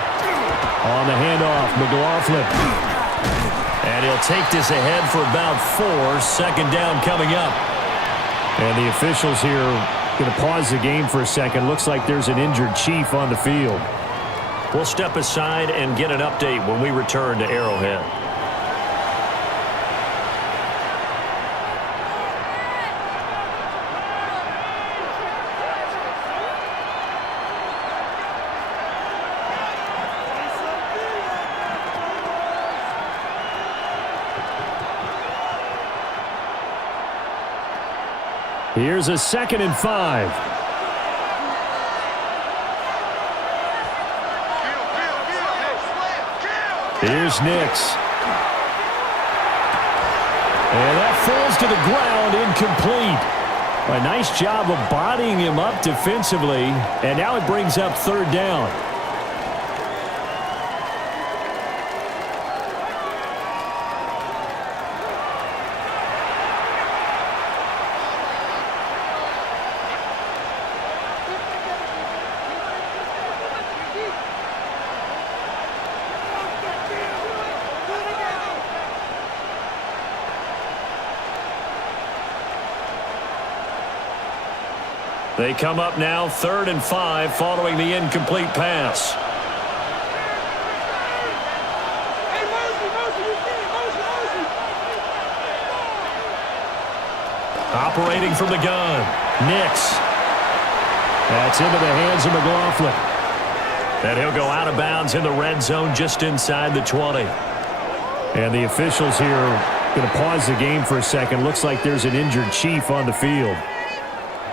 On the handoff, McLaughlin. And he'll take this ahead for about 4. 2nd down coming up. And the officials here going to pause the game for a second. Looks like there's an injured Chief on the field. We'll step aside and get an update when we return to Arrowhead. Here's a 2nd and 5. Here's Nix. And that falls to the ground, incomplete. A nice job of bodying him up defensively, and now it brings up 3rd down. They come up now 3rd and 5 following the incomplete pass. Operating from the gun, Nix. That's into the hands of McLaughlin. And he'll go out of bounds in the red zone just inside the 20. And the officials here going to pause the game for a second. Looks like there's an injured Chief on the field.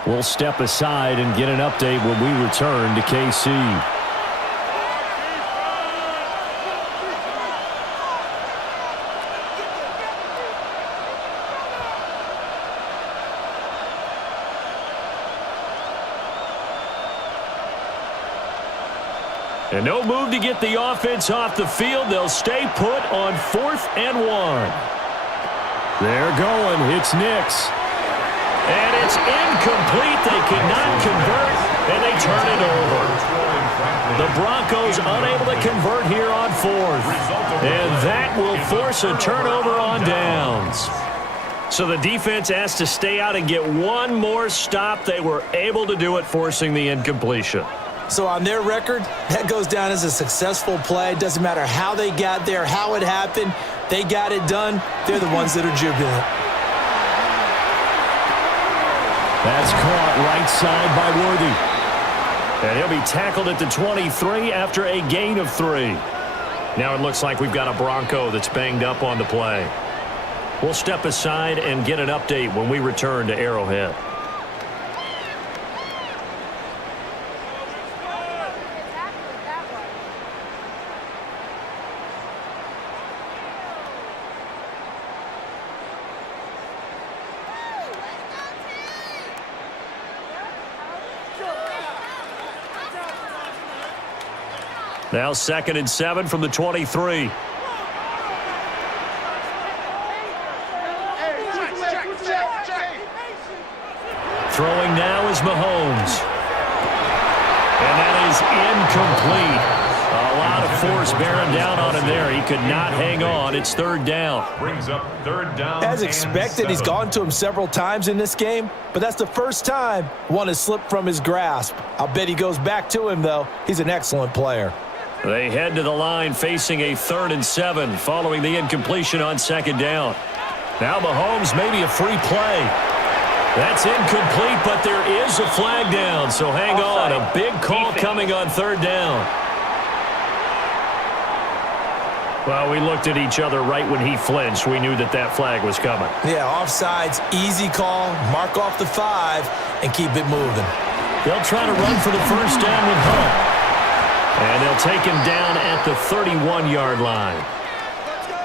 We'll step aside and get an update when we return to KC. And no move to get the offense off the field. They'll stay put on 4th and 1. They're going. It's Nix. And it's incomplete. They cannot convert, and they turn it over. The Broncos unable to convert here on 4th. And that will force a turnover on downs. So the defense has to stay out and get one more stop. They were able to do it, forcing the incompletion. So on their record, that goes down as a successful play. Doesn't matter how they got there, how it happened. They got it done. They're the ones that are jubilant. That's caught right side by Worthy. And he'll be tackled at the 23 after a gain of 3. Now it looks like we've got a Bronco that's banged up on the play. We'll step aside and get an update when we return to Arrowhead. Now 2nd and 7 from the 23. Throwing now is Mahomes. And that is incomplete. A lot of force bearing down on him there. He could not hang on. It's 3rd down. Brings up 3rd down. As expected, he's gone to him several times in this game, but that's the first time one has slipped from his grasp. I'll bet he goes back to him, though. He's an excellent player. They head to the line facing a 3rd and 7 following the incompletion on 2nd down. Now Mahomes, maybe a free play. That's incomplete, but there is a flag down, so hang on. A big call coming on 3rd down. Well, we looked at each other right when he flinched. We knew that that flag was coming. Yeah, offsides, easy call, mark off the 5, and keep it moving. They'll try to run for the 1st down with Hunt. And they'll take him down at the 31-yard line.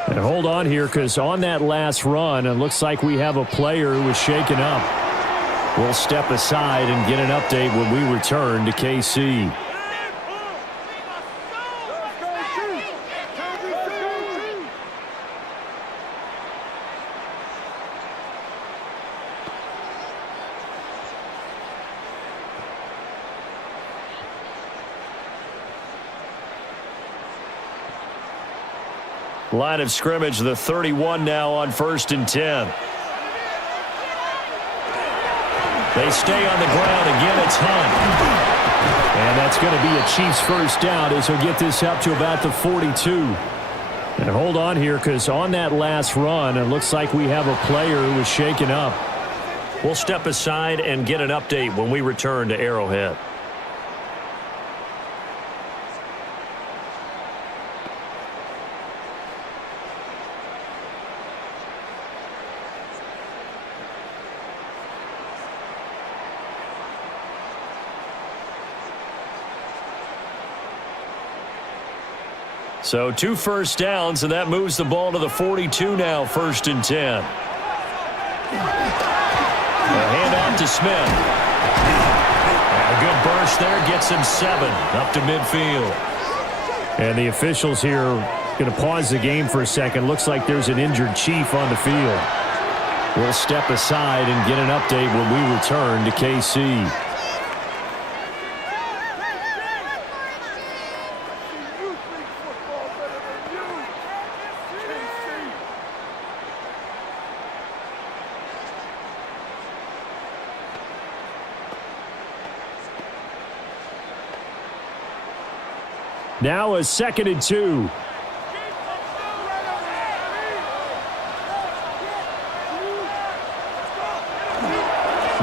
And hold on here, because on that last run, it looks like we have a player who was shaken up. We'll step aside and get an update when we return to KC. Line of scrimmage, the 31 now on 1st and 10. They stay on the ground. Again, it's Hunt. And that's going to be a Chiefs 1st down as he'll get this up to about the 42. And hold on here, because on that last run, it looks like we have a player who was shaken up. We'll step aside and get an update when we return to Arrowhead. So 2 first downs, and that moves the ball to the 42 now, 1st and 10. A handoff to Smith. And a good burst there gets him 7 up to midfield. And the officials here going to pause the game for a second. Looks like there's an injured Chief on the field. We'll step aside and get an update when we return to KC. Now a 2nd and 2.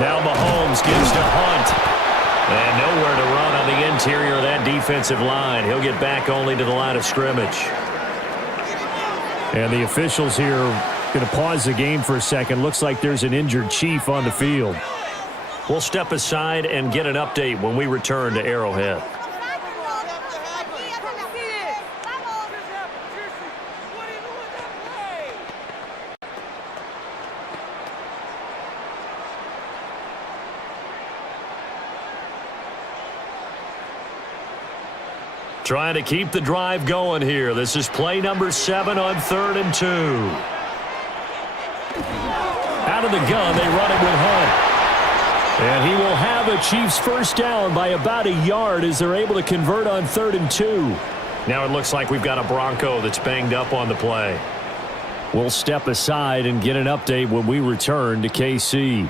Now Mahomes gives to Hunt. And nowhere to run on the interior of that defensive line. He'll get back only to the line of scrimmage. And the officials here going to pause the game for a second. Looks like there's an injured Chief on the field. We'll step aside and get an update when we return to Arrowhead. Trying to keep the drive going here. This is play number 7 on 3rd and 2. Out of the gun, they run it with Hunt. And he will have a Chiefs first down by about a yard as they're able to convert on 3rd and 2. Now it looks like we've got a Bronco that's banged up on the play. We'll step aside and get an update when we return to KC.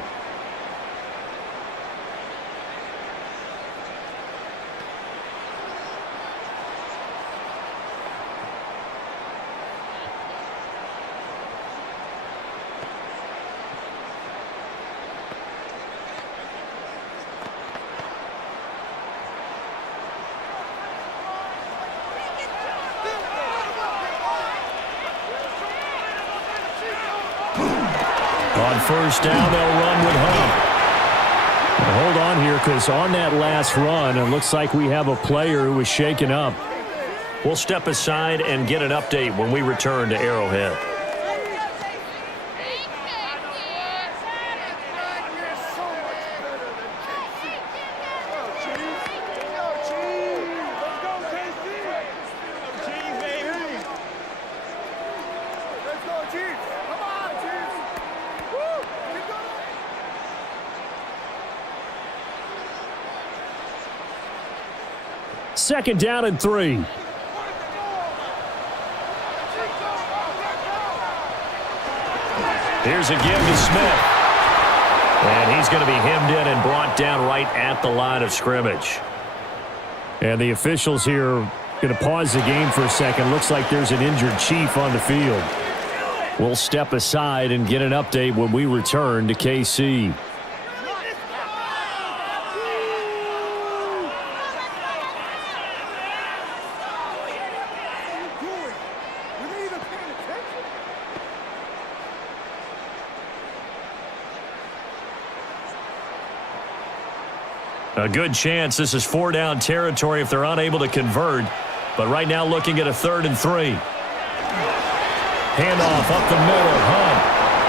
On first down, they'll run with Hunt. Now hold on here, because on that last run, it looks like we have a player who was shaken up. We'll step aside and get an update when we return to Arrowhead. Second down and 3. Here's a give to Smith. And he's going to be hemmed in and brought down right at the line of scrimmage. And the officials here going to pause the game for a second. Looks like there's an injured Chief on the field. We'll step aside and get an update when we return to KC. A good chance this is 4-down territory if they're unable to convert. But right now looking at a 3rd and 3. Handoff up the middle. Hunt.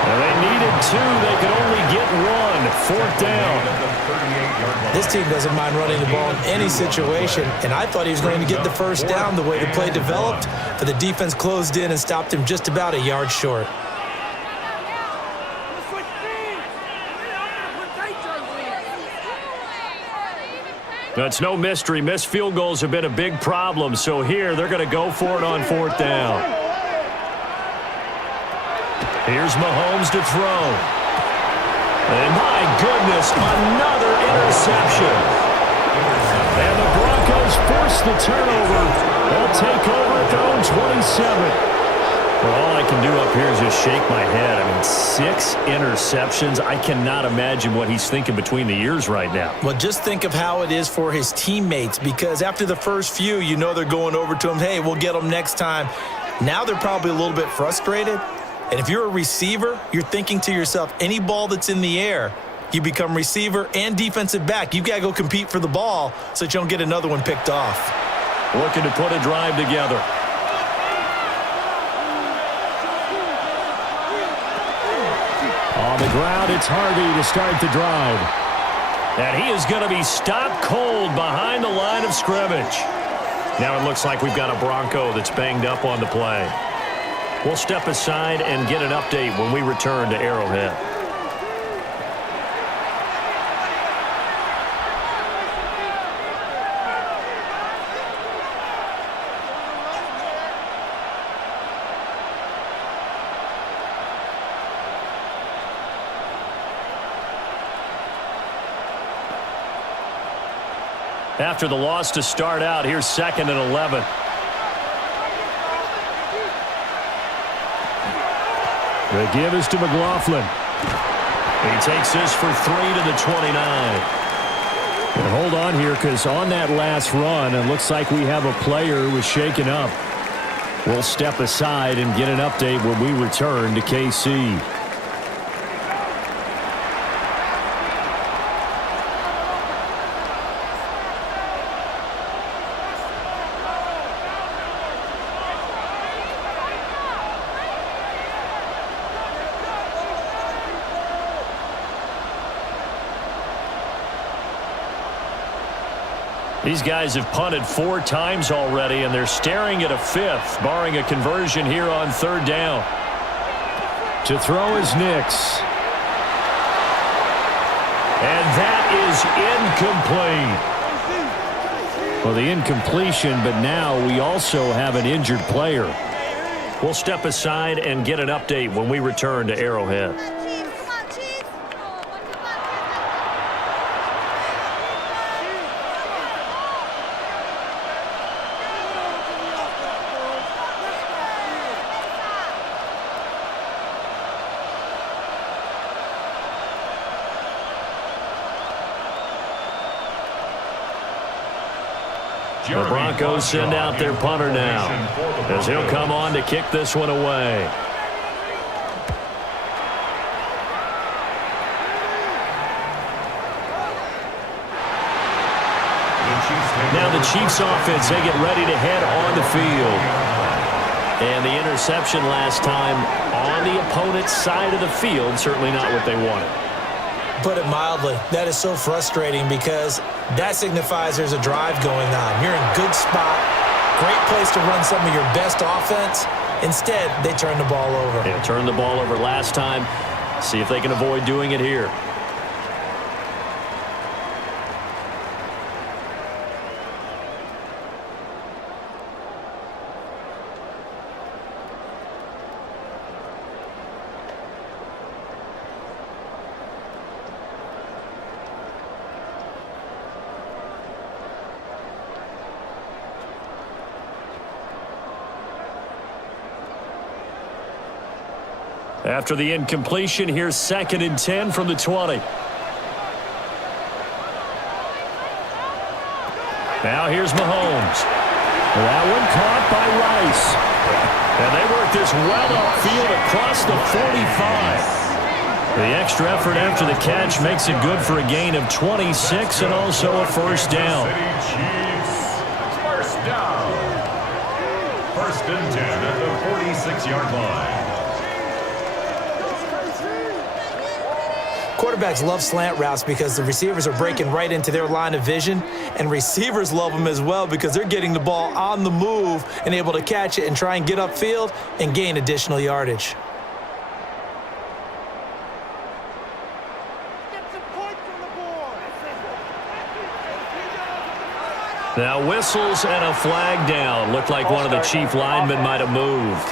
And they needed 2. They could only get 1. 4th down. This team doesn't mind running the ball in any situation, and I thought he was going to get the first down the way the play developed, but the defense closed in and stopped him just about a yard short. It's no mystery. Missed field goals have been a big problem. So here, they're going to go for it on 4th down. Here's Mahomes to throw. And my goodness, another interception. And the Broncos force the turnover. They'll take over at their own 27. Well, all I can do up here is just shake my head. I mean, 6 interceptions. I cannot imagine what he's thinking between the ears right now. Well, just think of how it is for his teammates, because after the first few, you know they're going over to him, hey, we'll get them next time. Now they're probably a little bit frustrated. And if you're a receiver, you're thinking to yourself, any ball that's in the air, you become receiver and defensive back. You've got to go compete for the ball so that you don't get another one picked off. Looking to put a drive together. On the ground, it's Harvey to start the drive. And he is going to be stopped cold behind the line of scrimmage. Now it looks like we've got a Bronco that's banged up on the play. We'll step aside and get an update when we return to Arrowhead. After the loss to start out, here's 2nd and 11. The give is to McLaughlin. He takes this for 3 to the 29. And hold on here, because on that last run, it looks like we have a player who was shaken up. We'll step aside and get an update when we return to KC. These guys have punted 4 times already, and they're staring at a 5th, barring a conversion here on 3rd down. To throw is Nix. And that is incomplete. Well, the incompletion, but now we also have an injured player. We'll step aside and get an update when we return to Arrowhead. The Broncos send out their punter now, as he'll come on to kick this one away. Now the Chiefs offense, they get ready to head on the field. And the interception last time on the opponent's side of the field, certainly not what they wanted. Put it mildly, that is so frustrating because that signifies there's a drive going on. You're in good spot, great place to run some of your best offense. Instead, they turn the ball over. Yeah, turned the ball over last time. See if they can avoid doing it here. After the incompletion, here's 2nd and 10 from the 20. Now here's Mahomes. That one caught by Rice. And they work this well upfield across the 45. The extra effort after the catch makes it good for a gain of 26 and also a 1st down. CityChiefs 1st down. 1st and 10 at the 46-yard line. Quarterbacks love slant routes because the receivers are breaking right into their line of vision, and receivers love them as well because they're getting the ball on the move and able to catch it and try and get upfield and gain additional yardage. Now whistles and a flag down. Looked like one of the Chief linemen might have moved.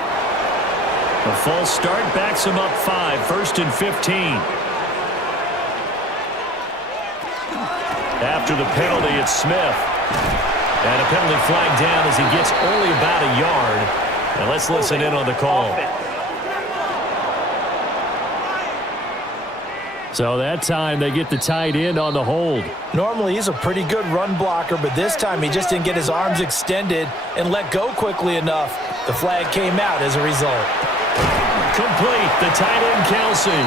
A false start backs him up 5, 1st and 15. After the penalty, it's Smith. And a penalty flag down as he gets only about a yard. And let's listen in on the call. So that time they get the tight end on the hold. Normally he's a pretty good run blocker, but this time he just didn't get his arms extended and let go quickly enough. The flag came out as a result. Complete, the tight end Kelsey.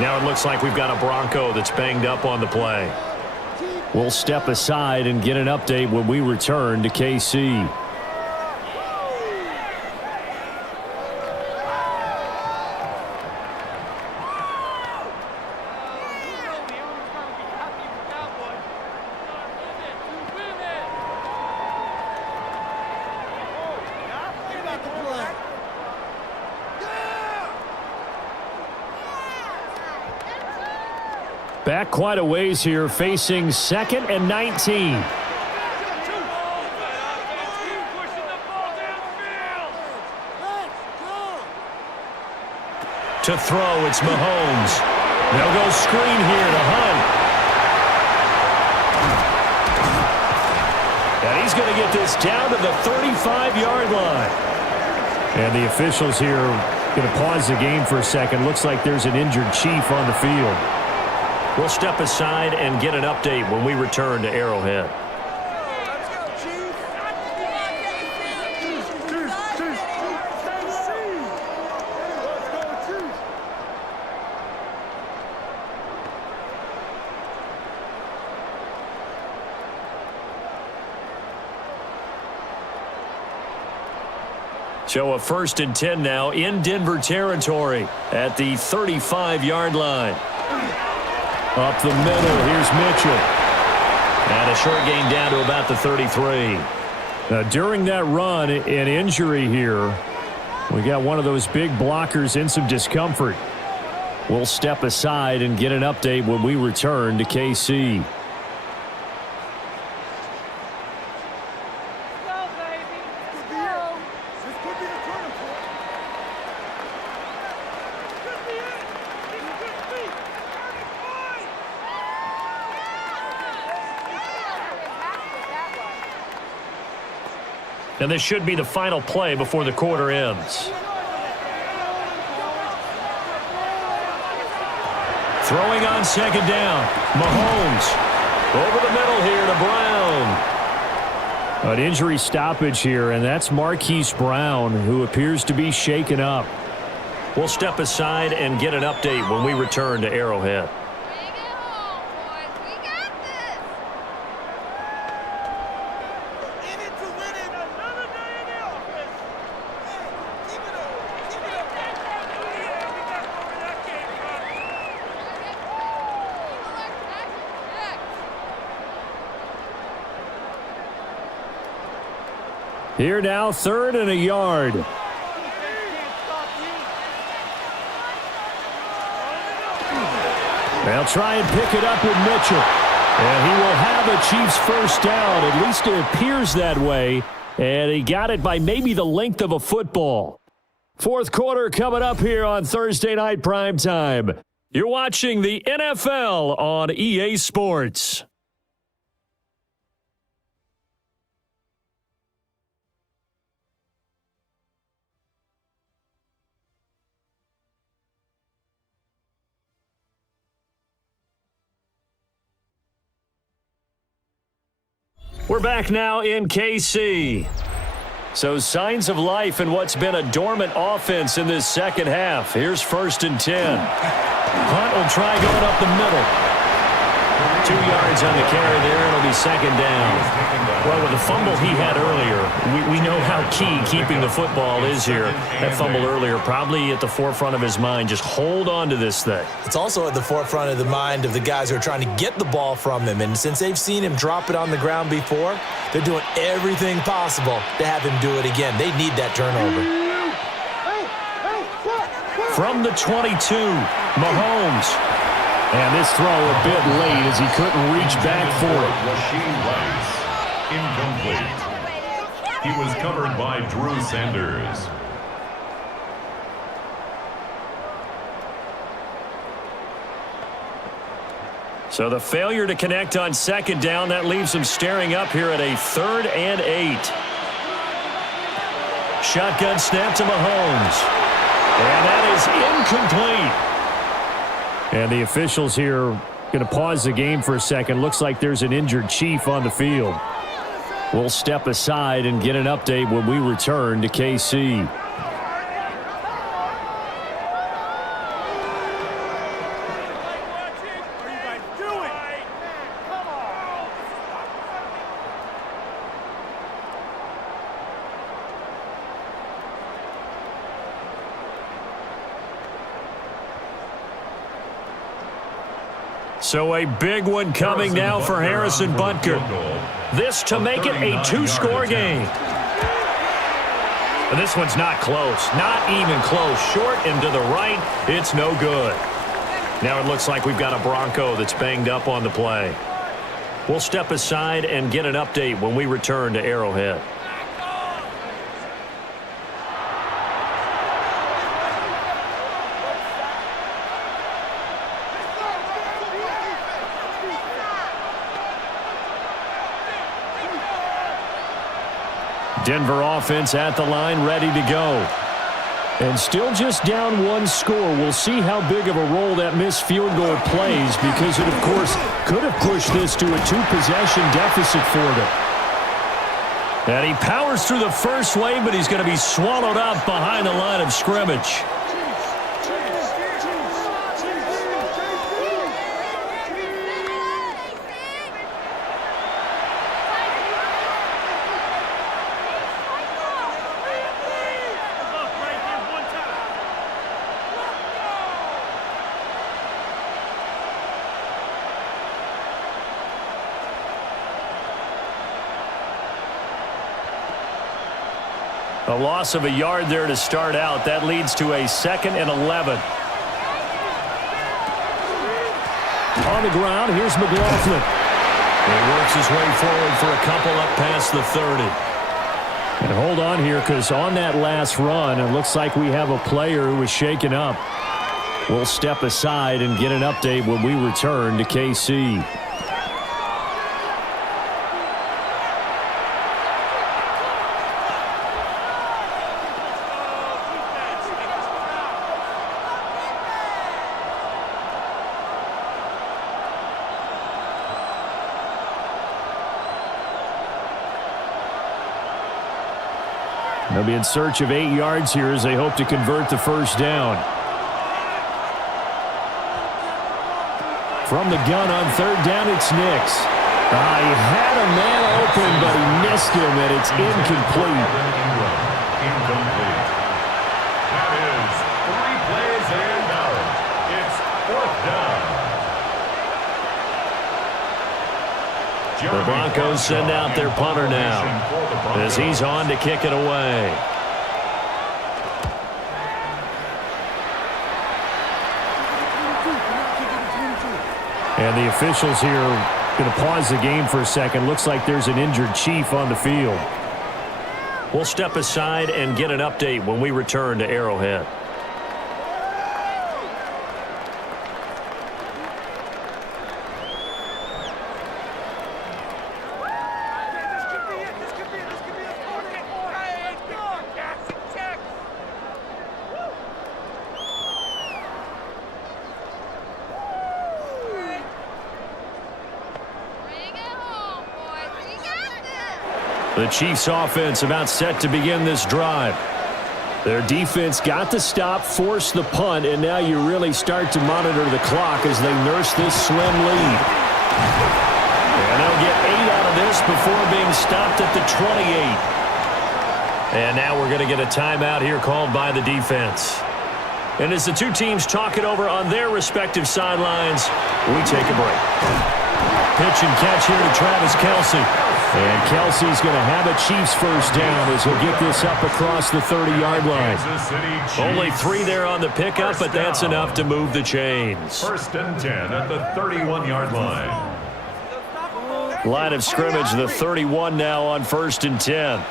Now it looks like we've got a Bronco that's banged up on the play. We'll step aside and get an update when we return to KC. Back quite a ways here, facing 2nd and 19. To throw, it's Mahomes. They'll go screen here to Hunt. And he's going to get this down to the 35-yard line. And the officials here going to pause the game for a second. Looks like there's an injured Chief on the field. We'll step aside and get an update when we return to Arrowhead. So a 1st and 10 now in Denver territory at the 35-yard line. Up the middle, here's Mitchell. And a short gain down to about the 33. During that run, an injury here. We got one of those big blockers in some discomfort. We'll step aside and get an update when we return to KC. And this should be the final play before the quarter ends. Throwing on 2nd down. Mahomes over the middle here to Brown. An injury stoppage here, and that's Marquise Brown, who appears to be shaken up. We'll step aside and get an update when we return to Arrowhead. Here now, 3rd and a yard. They'll try and pick it up with Mitchell. And he will have a Chiefs first down. At least it appears that way. And he got it by maybe the length of a football. 4th quarter coming up here on Thursday Night Primetime. You're watching the NFL on EA Sports. We're back now in KC. So signs of life in what's been a dormant offense in this second half. Here's 1st and 10. Hunt will try going up the middle. 2 yards on the carry there. It'll be 2nd down. Well, with the fumble he had earlier, we know how key keeping the football is here. That fumble earlier probably at the forefront of his mind. Just hold on to this thing. It's also at the forefront of the mind of the guys who are trying to get the ball from him. And since they've seen him drop it on the ground before, they're doing everything possible to have him do it again. They need that turnover. From the 22, Mahomes. And this throw a bit late as he couldn't reach back for it. Incomplete. He was covered by Drew Sanders. So the failure to connect on 2nd down, that leaves him staring up here at a 3rd and 8. Shotgun snap to Mahomes. And that is incomplete. And the officials here going to pause the game for a second. Looks like there's an injured Chief on the field. We'll step aside and get an update when we return to KC. So a big one coming now for Harrison Butker. This to make it a 2-score game. But this one's not close. Not even close. Short and to the right. It's no good. Now it looks like we've got a Bronco that's banged up on the play. We'll step aside and get an update when we return to Arrowhead. Denver offense at the line, ready to go. And still just down one score. We'll see how big of a role that missed field goal plays because it, of course, could have pushed this to a 2-possession deficit for them. And he powers through the first wave, but he's going to be swallowed up behind the line of scrimmage. A loss of a yard there to start out. That leads to a 2nd and 11. On the ground, here's McLaughlin. He works his way forward for a couple up past the 30. And hold on here because on that last run, it looks like we have a player who was shaken up. We'll step aside and get an update when we return to KC. They'll be in search of 8 yards here as they hope to convert the first down. From the gun on 3rd down, it's Nix. He had a man open, but he missed him, and it's incomplete. Incomplete. That is 3 plays and out. It's 4th down. The Broncos send out their punter now as he's on to kick it away. And the officials here are going to pause the game for a second. Looks like there's an injured Chief on the field. We'll step aside and get an update when we return to Arrowhead. The Chiefs offense about set to begin this drive. Their defense got the stop, forced the punt, and now you really start to monitor the clock as they nurse this slim lead. And they'll get 8 out of this before being stopped at the 28. And now we're going to get a timeout here called by the defense. And as the two teams talk it over on their respective sidelines, we take a break. Pitch and catch here to Travis Kelce. And Kelsey's going to have a Chiefs first down as he'll get this up across the 30-yard line. Only 3 there on the pickup, but that's enough to move the chains. 1st and 10 at the 31-yard line. Line of scrimmage, the 31 now on 1st and 10.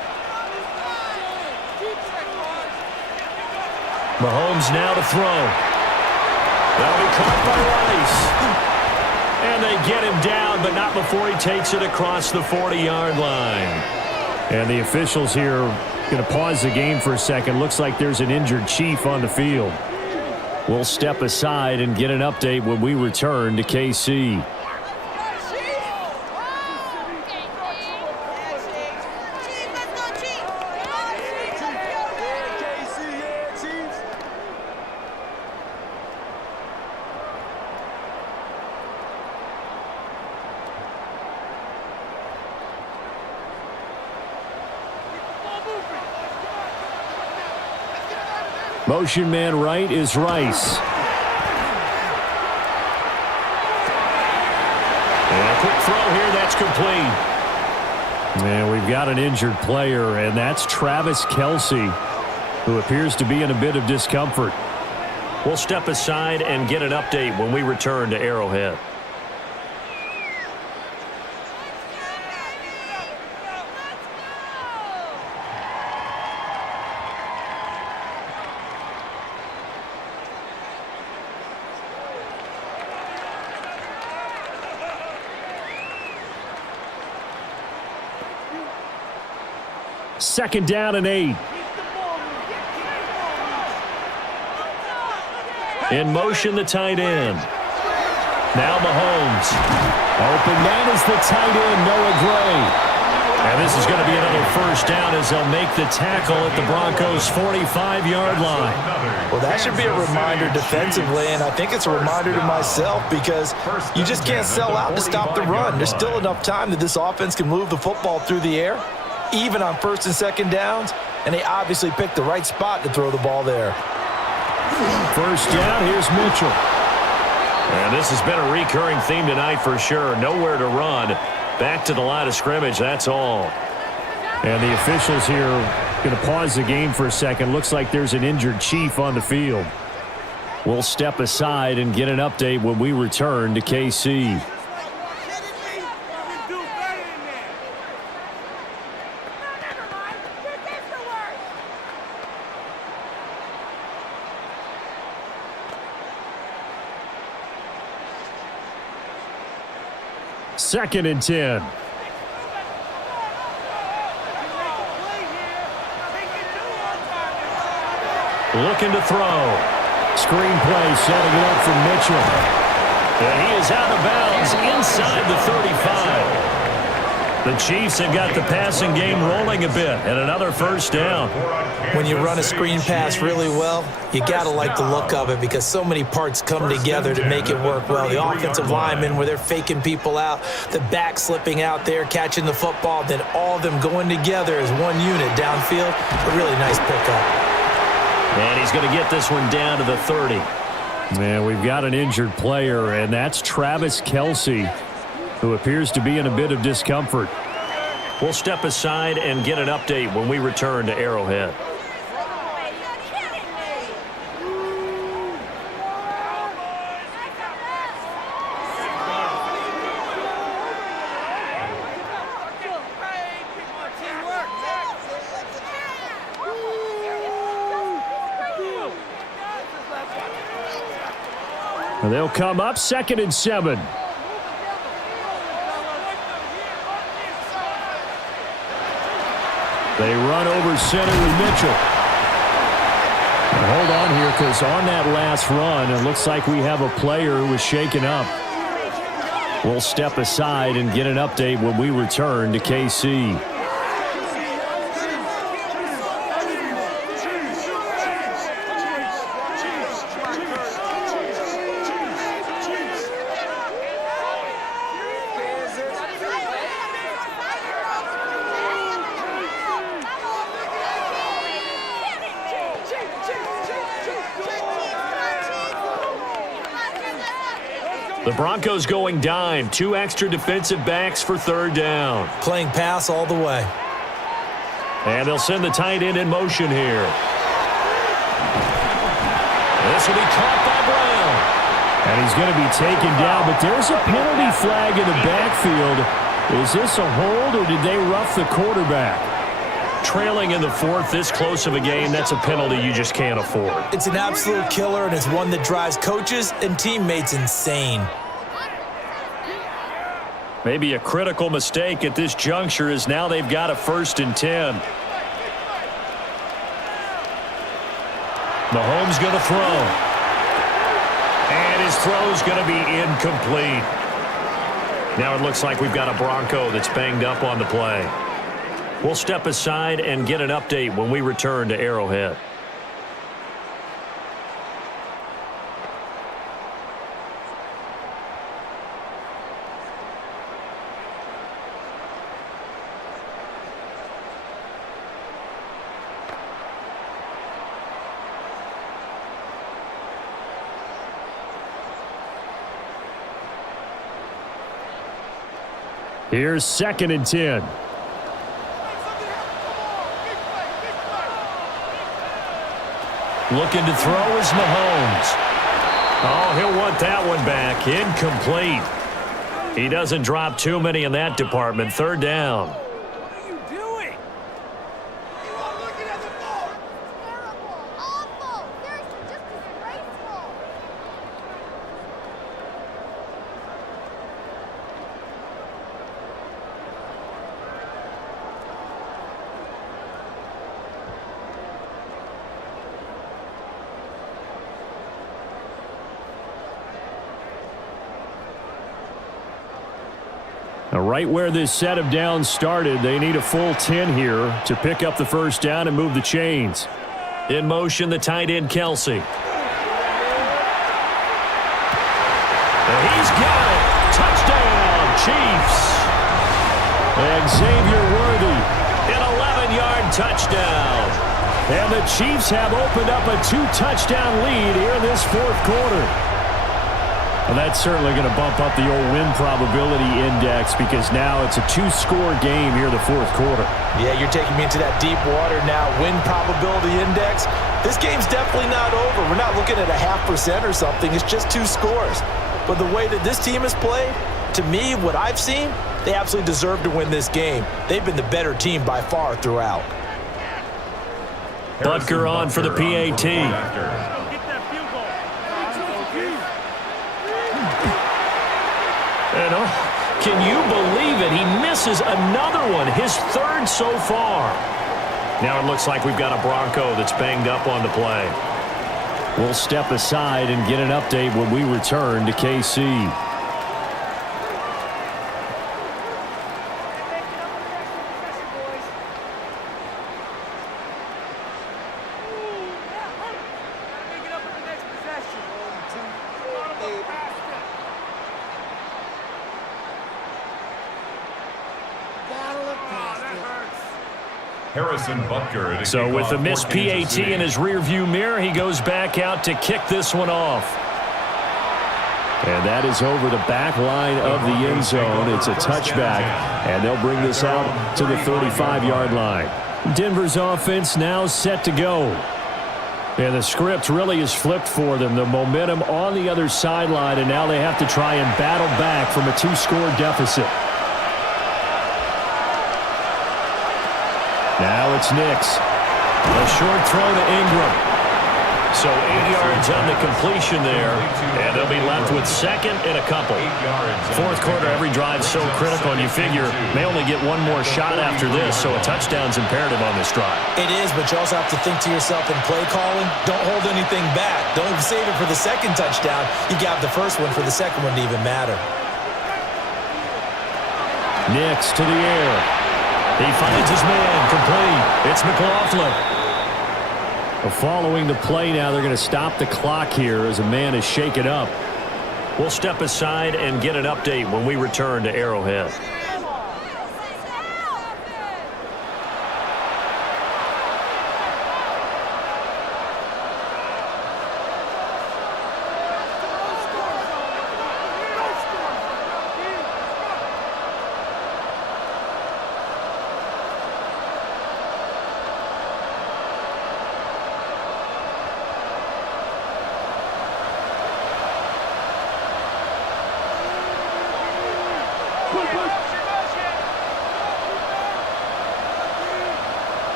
Mahomes now to throw. That'll be caught by Rice. And they get him down, but not before he takes it across the 40-yard line. And the officials here are going to pause the game for a second. Looks like there's an injured Chief on the field. We'll step aside and get an update when we return to KC. Motion man right is Rice. And a quick throw here, that's complete. And we've got an injured player, and that's Travis Kelce, who appears to be in a bit of discomfort. We'll step aside and get an update when we return to Arrowhead. Second down and 8. In motion, the tight end. Now Mahomes. Open man is the tight end, Noah Gray. And this is going to be another first down as they'll make the tackle at the Broncos' 45-yard line. Well, that should be a reminder defensively, and I think it's a reminder to myself because you just can't sell out to stop the run. There's still enough time that this offense can move the football through the air, even on first and second downs, and they obviously picked the right spot to throw the ball there. First down, here's Mitchell. And this has been a recurring theme tonight for sure. Nowhere to run. Back to the line of scrimmage, that's all. And the officials here going to pause the game for a second. Looks like there's an injured Chief on the field. We'll step aside and get an update when we return to KC. Second and 10. Looking to throw. Screenplay setting it up for Mitchell. And he is out of bounds inside the 35. The Chiefs have got the passing game rolling a bit, and another first down. When you run a screen pass really well, you got to like the look of it because so many parts come together to make it work well. The offensive linemen, where they're faking people out, the back slipping out there, catching the football, then all of them going together as one unit downfield. A really nice pickup. And he's going to get this one down to the 30. Man, we've got an injured player, and that's Travis Kelce, who appears to be in a bit of discomfort. We'll step aside and get an update when we return to Arrowhead. They'll come up second and 7. They run over center with Mitchell. Now hold on here because on that last run, it looks like we have a player who was shaken up. We'll step aside and get an update when we return to KC. The Broncos going dime. 2 extra defensive backs for third down. Playing pass all the way. And they'll send the tight end in motion here. This will be caught by Brown. And he's going to be taken down, but there's a penalty flag in the backfield. Is this a hold or did they rough the quarterback? Trailing in the 4th, this close of a game, that's a penalty you just can't afford. It's an absolute killer, and it's one that drives coaches and teammates insane. Maybe a critical mistake at this juncture is now they've got a 1st and 10. Mahomes going to throw. And his throw's going to be incomplete. Now it looks like we've got a Bronco that's banged up on the play. We'll step aside and get an update when we return to Arrowhead. Here's 2nd and 10. Looking to throw is Mahomes. Oh, he'll want that one back. Incomplete. He doesn't drop too many in that department. 3rd down. Right where this set of downs started, they need a full 10 here to pick up the first down and move the chains. In motion, the tight end, Kelsey. He's got it. Touchdown, Chiefs. And Xavier Worthy. An 11-yard touchdown. And the Chiefs have opened up a 2-touchdown lead here in this fourth quarter. Well, that's certainly going to bump up the old win probability index because now it's a 2-score game here in the fourth quarter. Yeah, you're taking me into that deep water now. Win probability index. This game's definitely not over. We're not looking at a 0.5% or something. It's just 2 scores. But the way that this team has played, to me, what I've seen, they absolutely deserve to win this game. They've been the better team by far throughout. Butker on for the PAT. And can you believe it? He misses another one, his third so far. Now it looks like we've got a Bronco that's banged up on the play. We'll step aside and get an update when we return to KC. Harrison Butker. So with the missed PAT in his rearview mirror, he goes back out to kick this one off. And that is over the back line of the end zone. It's a touchback, and they'll bring this out to the 35-yard line. Denver's offense now set to go. And the script really is flipped for them. The momentum on the other sideline, and now they have to try and battle back from a 2-score deficit. Now it's Nix. A short throw to Ingram. So 8 yards on the completion there, and they'll be left with second and a couple. Fourth quarter, every drive so critical, and you figure may only get one more shot after this, so a touchdown's imperative on this drive. It is, but you also have to think to yourself in play calling, don't hold anything back. Don't save it for the second touchdown. You got the first one for the second one to even matter. Nix to the air. He finds his man, complete. It's McLaughlin. Following the play now, they're going to stop the clock here as a man is shaken up. We'll step aside and get an update when we return to Arrowhead.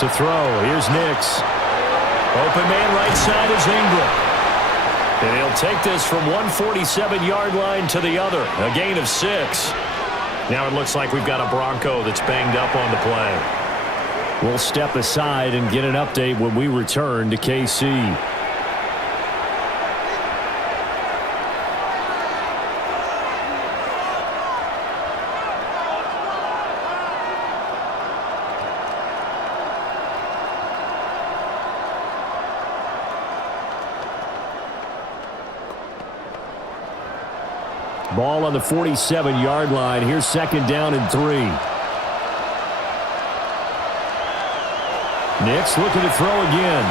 To throw, here's Nix. Open man right side is Ingram. And he'll take this from 147-yard line to the other. A gain of 6. Now it looks like we've got a Bronco that's banged up on the play. We'll step aside and get an update when we return to KC. Ball on the 47-yard line. Here's second down and 3. Nix looking to throw again.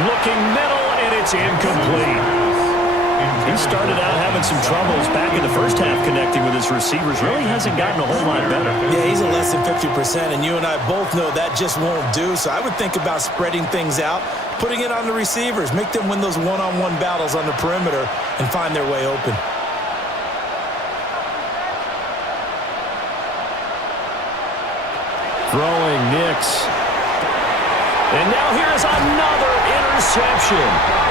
Looking middle, and it's incomplete. He started out having some troubles back in the first half connecting with his receivers. Really hasn't gotten a whole lot better. Yeah, he's at less than 50%, and you and I both know that just won't do. So I would think about spreading things out, putting it on the receivers, make them win those one-on-one battles on the perimeter and find their way open. Throwing Nix. And now here's another interception.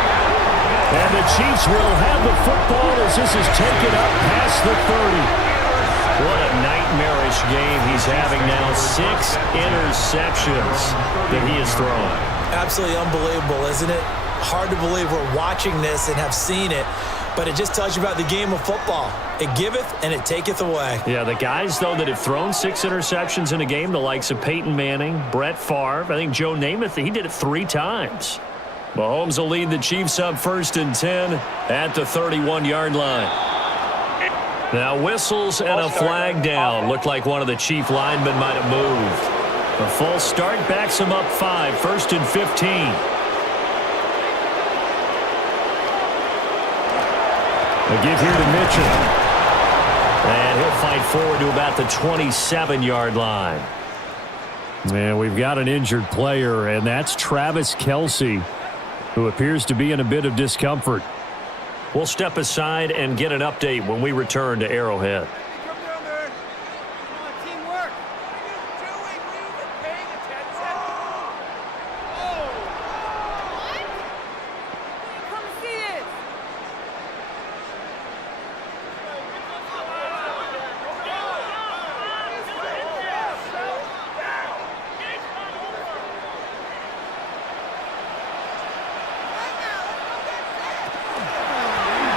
And the Chiefs will have the football as this is taken up past the 30. What a nightmarish game he's having now. 6 interceptions that he has thrown. Absolutely unbelievable, isn't it? Hard to believe we're watching this and have seen it. but it just tells you about the game of football. It giveth and it taketh away. Yeah, the guys, though, that have thrown 6 interceptions in a game, the likes of Peyton Manning, Brett Favre, I think Joe Namath, he did it 3 times. Mahomes will lead the Chiefs up 1st and 10 at the 31-yard line. Now whistles and a flag down. Looked like one of the Chief linemen might have moved. A false start backs him up 5, 1st and 15. A give here to Mitchell. And he'll fight forward to about the 27-yard line. And we've got an injured player, and that's Travis Kelce, who appears to be in a bit of discomfort. We'll step aside and get an update when we return to Arrowhead.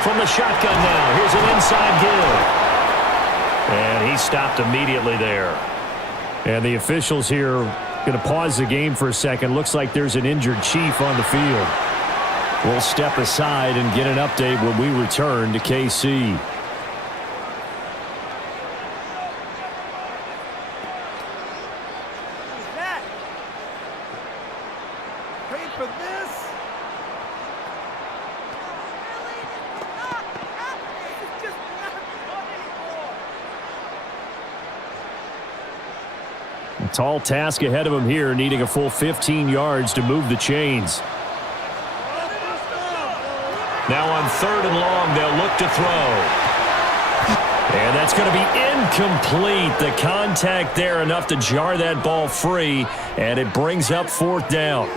From the shotgun now, here's an inside give. And he stopped immediately there. And the officials here going to pause the game for a second. Looks like there's an injured Chief on the field. We'll step aside and get an update when we return to KC. Tall task ahead of him here, needing a full 15 yards to move the chains. Now on 3rd and long, they'll look to throw. And that's going to be incomplete. The contact there enough to jar that ball free, and it brings up 4th down.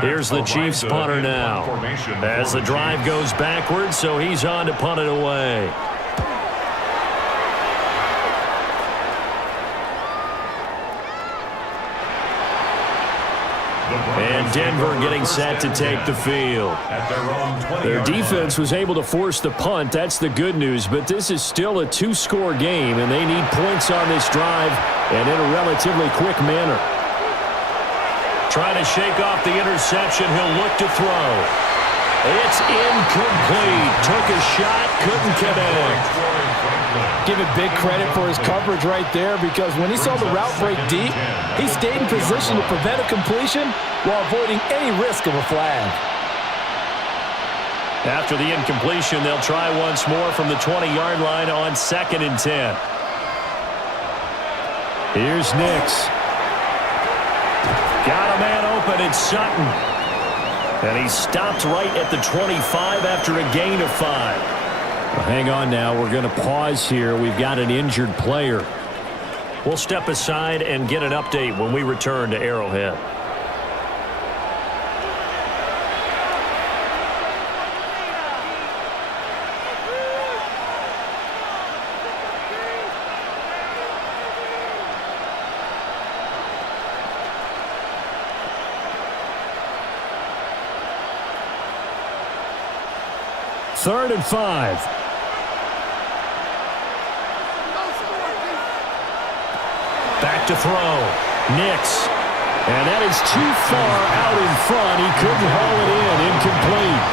Here's the Chiefs punter now. As the drive goes backwards, so he's on to punt it away. And Denver getting set to take the field. Their defense was able to force the punt. That's the good news. But this is still a 2-score game, and they need points on this drive and in a relatively quick manner. Trying to shake off the interception. He'll look to throw. It's incomplete. Took a shot, couldn't connect. Give it big credit for his coverage right there, because when he saw the route break deep, he stayed in position to prevent a completion while avoiding any risk of a flag. After the incompletion, they'll try once more from the 20-yard line on 2nd and 10. Here's Nix. Got a man open. It's Sutton. And he stopped right at the 25 after a gain of 5. Well, hang on now. We're going to pause here. We've got an injured player. We'll step aside and get an update when we return to Arrowhead. Third and 5. Back to throw. Nix. And that is too far out in front. He couldn't haul it in. Incomplete.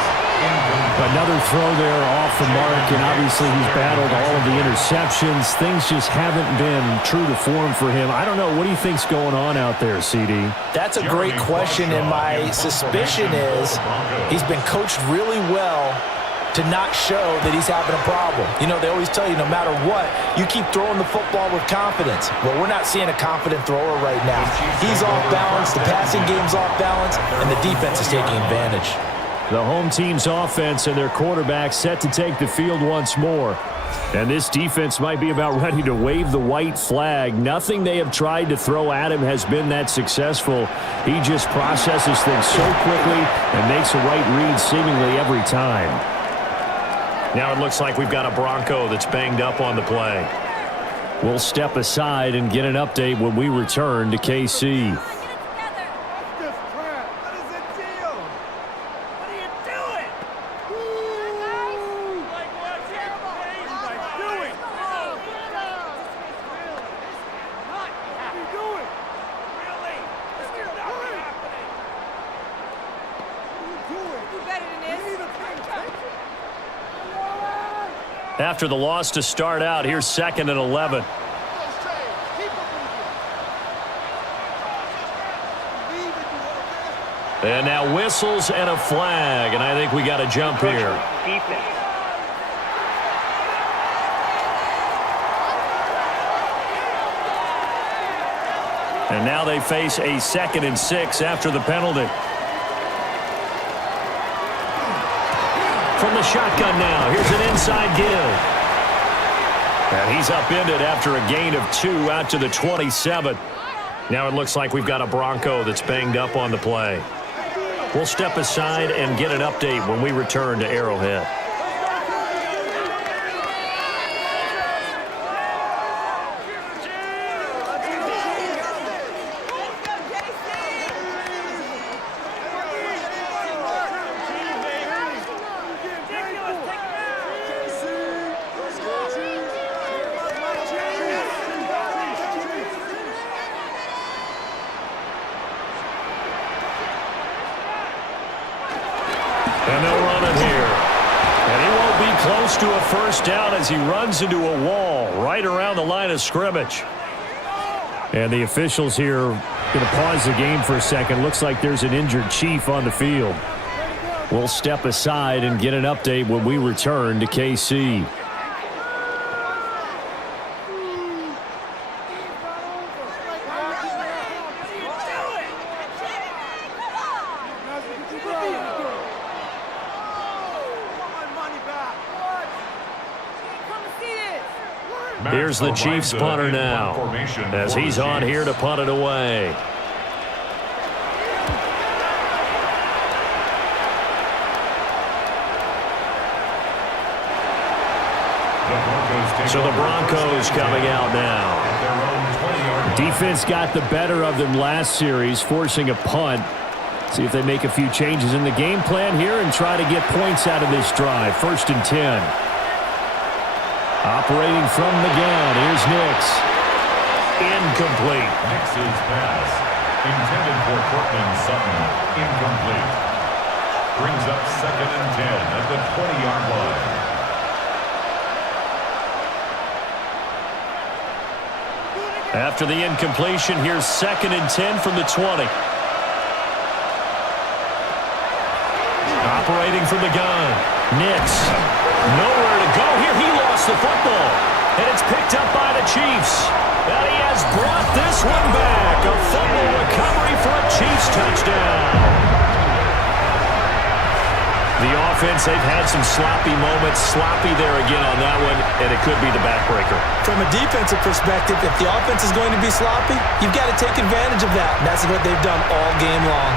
Another throw there off the mark, and obviously he's battled all of the interceptions. Things just haven't been true to form for him. I don't know. What do you think's going on out there, CD? That's a great question, and my suspicion is he's been coached really well to not show that he's having a problem. You know, they always tell you no matter what, you keep throwing the football with confidence. Well, we're not seeing a confident thrower right now. He's off balance, the passing game's off balance, and the defense is taking advantage. The home team's offense and their quarterback set to take the field once more. And this defense might be about ready to wave the white flag. Nothing they have tried to throw at him has been that successful. He just processes things so quickly and makes a right read seemingly every time. Now it looks like we've got a Bronco that's banged up on the play. We'll step aside and get an update when we return to KC. After the loss to start out, here's 2nd and 11. And now whistles and a flag, and I think we got a jump here. Defense. And now they face a 2nd and 6 after the penalty. From the shotgun now, here's an inside give. And he's upended after a gain of 2 out to the 27. Now it looks like we've got a Bronco that's banged up on the play. We'll step aside and get an update when we return to Arrowhead. And they'll run it here. And he won't be close to a first down as he runs into a wall right around the line of scrimmage. And the officials here going to pause the game for a second. Looks like there's an injured Chief on the field. We'll step aside and get an update when we return to KC. Here's the Chiefs punter now as he's on here to punt it away. So the Broncos coming out now. Defense got the better of them last series, forcing a punt. See if they make a few changes in the game plan here and try to get points out of this drive. 1st and 10. Operating from the gun, here's Nix. Incomplete. Nix's pass, intended for Cortland Sutton, incomplete. Brings up 2nd and 10 at the 20-yard line. After the incompletion, here's 2nd and 10 from the 20. Operating from the gun, Nix. Nowhere to go here. He lost the football. And it's picked up by the Chiefs. And he has brought this one back. A fumble recovery for a Chiefs touchdown. The offense, they've had some sloppy moments. Sloppy there again on that one, and it could be the backbreaker. From a defensive perspective, if the offense is going to be sloppy, you've got to take advantage of that. And that's what they've done all game long.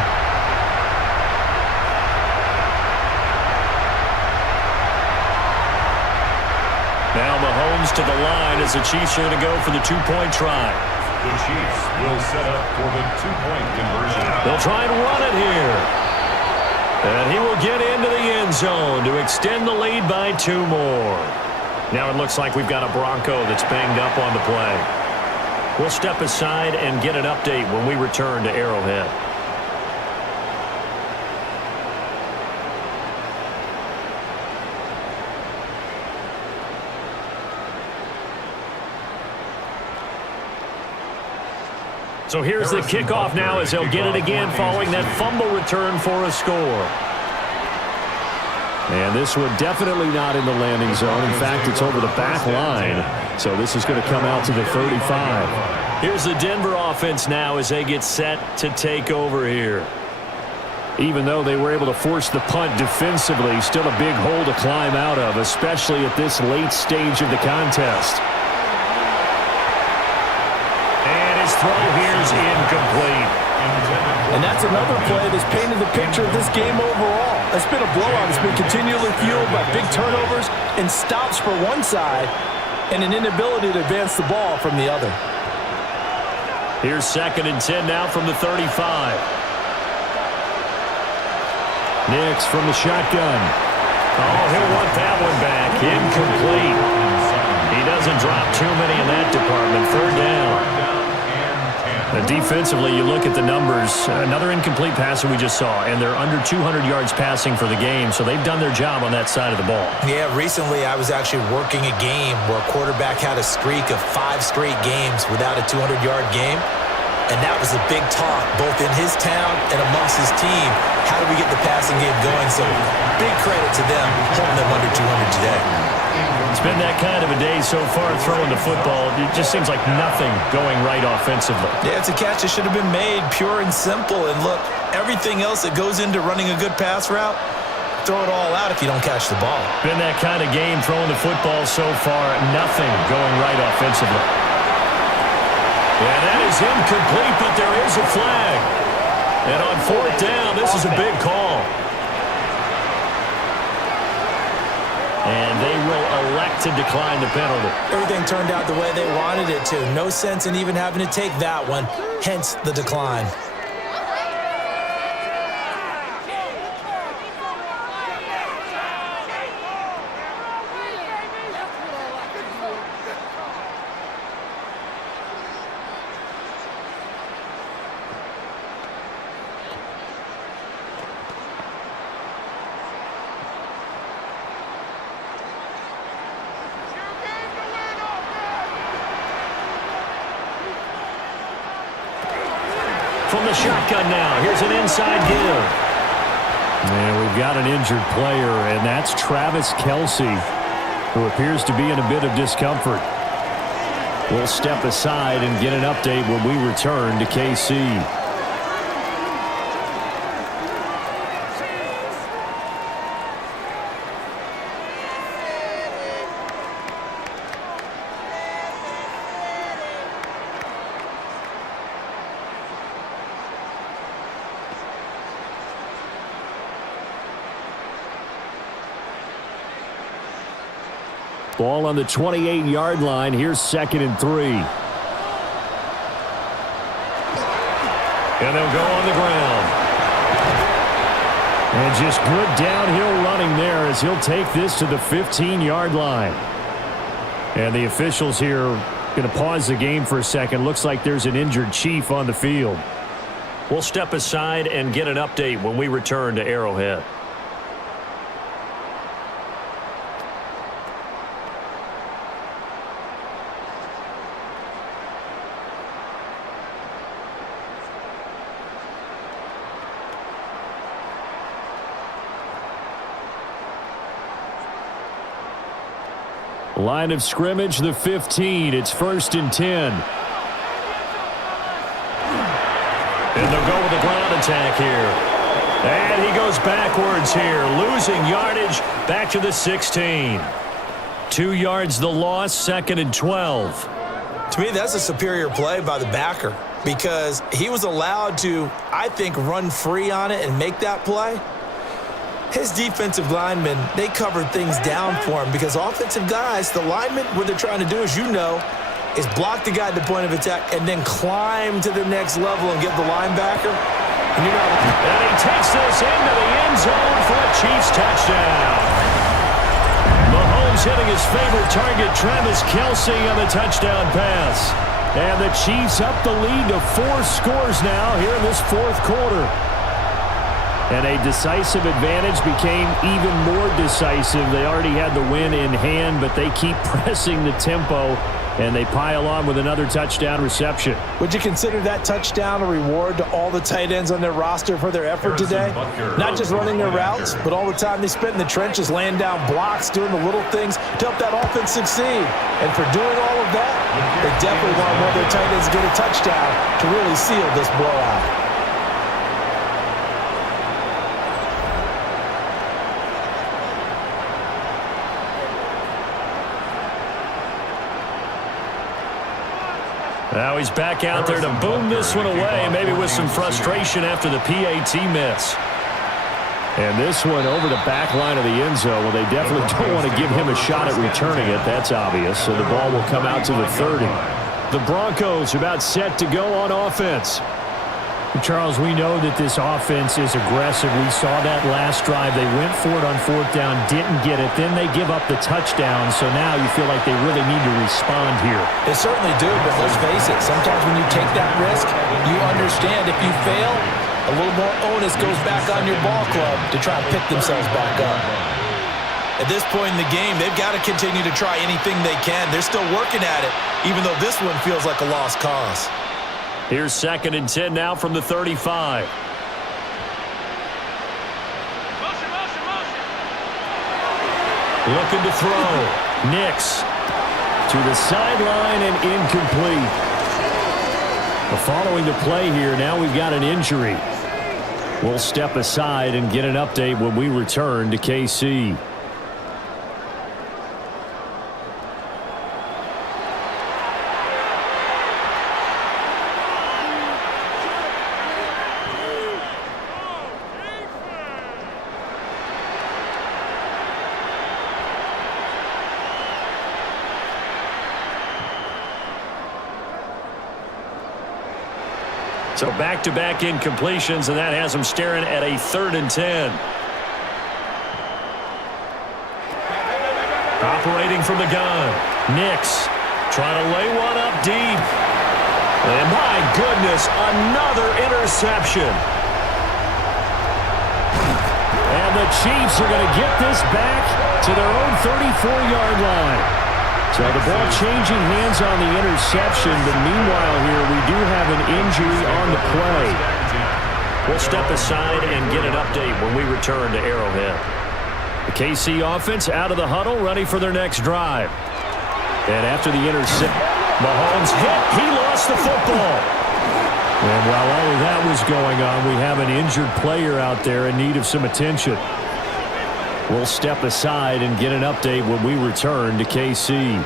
Now Mahomes to the line as the Chiefs are going to go for the 2-point try. The Chiefs will set up for the 2-point conversion. They'll try and run it here. And he will get into the end zone to extend the lead by 2 more. Now it looks like we've got a Bronco that's banged up on the play. We'll step aside and get an update when we return to Arrowhead. So here's the kickoff now as they'll get it again following that fumble return for a score. And this one definitely not in the landing zone. In fact, it's over the back line. So this is going to come out to the 35. Here's the Denver offense now as they get set to take over here. Even though they were able to force the punt defensively, still a big hole to climb out of, especially at this late stage of the contest. And his throw here is incomplete. And that's another play that's painted the picture of this game overall. It's been a blowout. It's been continually fueled by big turnovers and stops for one side and an inability to advance the ball from the other. Here's 2nd and 10 now from the 35. Nix from the shotgun. Oh, he'll want that one back. Incomplete. He doesn't drop too many in that department. 3rd down. Defensively, you look at the numbers. Another incomplete pass that we just saw, and they're under 200 yards passing for the game, so they've done their job on that side of the ball. Yeah, recently I was actually working a game where a quarterback had a streak of 5 straight games without a 200-yard game, and that was a big talk both in his town and amongst his team. How do we get the passing game going? So big credit to them holding them under 200 today. It's been that kind of a day so far throwing the football. It just seems like nothing going right offensively. Yeah, it's a catch that should have been made, pure and simple. And look, everything else that goes into running a good pass route, throw it all out if you don't catch the ball. Been that kind of game throwing the football so far, nothing going right offensively. Yeah, that is incomplete, but there is a flag. And on 4th down, this is a big call. And they will elect to decline the penalty. Everything turned out the way they wanted it to. No sense in even having to take that one, hence the decline. From the shotgun now, here's an inside give. And we've got an injured player, and that's Travis Kelce, who appears to be in a bit of discomfort. We'll step aside and get an update when we return to KC. Ball on the 28-yard line. Here's 2nd and 3. And they'll go on the ground. And just good downhill running there as he'll take this to the 15-yard line. And the officials here going to pause the game for a second. Looks like there's an injured Chief on the field. We'll step aside and get an update when we return to Arrowhead. Line of scrimmage, the 15. It's 1st and 10. And they'll go with the ground attack here. And he goes backwards here, losing yardage back to the 16. 2 yards the loss, 2nd and 12. To me, that's a superior play by the backer because he was allowed to, I think, run free on it and make that play. His defensive linemen, they covered things down for him because offensive guys, the linemen, what they're trying to do, as you know, is block the guy at the point of attack and then climb to the next level and get the linebacker. And he takes this into the end zone for a Chiefs touchdown. Mahomes hitting his favorite target, Travis Kelce, on the touchdown pass. And the Chiefs up the lead to 4 scores now here in this 4th quarter. And a decisive advantage became even more decisive. They already had the win in hand, but they keep pressing the tempo, and they pile on with another touchdown reception. Would you consider that touchdown a reward to all the tight ends on their roster for their effort today? Not just running their routes, but all the time they spent in the trenches, laying down blocks, doing the little things to help that offense succeed. And for doing all of that, they definitely want one of their tight ends to get a touchdown to really seal this blowout. Now he's back out there to boom this one away, maybe with some frustration after the PAT miss. And this one over the back line of the end zone. Well, they definitely don't want to give him a shot at returning it. That's obvious. So the ball will come out to the 30. The Broncos about set to go on offense. Charles, we know that this offense is aggressive. We saw that last drive. They went for it on 4th down, didn't get it. Then they give up the touchdown. So now you feel like they really need to respond here. They certainly do, but let's face it. Sometimes when you take that risk, you understand if you fail, a little more onus goes back on your ball club to try and pick themselves back up. At this point in the game, they've got to continue to try anything they can. They're still working at it, even though this one feels like a lost cause. Here's 2nd and 10 now from the 35. Looking to throw. Nix to the sideline and incomplete. Following the play here, now we've got an injury. We'll step aside and get an update when we return to KC. So back-to-back incompletions, and that has them staring at a 3rd and 10. Operating from the gun. Nix trying to lay one up deep. And my goodness, another interception. And the Chiefs are going to get this back to their own 34-yard line. So the ball changing hands on the interception, but meanwhile here we do have an injury on the play. We'll step aside and get an update when we return to Arrowhead. The KC offense out of the huddle, ready for their next drive. And after the interception, Mahomes hit. He lost the football. And while all of that was going on, we have an injured player out there in need of some attention. We'll step aside and get an update when we return to KC.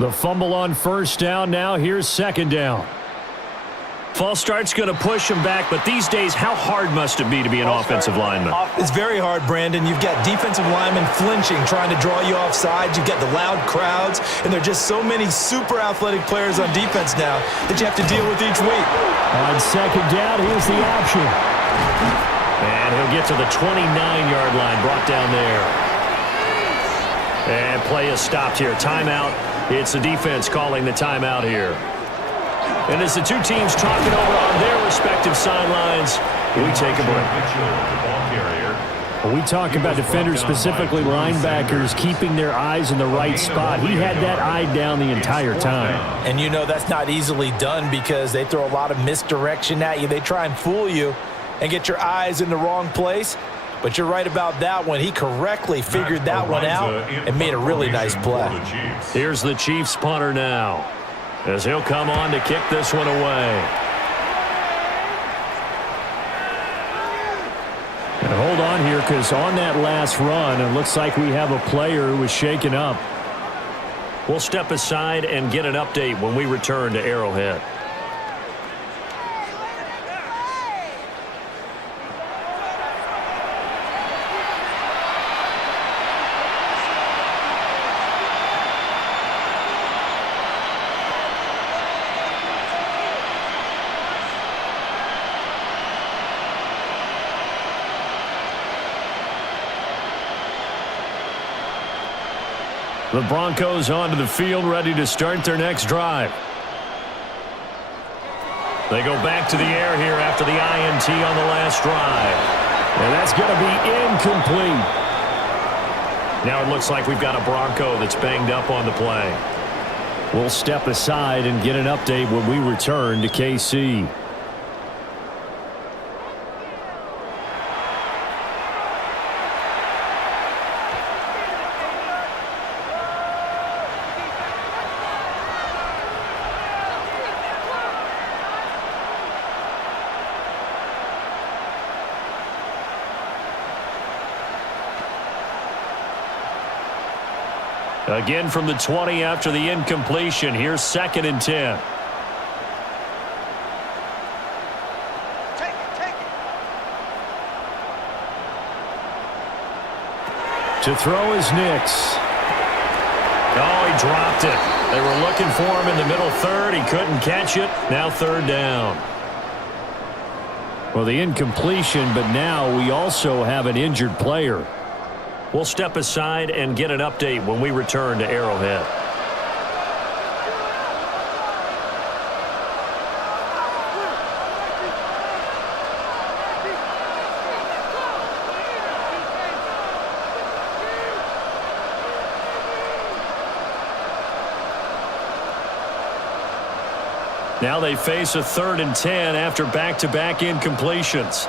The fumble on 1st down. Now here's 2nd down. False start's going to push him back, but these days, how hard must it be to be an offensive lineman? It's very hard, Brandon. You've got defensive linemen flinching, trying to draw you off sides. You've got the loud crowds, and there are just so many super athletic players on defense now that you have to deal with each week. On 2nd down, here's the option. And he'll get to the 29-yard line, brought down there. And play is stopped here. Timeout. It's the defense calling the timeout here. And as the two teams talk it over on their respective sidelines, we take a break. When we talk about defenders, specifically linebackers, keeping their eyes in the right spot, he had that eye down the entire time. And you know that's not easily done because they throw a lot of misdirection at you. They try and fool you and get your eyes in the wrong place. But you're right about that one. He correctly figured that one out and made a really nice play. Here's the Chiefs punter now, as he'll come on to kick this one away. And hold on here, because on that last run, it looks like we have a player who was shaken up. We'll step aside and get an update when we return to Arrowhead. The Broncos onto the field, ready to start their next drive. They go back to the air here after the INT on the last drive. And that's going to be incomplete. Now it looks like we've got a Bronco that's banged up on the play. We'll step aside and get an update when we return to KC. Again from the 20 after the incompletion. Here's 2nd and 10. To throw is Nix. Oh, he dropped it. They were looking for him in the middle third. He couldn't catch it. Now 3rd down. Well, the incompletion, but now we also have an injured player. We'll step aside and get an update when we return to Arrowhead. Now they face a 3rd and 10 after back-to-back incompletions.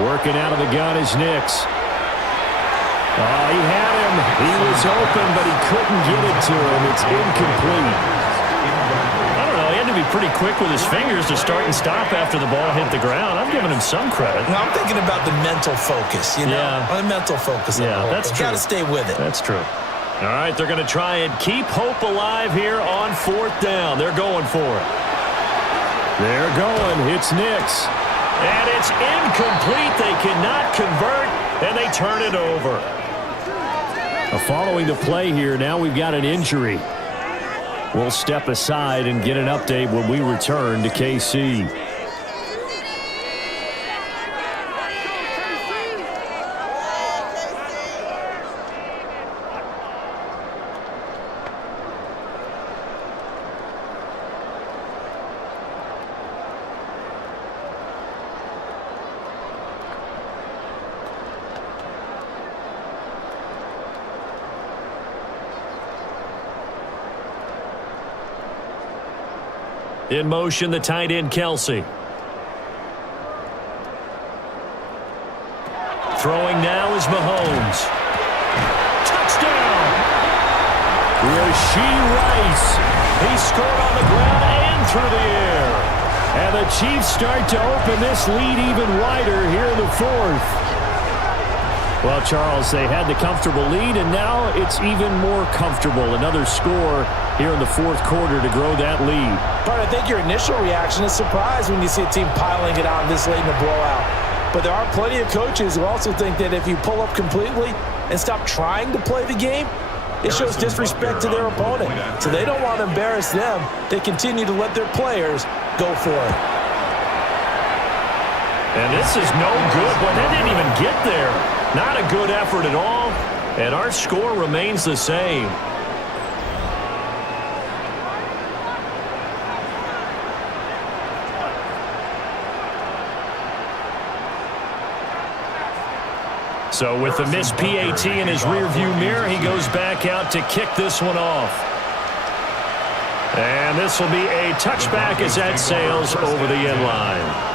Working out of the gun is Nix. Oh, he had him. He was open, but he couldn't get it to him. It's incomplete. I don't know. He had to be pretty quick with his fingers to start and stop after the ball hit the ground. I'm giving him some credit. No, I'm thinking about the mental focus, you know? Yeah. The mental focus. Yeah, that's true. Got to stay with it. That's true. All right, they're going to try and keep hope alive here on 4th down. They're going for it. They're going. It's Nix. And it's incomplete. They cannot convert, and they turn it over. Following the play here, now we've got an injury. We'll step aside and get an update when we return to KC. In motion, the tight end, Kelsey. Throwing now is Mahomes. Touchdown! Rashee Rice. He scored on the ground and through the air. And the Chiefs start to open this lead even wider here in the 4th. Well, Charles, they had the comfortable lead, and now it's even more comfortable. Another score here in the 4th quarter to grow that lead. But I think your initial reaction is surprise when you see a team piling it on this late in the blowout. But there are plenty of coaches who also think that if you pull up completely and stop trying to play the game, it shows disrespect to their opponent. So they don't want to embarrass them. They continue to let their players go for it. And this is no good. Well, they didn't even get there. Not a good effort at all. And our score remains the same. So with the missed PAT in his rearview mirror, he goes back out to kick this one off. And this will be a touchback as that sails over the end line.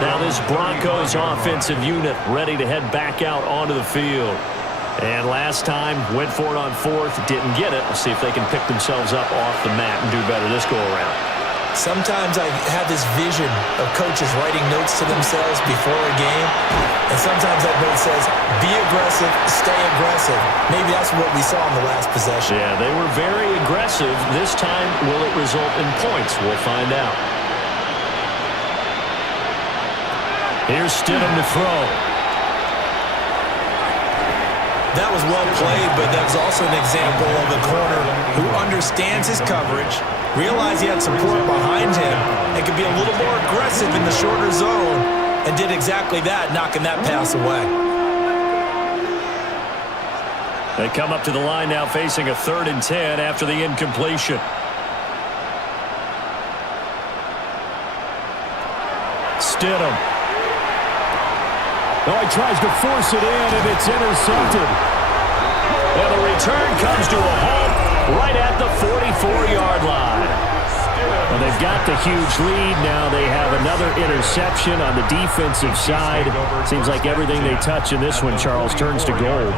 Now this Broncos offensive unit ready to head back out onto the field. And last time, went for it on 4th, didn't get it. We'll see if they can pick themselves up off the mat and do better this go-around. Sometimes I have this vision of coaches writing notes to themselves before a game, and sometimes that note says, be aggressive, stay aggressive. Maybe that's what we saw in the last possession. Yeah, they were very aggressive. This time, will it result in points? We'll find out. Here's Stidham to throw. That was well played, but that was also an example of a corner who understands his coverage, realized he had support behind him, and could be a little more aggressive in the shorter zone, and did exactly that, knocking that pass away. They come up to the line now facing a 3rd and 10 after the incompletion. Stidham. Oh, he tries to force it in, and it's intercepted. And the return comes to a halt right at the 44-yard line. Well, they've got the huge lead. Now they have another interception on the defensive side. Seems like everything they touch in this one, Charles, turns to gold.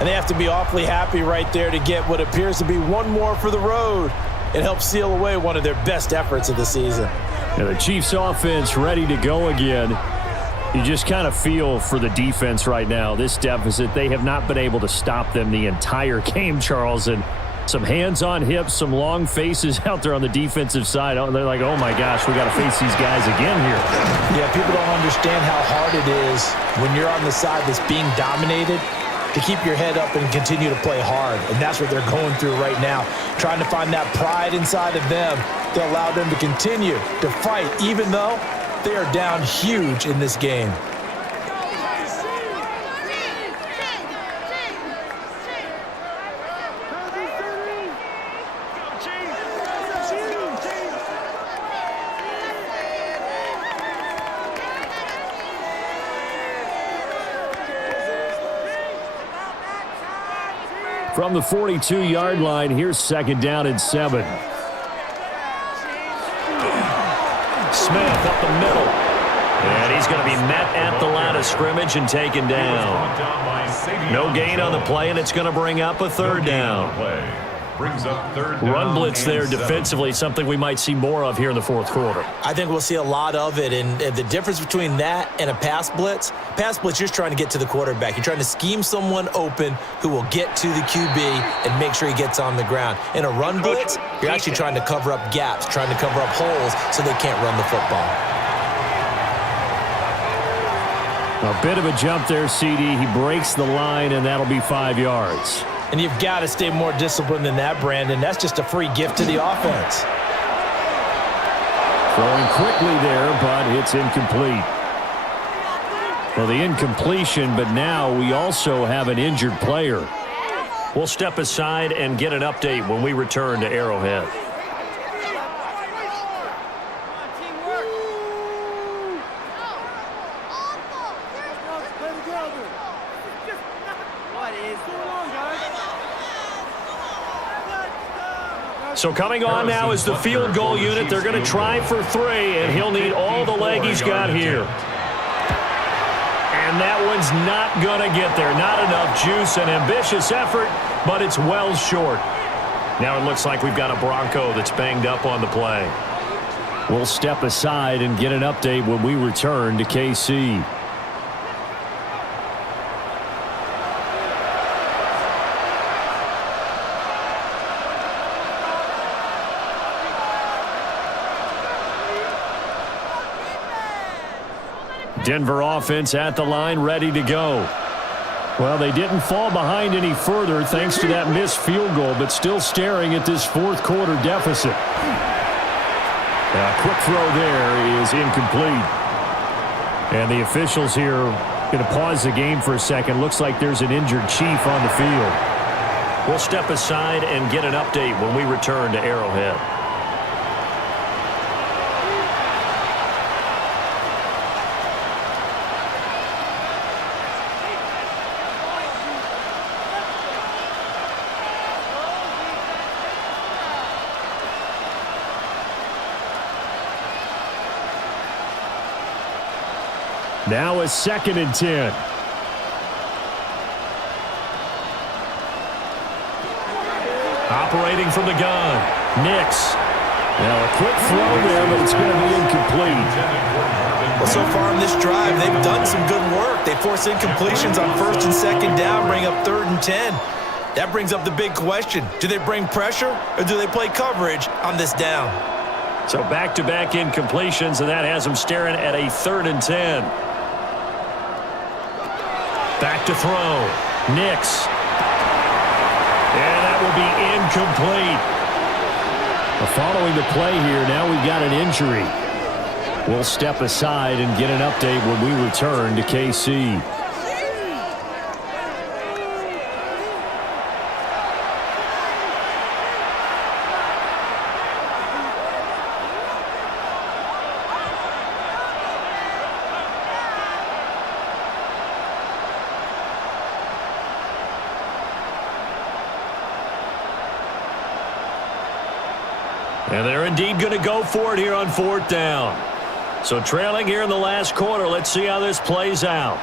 And they have to be awfully happy right there to get what appears to be one more for the road. It helps seal away one of their best efforts of the season. And the Chiefs offense ready to go again. You just kind of feel for the defense right now, this deficit. They have not been able to stop them the entire game, Charles, and some hands on hips, some long faces out there on the defensive side. They're like, oh, my gosh, we got to face these guys again here. Yeah, people don't understand how hard it is when you're on the side that's being dominated to keep your head up and continue to play hard. And that's what they're going through right now, trying to find that pride inside of them to allow them to continue to fight, even though they are down huge in this game. From the 42-yard line, here's 2nd down and 7. Smith up the middle. And he's going to be met at the line of scrimmage and taken down. No gain on the play, and it's going to bring up a 3rd down. Brings up 3rd down. Run blitz there defensively, something we might see more of here in the 4th quarter. I think we'll see a lot of it, and the difference between that and a pass blitz, you're just trying to get to the quarterback. You're trying to scheme someone open who will get to the QB and make sure he gets on the ground. In a run blitz, you're actually trying to cover up gaps, trying to cover up holes so they can't run the football. A bit of a jump there, CD. He breaks the line, and that'll be 5 yards. And you've got to stay more disciplined than that, Brandon. That's just a free gift to the offense. Throwing quickly there, but it's incomplete. Well, the incompletion, but now we also have an injured player. We'll step aside and get an update when we return to Arrowhead. So coming on now is the field goal unit. They're going to try for 3, and he'll need all the leg he's got here. And that one's not going to get there. Not enough juice, an ambitious effort, but it's well short. Now it looks like we've got a Bronco that's banged up on the play. We'll step aside and get an update when we return to KC. Denver offense at the line, ready to go. Well, they didn't fall behind any further thanks to that missed field goal, but still staring at this 4th quarter deficit. A quick throw there is incomplete. And the officials here going to pause the game for a second. Looks like there's an injured Chief on the field. We'll step aside and get an update when we return to Arrowhead. Now a 2nd and 10. Operating from the gun, Nix. Now a quick throw there, but it's going to be incomplete. Well, so far in this drive, they've done some good work. They force incompletions on 1st and 2nd down, bring up 3rd and 10. That brings up the big question. Do they bring pressure or do they play coverage on this down? So back-to-back incompletions, and that has them staring at a 3rd and 10. Back to throw. Nix. And that will be incomplete. Following the play here, now we've got an injury. We'll step aside and get an update when we return to KC. And they're indeed going to go for it here on 4th down. So trailing here in the last quarter. Let's see how this plays out.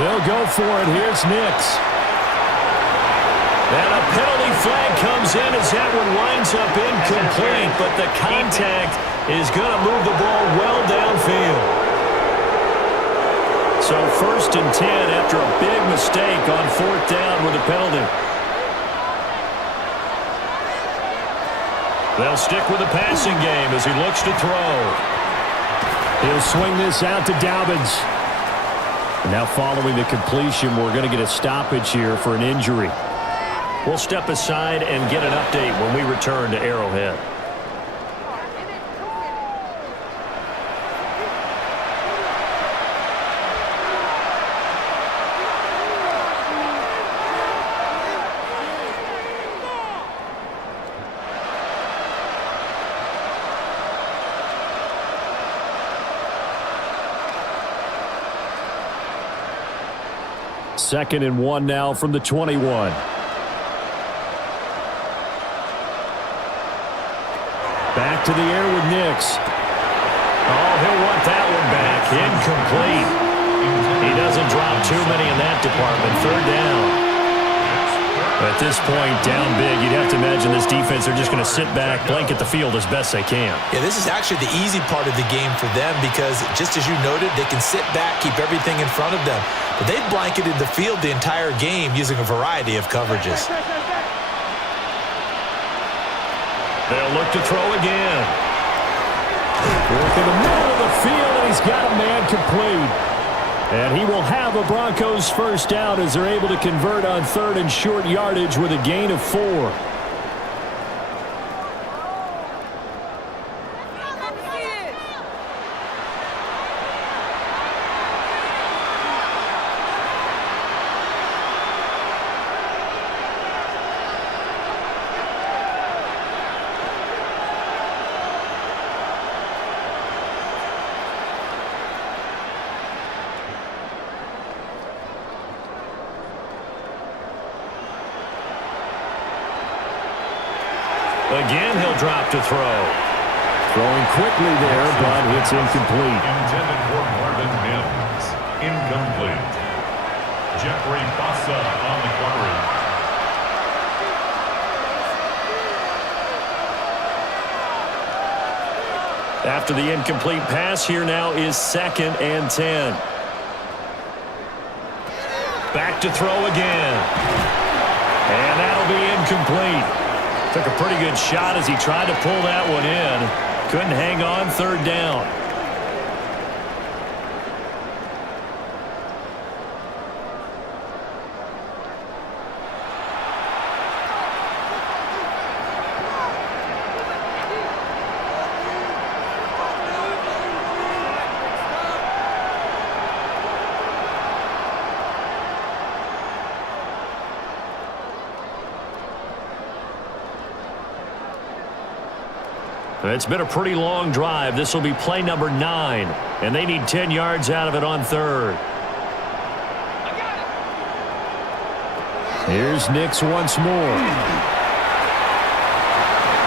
They'll go for it. Here's Nix. And a penalty flag comes in as that one winds up incomplete, but the contact is going to move the ball well downfield. 1st and 10 after a big mistake on 4th down with a penalty. They'll stick with the passing game as he looks to throw. He'll swing this out to Dobbins. And now following the completion, we're going to get a stoppage here for an injury. We'll step aside and get an update when we return to Arrowhead. Second and 1 now from the 21. Back to the air with Nix. Oh, he'll want that one back. Incomplete. He doesn't drop too many in that department. 3rd down. At this point, down big, you'd have to imagine this defense are just going to sit back, blanket the field as best they can. Yeah, this is actually the easy part of the game for them because, just as you noted, they can sit back, keep everything in front of them. But they've blanketed the field the entire game using a variety of coverages. They'll look to throw again. Work in the middle of the field, and he's got a man complete. And he will have a Broncos first down as they're able to convert on 3rd and short yardage with a gain of 4. Again, he'll drop to throw. Throwing quickly there, but it's incomplete. Intended for Marvin Mims. Incomplete. Jeffrey Bossa on the coverage. After the incomplete pass, here now is 2nd and 10. Back to throw again. And that'll be incomplete. Took a pretty good shot as he tried to pull that one in. Couldn't hang on 3rd down. It's been a pretty long drive. This will be play number 9, and they need 10 yards out of it on 3rd. Here's Nix once more.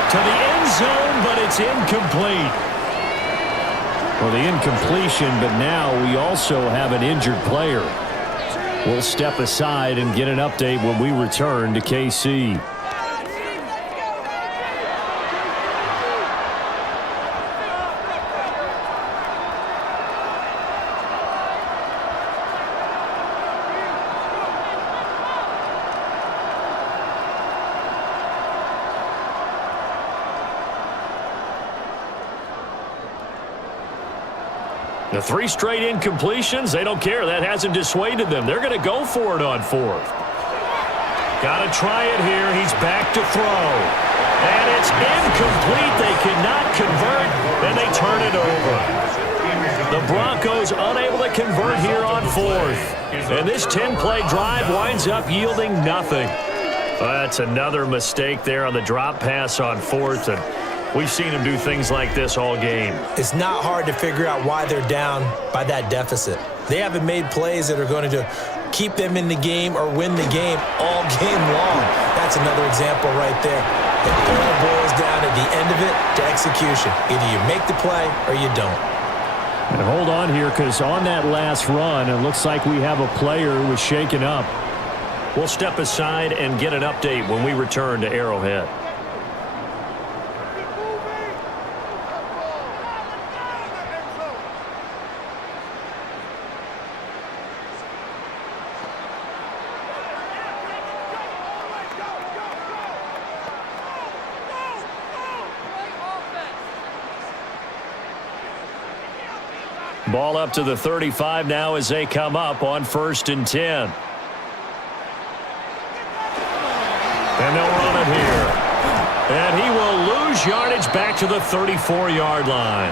To the end zone, but it's incomplete. Well, the incompletion, but now we also have an injured player. We'll step aside and get an update when we return to KC. The 3 straight incompletions, they don't care. That hasn't dissuaded them. They're going to go for it on 4th. Got to try it here. He's back to throw. And it's incomplete. They cannot convert, and they turn it over. The Broncos unable to convert here on 4th. And this 10-play drive winds up yielding nothing. That's another mistake there on the drop pass on 4th, and we've seen him do things like this all game. It's not hard to figure out why they're down by that deficit. They haven't made plays that are going to keep them in the game or win the game all game long. That's another example right there. It all boils down at the end of it to execution. Either you make the play or you don't. And hold on here, because on that last run, it looks like we have a player who was shaken up. We'll step aside and get an update when we return to Arrowhead. Ball up to the 35 now as they come up on 1st and 10. And they'll run it here. And he will lose yardage back to the 34-yard line.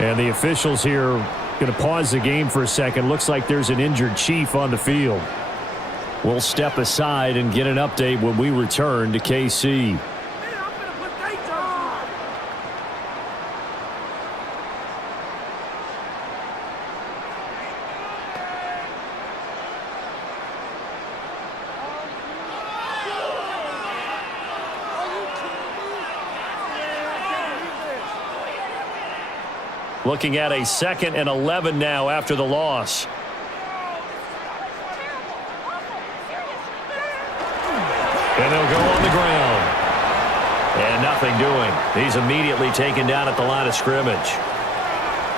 And the officials here going to pause the game for a second. Looks like there's an injured Chief on the field. We'll step aside and get an update when we return to KC. Looking at a 2nd and 11 now after the loss. And they'll go on the ground. And nothing doing. He's immediately taken down at the line of scrimmage.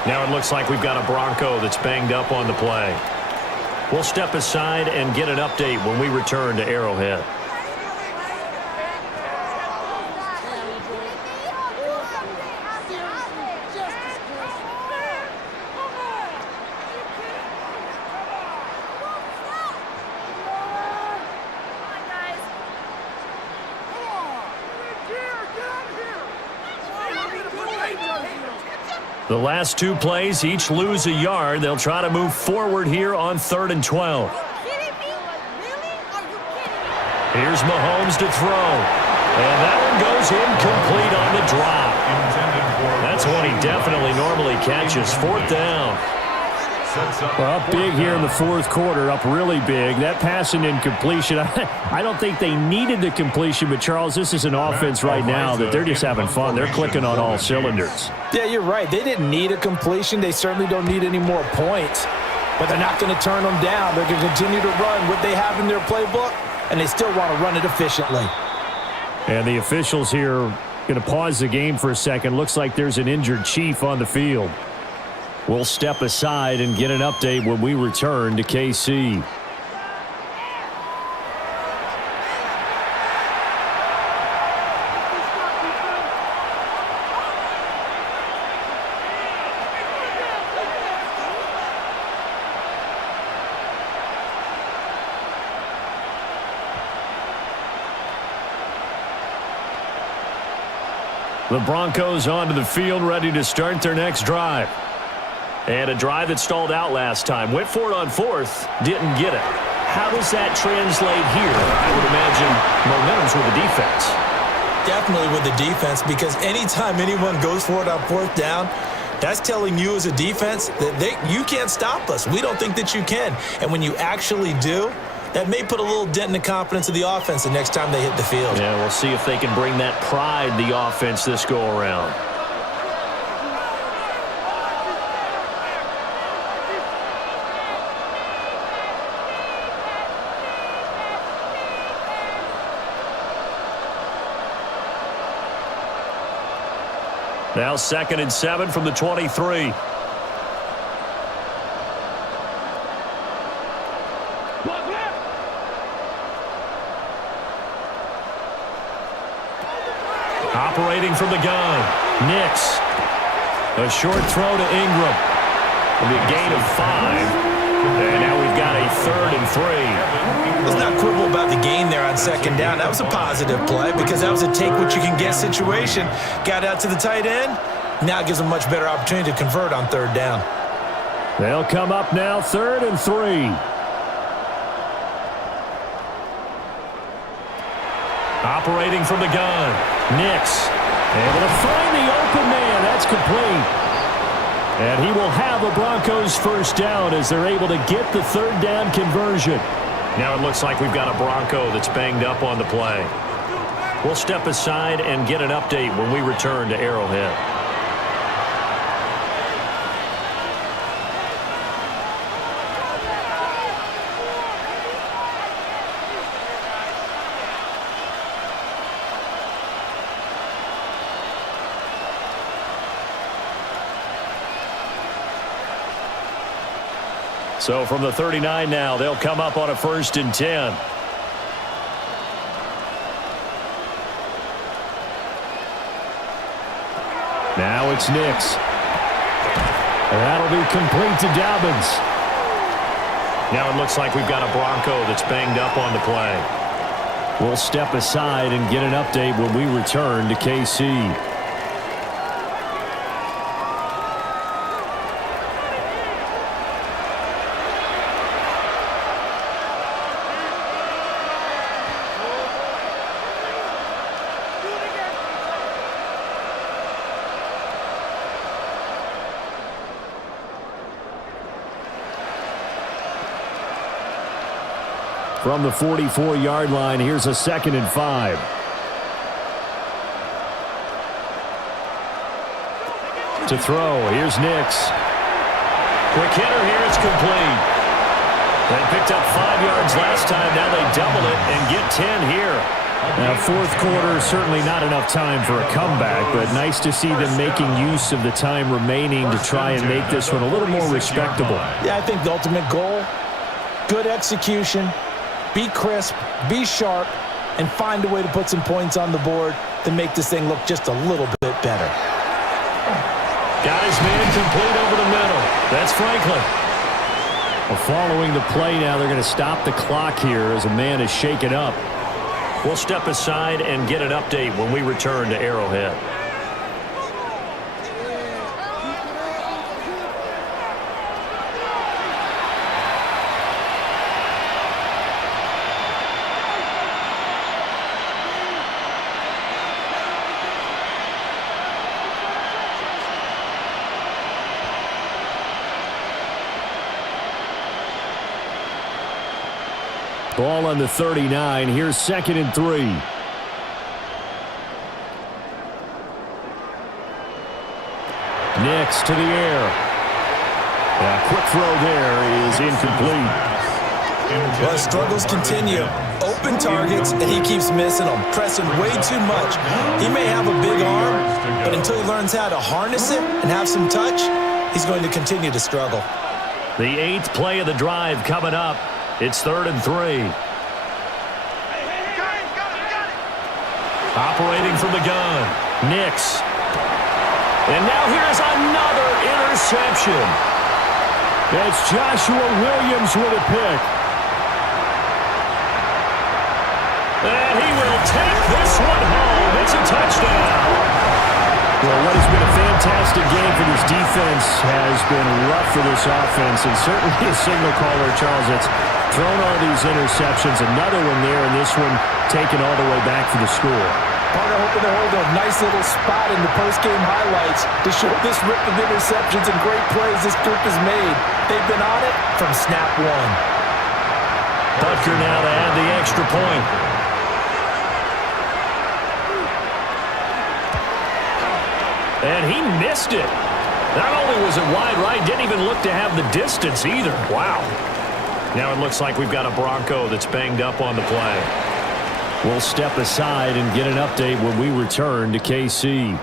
Now it looks like we've got a Bronco that's banged up on the play. We'll step aside and get an update when we return to Arrowhead. The last 2 plays each lose a yard. They'll try to move forward here on 3rd and 12. Here's Mahomes to throw. And that one goes incomplete on the drop. That's one he definitely normally catches. 4th down. Well, up big here in the 4th quarter, up really big. That pass and incompletion, I don't think they needed the completion, but Charles, this is an offense right now that they're just having fun. They're clicking on all cylinders. Yeah, you're right. They didn't need a completion. They certainly don't need any more points, but they're not going to turn them down. They're going to continue to run what they have in their playbook, and they still want to run it efficiently. And the officials here going to pause the game for a second. Looks like there's an injured Chief on the field. We'll step aside and get an update when we return to KC. The Broncos onto the field, ready to start their next drive. And a drive that stalled out last time. Went for it on 4th, didn't get it. How does that translate here? I would imagine momentum's with the defense. Definitely with the defense, because anytime anyone goes for it on 4th down, that's telling you as a defense that you can't stop us. We don't think that you can. And when you actually do, that may put a little dent in the confidence of the offense the next time they hit the field. Yeah, we'll see if they can bring that pride the offense this go around. Now 2nd and 7 from the 23. Operating from the gun, Nix. A short throw to Ingram. It'll be a gain of 5. And now we've got a 3rd and 3. Let's not quibble about the gain there on 2nd down. That was a positive play because that was a take-what-you-can-get situation. Got out to the tight end. Now it gives them a much better opportunity to convert on 3rd down. They'll come up now 3rd and 3. Operating from the gun, Nix. Able to find the open man. That's complete. And he will have a Broncos 1st down as they're able to get the 3rd down conversion. Now it looks like we've got a Bronco that's banged up on the play. We'll step aside and get an update when we return to Arrowhead. So from the 39 now, they'll come up on a 1st and 10. Now it's Nix. That'll be complete to Dobbins. Now it looks like we've got a Bronco that's banged up on the play. We'll step aside and get an update when we return to KC. From the 44-yard line, here's a 2nd and 5. To throw, here's Nix. Quick hitter here, it's complete. They picked up 5 yards last time, now they double it and get 10 here. Now, fourth quarter, certainly not enough time for a comeback, but nice to see them making use of the time remaining to try and make this one a little more respectable. Yeah, I think the ultimate goal, good execution, be crisp, be sharp, and find a way to put some points on the board to make this thing look just a little bit better. Got his man complete over the middle. That's Franklin. Well, following the play now, they're going to stop the clock here as a man is shaken up. We'll step aside and get an update when we return to Arrowhead. Ball on the 39. Here's 2nd and 3. Nix to the air. A quick throw there is incomplete. Well, struggles continue. Open targets, and he keeps missing them, pressing way too much. He may have a big arm, but until he learns how to harness it and have some touch, he's going to continue to struggle. The 8th play of the drive coming up. It's 3rd and 3. Operating from the gun, Nix. And now here's another interception. That's Joshua Williams with a pick. And he will take this one home. It's a touchdown. Well, what has been a fantastic game for this defense has been rough for this offense, and certainly a signal caller, Charles, that's thrown all these interceptions. Another one there, and this one taken all the way back for the score. Partner hoping to hold a nice little spot in the post-game highlights to show this rip of interceptions and great plays this group has made. They've been on it from snap one. Butker now to add the extra point. And he missed it. Not only was it wide right, didn't even look to have the distance either. Wow. Now it looks like we've got a Bronco that's banged up on the play. We'll step aside and get an update when we return to KC.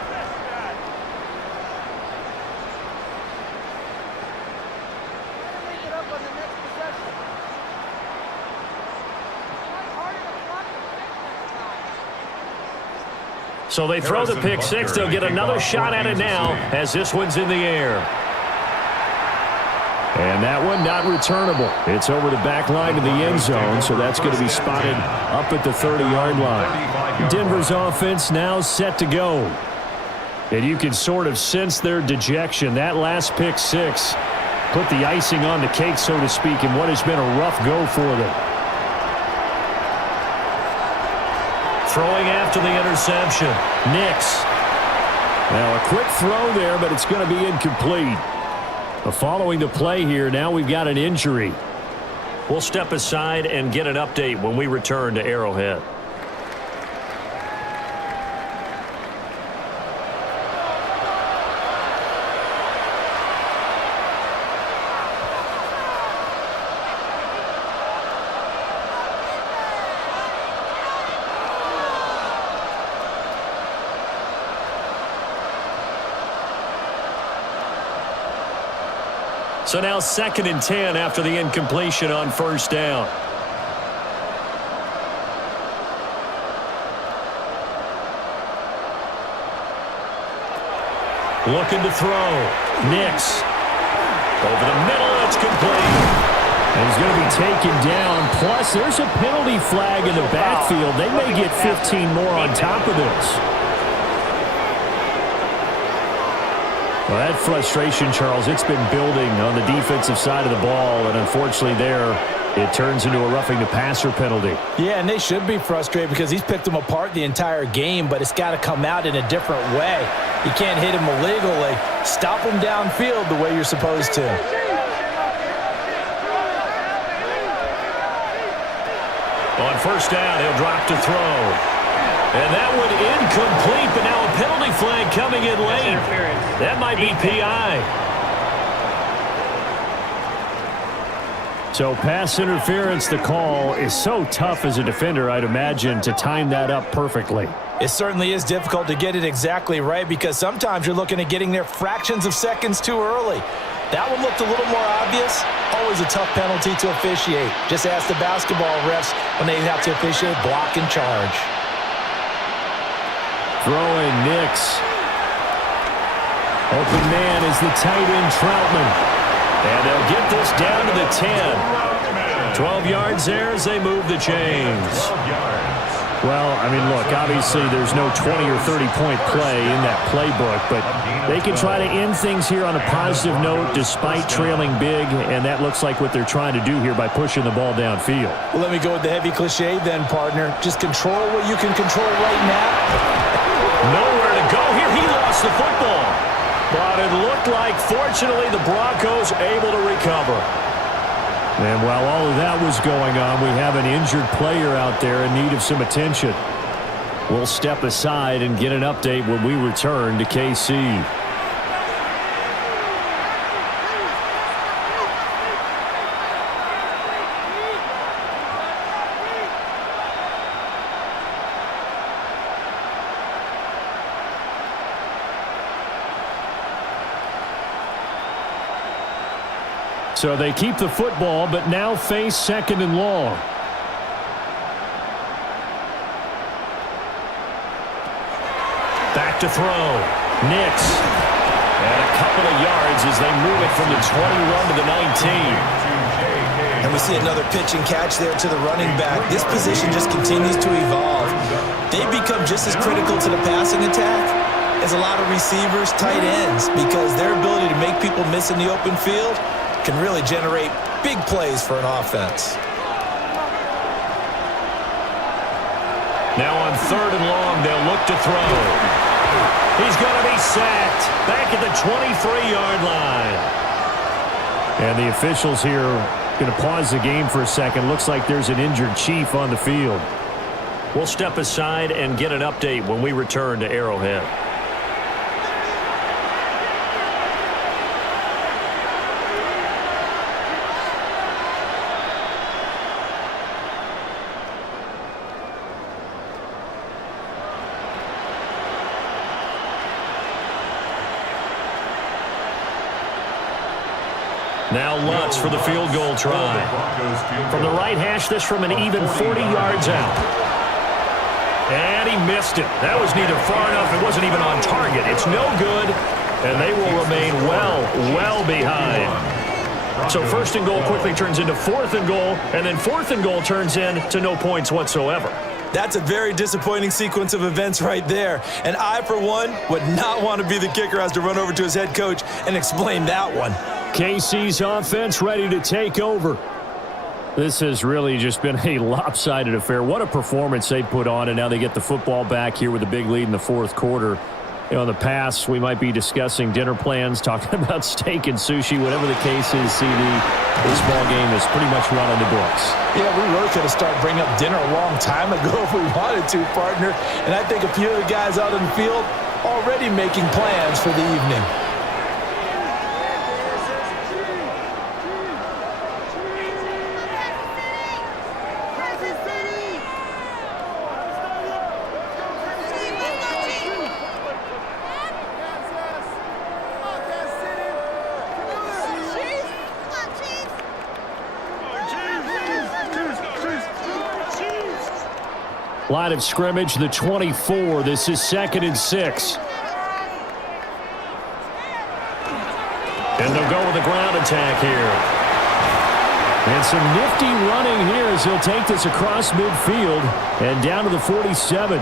So they throw the pick six. They'll get another shot at it now as this one's in the air. And that one not returnable. It's over the back line of the end zone, so that's going to be spotted up at the 30-yard line. Denver's offense now set to go. And you can sort of sense their dejection. That last pick six put the icing on the cake, so to speak, in what has been a rough go for them. Throwing after the interception, Nix. Now a quick throw there, but it's going to be incomplete. Following the play here, now we've got an injury. We'll step aside and get an update when we return to Arrowhead. So now 2nd and 10 after the incompletion on first down. Looking to throw. Nix. Over the middle, it's complete. And he's going to be taken down. Plus, there's a penalty flag in the backfield. They may get 15 more on top of this. Well, that frustration, Charles, it's been building on the defensive side of the ball, and unfortunately there, it turns into a roughing the passer penalty. Yeah, and they should be frustrated because he's picked them apart the entire game, but it's got to come out in a different way. You can't hit him illegally. Stop him downfield the way you're supposed to. On first down, he'll drop to throw. And that one incomplete, but now a penalty flag coming in late. That might be PI. So pass interference, the call is so tough as a defender, I'd imagine, to time that up perfectly. It certainly is difficult to get it exactly right because sometimes you're looking at getting there fractions of seconds too early. That one looked a little more obvious. Always a tough penalty to officiate. Just ask the basketball refs when they have to officiate block and charge. Throwing Nix. Open man is the tight end Troutman. And they'll get this down to the 10. 12 yards there as they move the chains. Well, I mean, look, obviously there's no 20 or 30-point play in that playbook, but they can try to end things here on a positive note despite trailing big, and that looks like what they're trying to do here by pushing the ball downfield. Well, let me go with the heavy cliche then, partner. Just control what you can control right now. Nowhere to go here. He lost the football. But it looked like, fortunately, the Broncos able to recover. And while all of that was going on, we have an injured player out there in need of some attention. We'll step aside and get an update when we return to KC. So they keep the football, but now face second and long. Back to throw. Nix. And a couple of yards as they move it from the 21 to the 19. And we see another pitch and catch there to the running back. This position just continues to evolve. They become just as critical to the passing attack as a lot of receivers, tight ends, because their ability to make people miss in the open field can really generate big plays for an offense. Now on third and long, they'll look to throw. He's going to be sacked back at the 23-yard line. And the officials here going to pause the game for a second. Looks like there's an injured Chief on the field. We'll step aside and get an update when we return to Arrowhead. Now Lutz for the field goal try. From the right hash, this from an even 40 yards out. And he missed it. That was neither far enough. It wasn't even on target. It's no good, and they will remain well behind. So first and goal quickly turns into fourth and goal, and then fourth and goal turns into no points whatsoever. That's a very disappointing sequence of events right there. And I, for one, would not want to be the kicker who has to run over to his head coach and explain that one. KC's offense ready to take over. This has really just been a lopsided affair. What a performance they put on, and now they get the football back here with a big lead in the fourth quarter. You know, in the past, we might be discussing dinner plans, talking about steak and sushi, whatever the case is, CD. This ball game is pretty much run on the books. Yeah, we really could have started bringing up dinner a long time ago if we wanted to, partner. And I think a few of the guys out in the field already making plans for the evening. Line of scrimmage, the 24. This is 2nd and 6. And they'll go with the ground and attack here. And some nifty running here as he'll take this across midfield and down to the 47.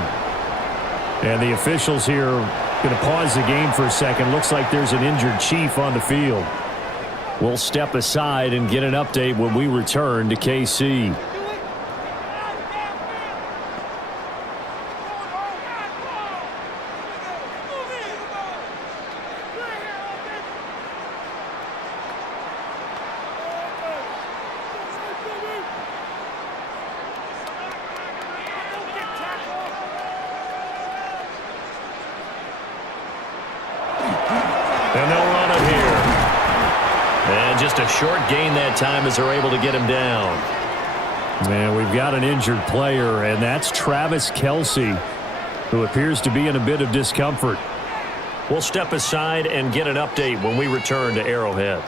And the officials here going to pause the game for a second. Looks like there's an injured Chief on the field. We'll step aside and get an update when we return to KC. And they'll run it here. And just a short gain that time as they're able to get him down. And we've got an injured player, and that's Travis Kelce, who appears to be in a bit of discomfort. We'll step aside and get an update when we return to Arrowhead.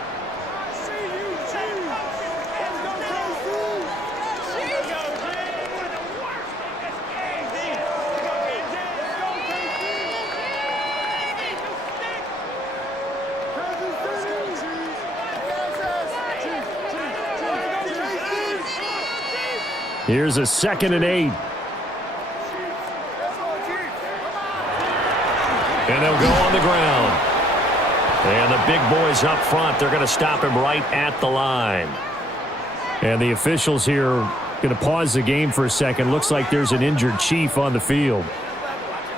Here's a 2nd and 8. And they'll go on the ground. And the big boys up front, they're going to stop him right at the line. And the officials here going to pause the game for a second. Looks like there's an injured Chief on the field.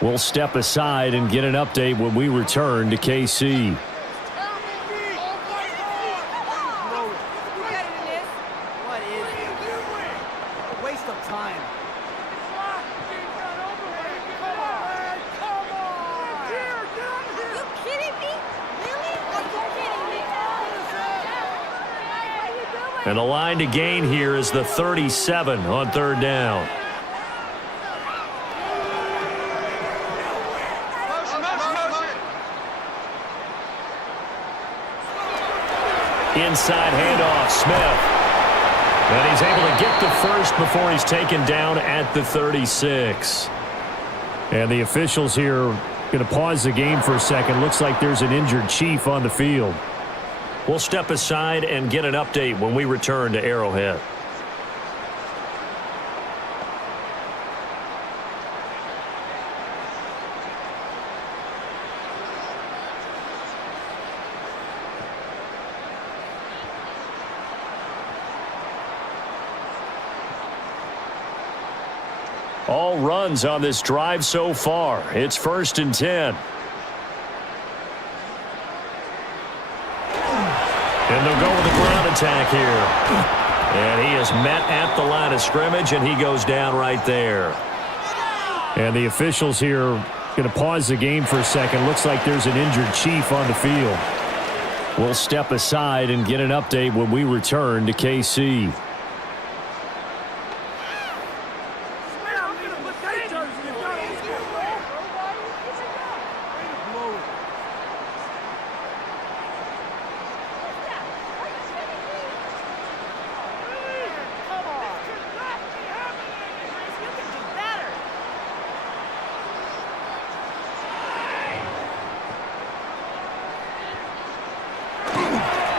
We'll step aside and get an update when we return to KC. And the line to gain here is the 37 on 3rd down. Inside handoff, Smith. And he's able to get the first before he's taken down at the 36. And the officials here going to pause the game for a second. Looks like there's an injured Chief on the field. We'll step aside and get an update when we return to Arrowhead. All runs on this drive so far. It's 1st and 10. And they'll go with the ground attack here. And he is met at the line of scrimmage, and he goes down right there. And the officials here going to pause the game for a second. Looks like there's an injured Chief on the field. We'll step aside and get an update when we return to KC.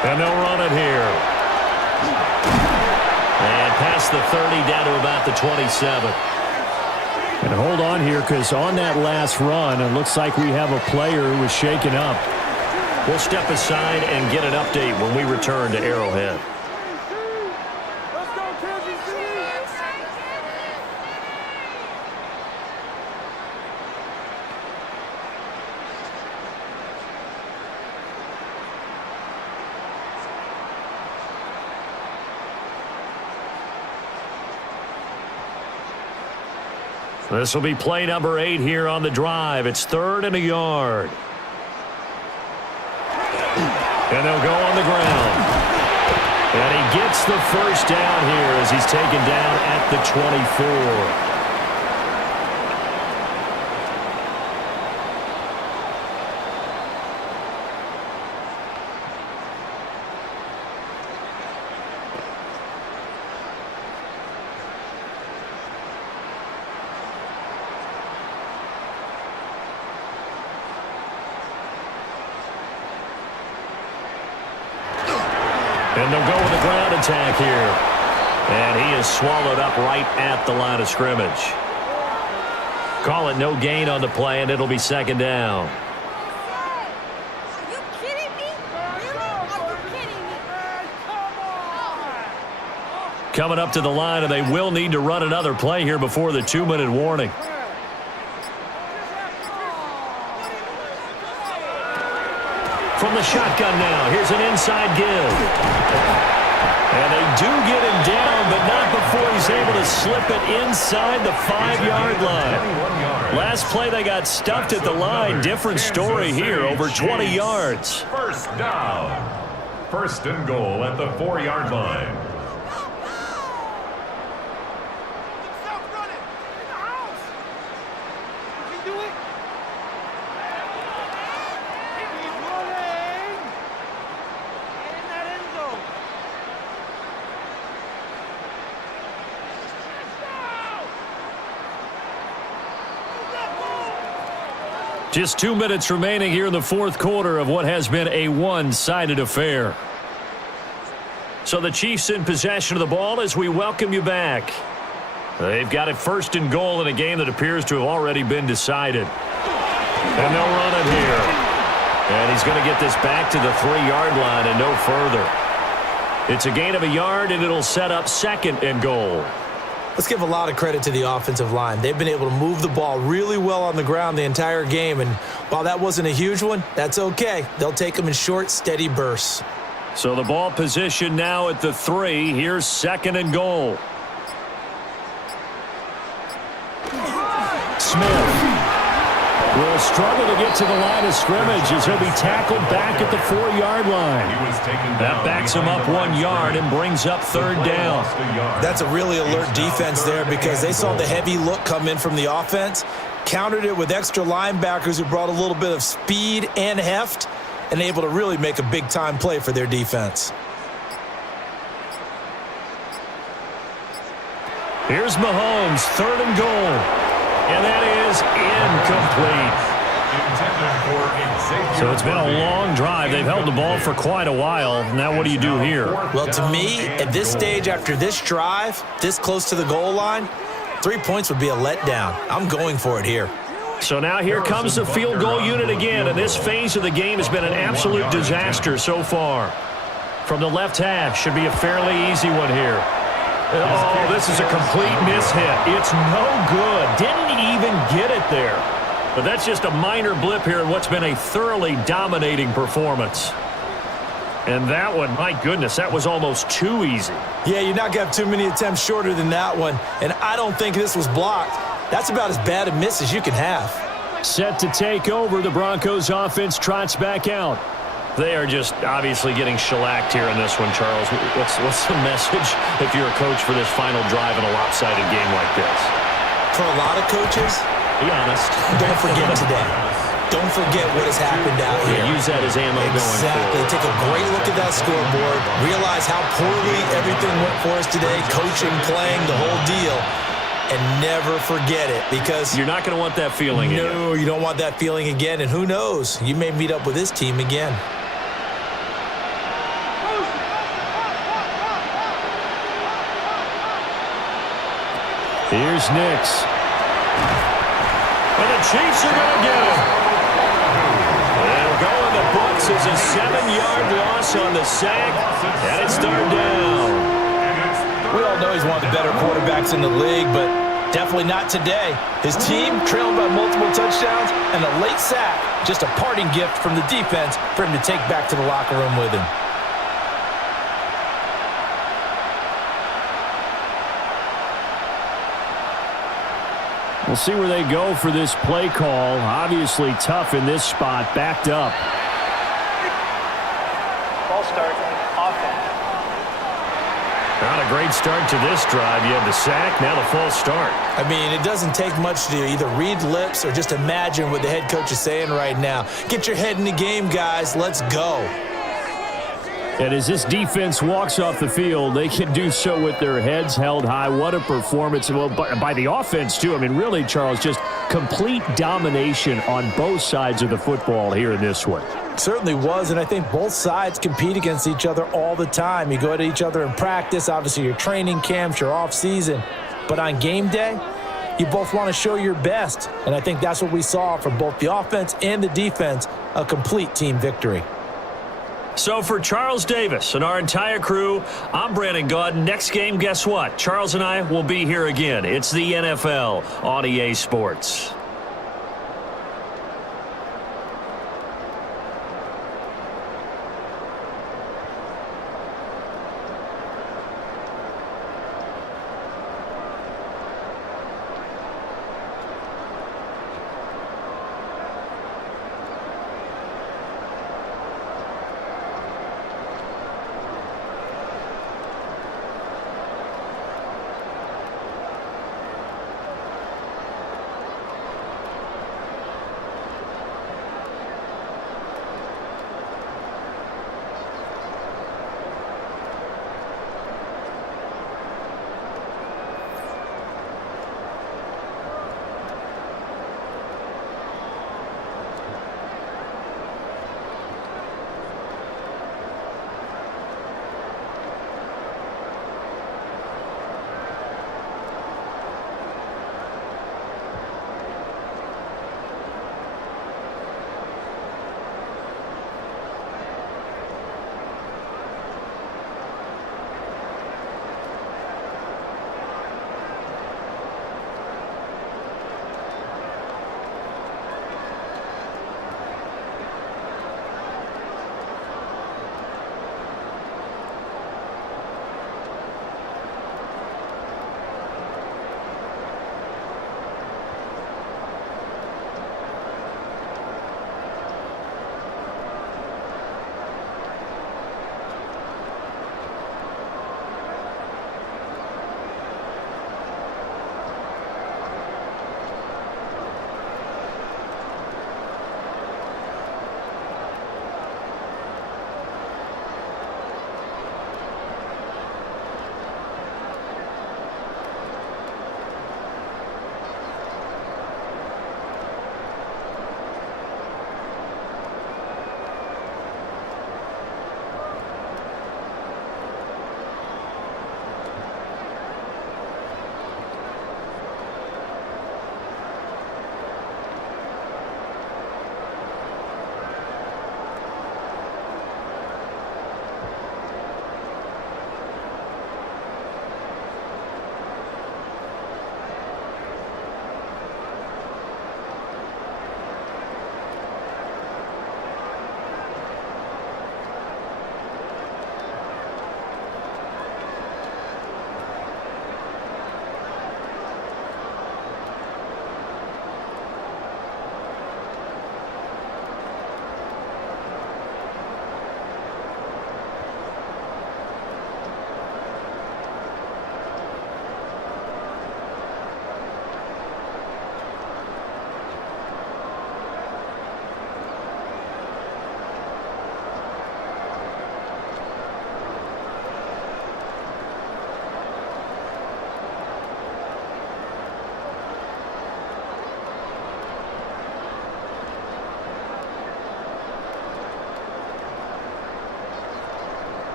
And they'll run it here. And past the 30 down to about the 27. And hold on here, because on that last run, it looks like we have a player who was shaken up. We'll step aside and get an update when we return to Arrowhead. This will be play number 8 here on the drive. It's 3rd and a yard. And they'll go on the ground. And he gets the first down here as he's taken down at the 24. And they'll go with a ground attack here. And he is swallowed up right at the line of scrimmage. Call it no gain on the play, and it'll be second down. Coming up to the line, and they will need to run another play here before the 2-minute warning. From the shotgun now, here's an inside give. And they do get him down, but not before he's able to slip it inside the 5-yard line. Last play, they got stuffed at the line. Different story here, over 20 yards. First down. First and goal at the 4-yard line. Just 2 minutes remaining here in the fourth quarter of what has been a one-sided affair. So the Chiefs in possession of the ball as we welcome you back. They've got it first and goal in a game that appears to have already been decided. And they'll run it here. And he's going to get this back to the 3-yard line and no further. It's a gain of a yard, and it'll set up second and goal. Let's give a lot of credit to the offensive line. They've been able to move the ball really well on the ground the entire game, and while that wasn't a huge one, that's okay. They'll take them in short, steady bursts. So the ball position now at the 3. Here's second and goal. Smith will struggle to get to the line of scrimmage as he'll be tackled back at the 4-yard line. That backs him up 1 yard and brings up third down. That's a really alert defense there because they saw the heavy look come in from the offense, countered it with extra linebackers who brought a little bit of speed and heft, and able to really make a big-time play for their defense. Here's Mahomes, third and goal. And that is incomplete. So it's been a long drive. They've held the ball for quite a while. Now what do you do here? Well, to me, at this stage after this drive, this close to the goal line, 3 points would be a letdown. I'm going for it here. So now here comes the field goal unit again, and this phase of the game has been an absolute disaster so far. From the left half, should be a fairly easy one here. Oh, this is a complete mishit. It's no good. Didn't even get it there. But that's just a minor blip here in what's been a thoroughly dominating performance. And that one, my goodness, that was almost too easy. Yeah, you're not going to have too many attempts shorter than that one. And I don't think this was blocked. That's about as bad a miss as you can have. Set to take over, the Broncos offense trots back out. They are just obviously getting shellacked here in this one, Charles. What's the message if you're a coach for this final drive in a lopsided game like this? For a lot of coaches, be honest. Don't forget today. Don't forget what has happened out here. Use that as ammo going forward. Exactly. Take a great look at that scoreboard. Realize how poorly everything went for us today. Coaching, playing, the whole deal. And never forget it because you're not going to want that feeling again. No, you don't want that feeling again. And who knows? You may meet up with this team again. Here's Nix. And the Chiefs are going to get him. They'll go in the books as a 7-yard loss on the sack. And it's third down. We all know he's one of the better quarterbacks in the league, but definitely not today. His team trailed by multiple touchdowns and a late sack. Just a parting gift from the defense for him to take back to the locker room with him. We'll see where they go for this play call. Obviously tough in this spot, backed up. Ball start, offense. Not a great start to this drive. You had the sack, now the false start. I mean, it doesn't take much to either read lips or just imagine what the head coach is saying right now. Get your head in the game, guys. Let's go. And as this defense walks off the field, they can do so with their heads held high. What a performance. Well, by the offense, too. I mean, really, Charles, just complete domination on both sides of the football here in this one. Certainly was, and I think both sides compete against each other all the time. You go to each other in practice, obviously your training camps, your off-season. But on game day, you both want to show your best. And I think that's what we saw from both the offense and the defense, a complete team victory. So for Charles Davis and our entire crew, I'm Brandon Gaudin. Next game, guess what? Charles and I will be here again. It's the NFL on EA Sports.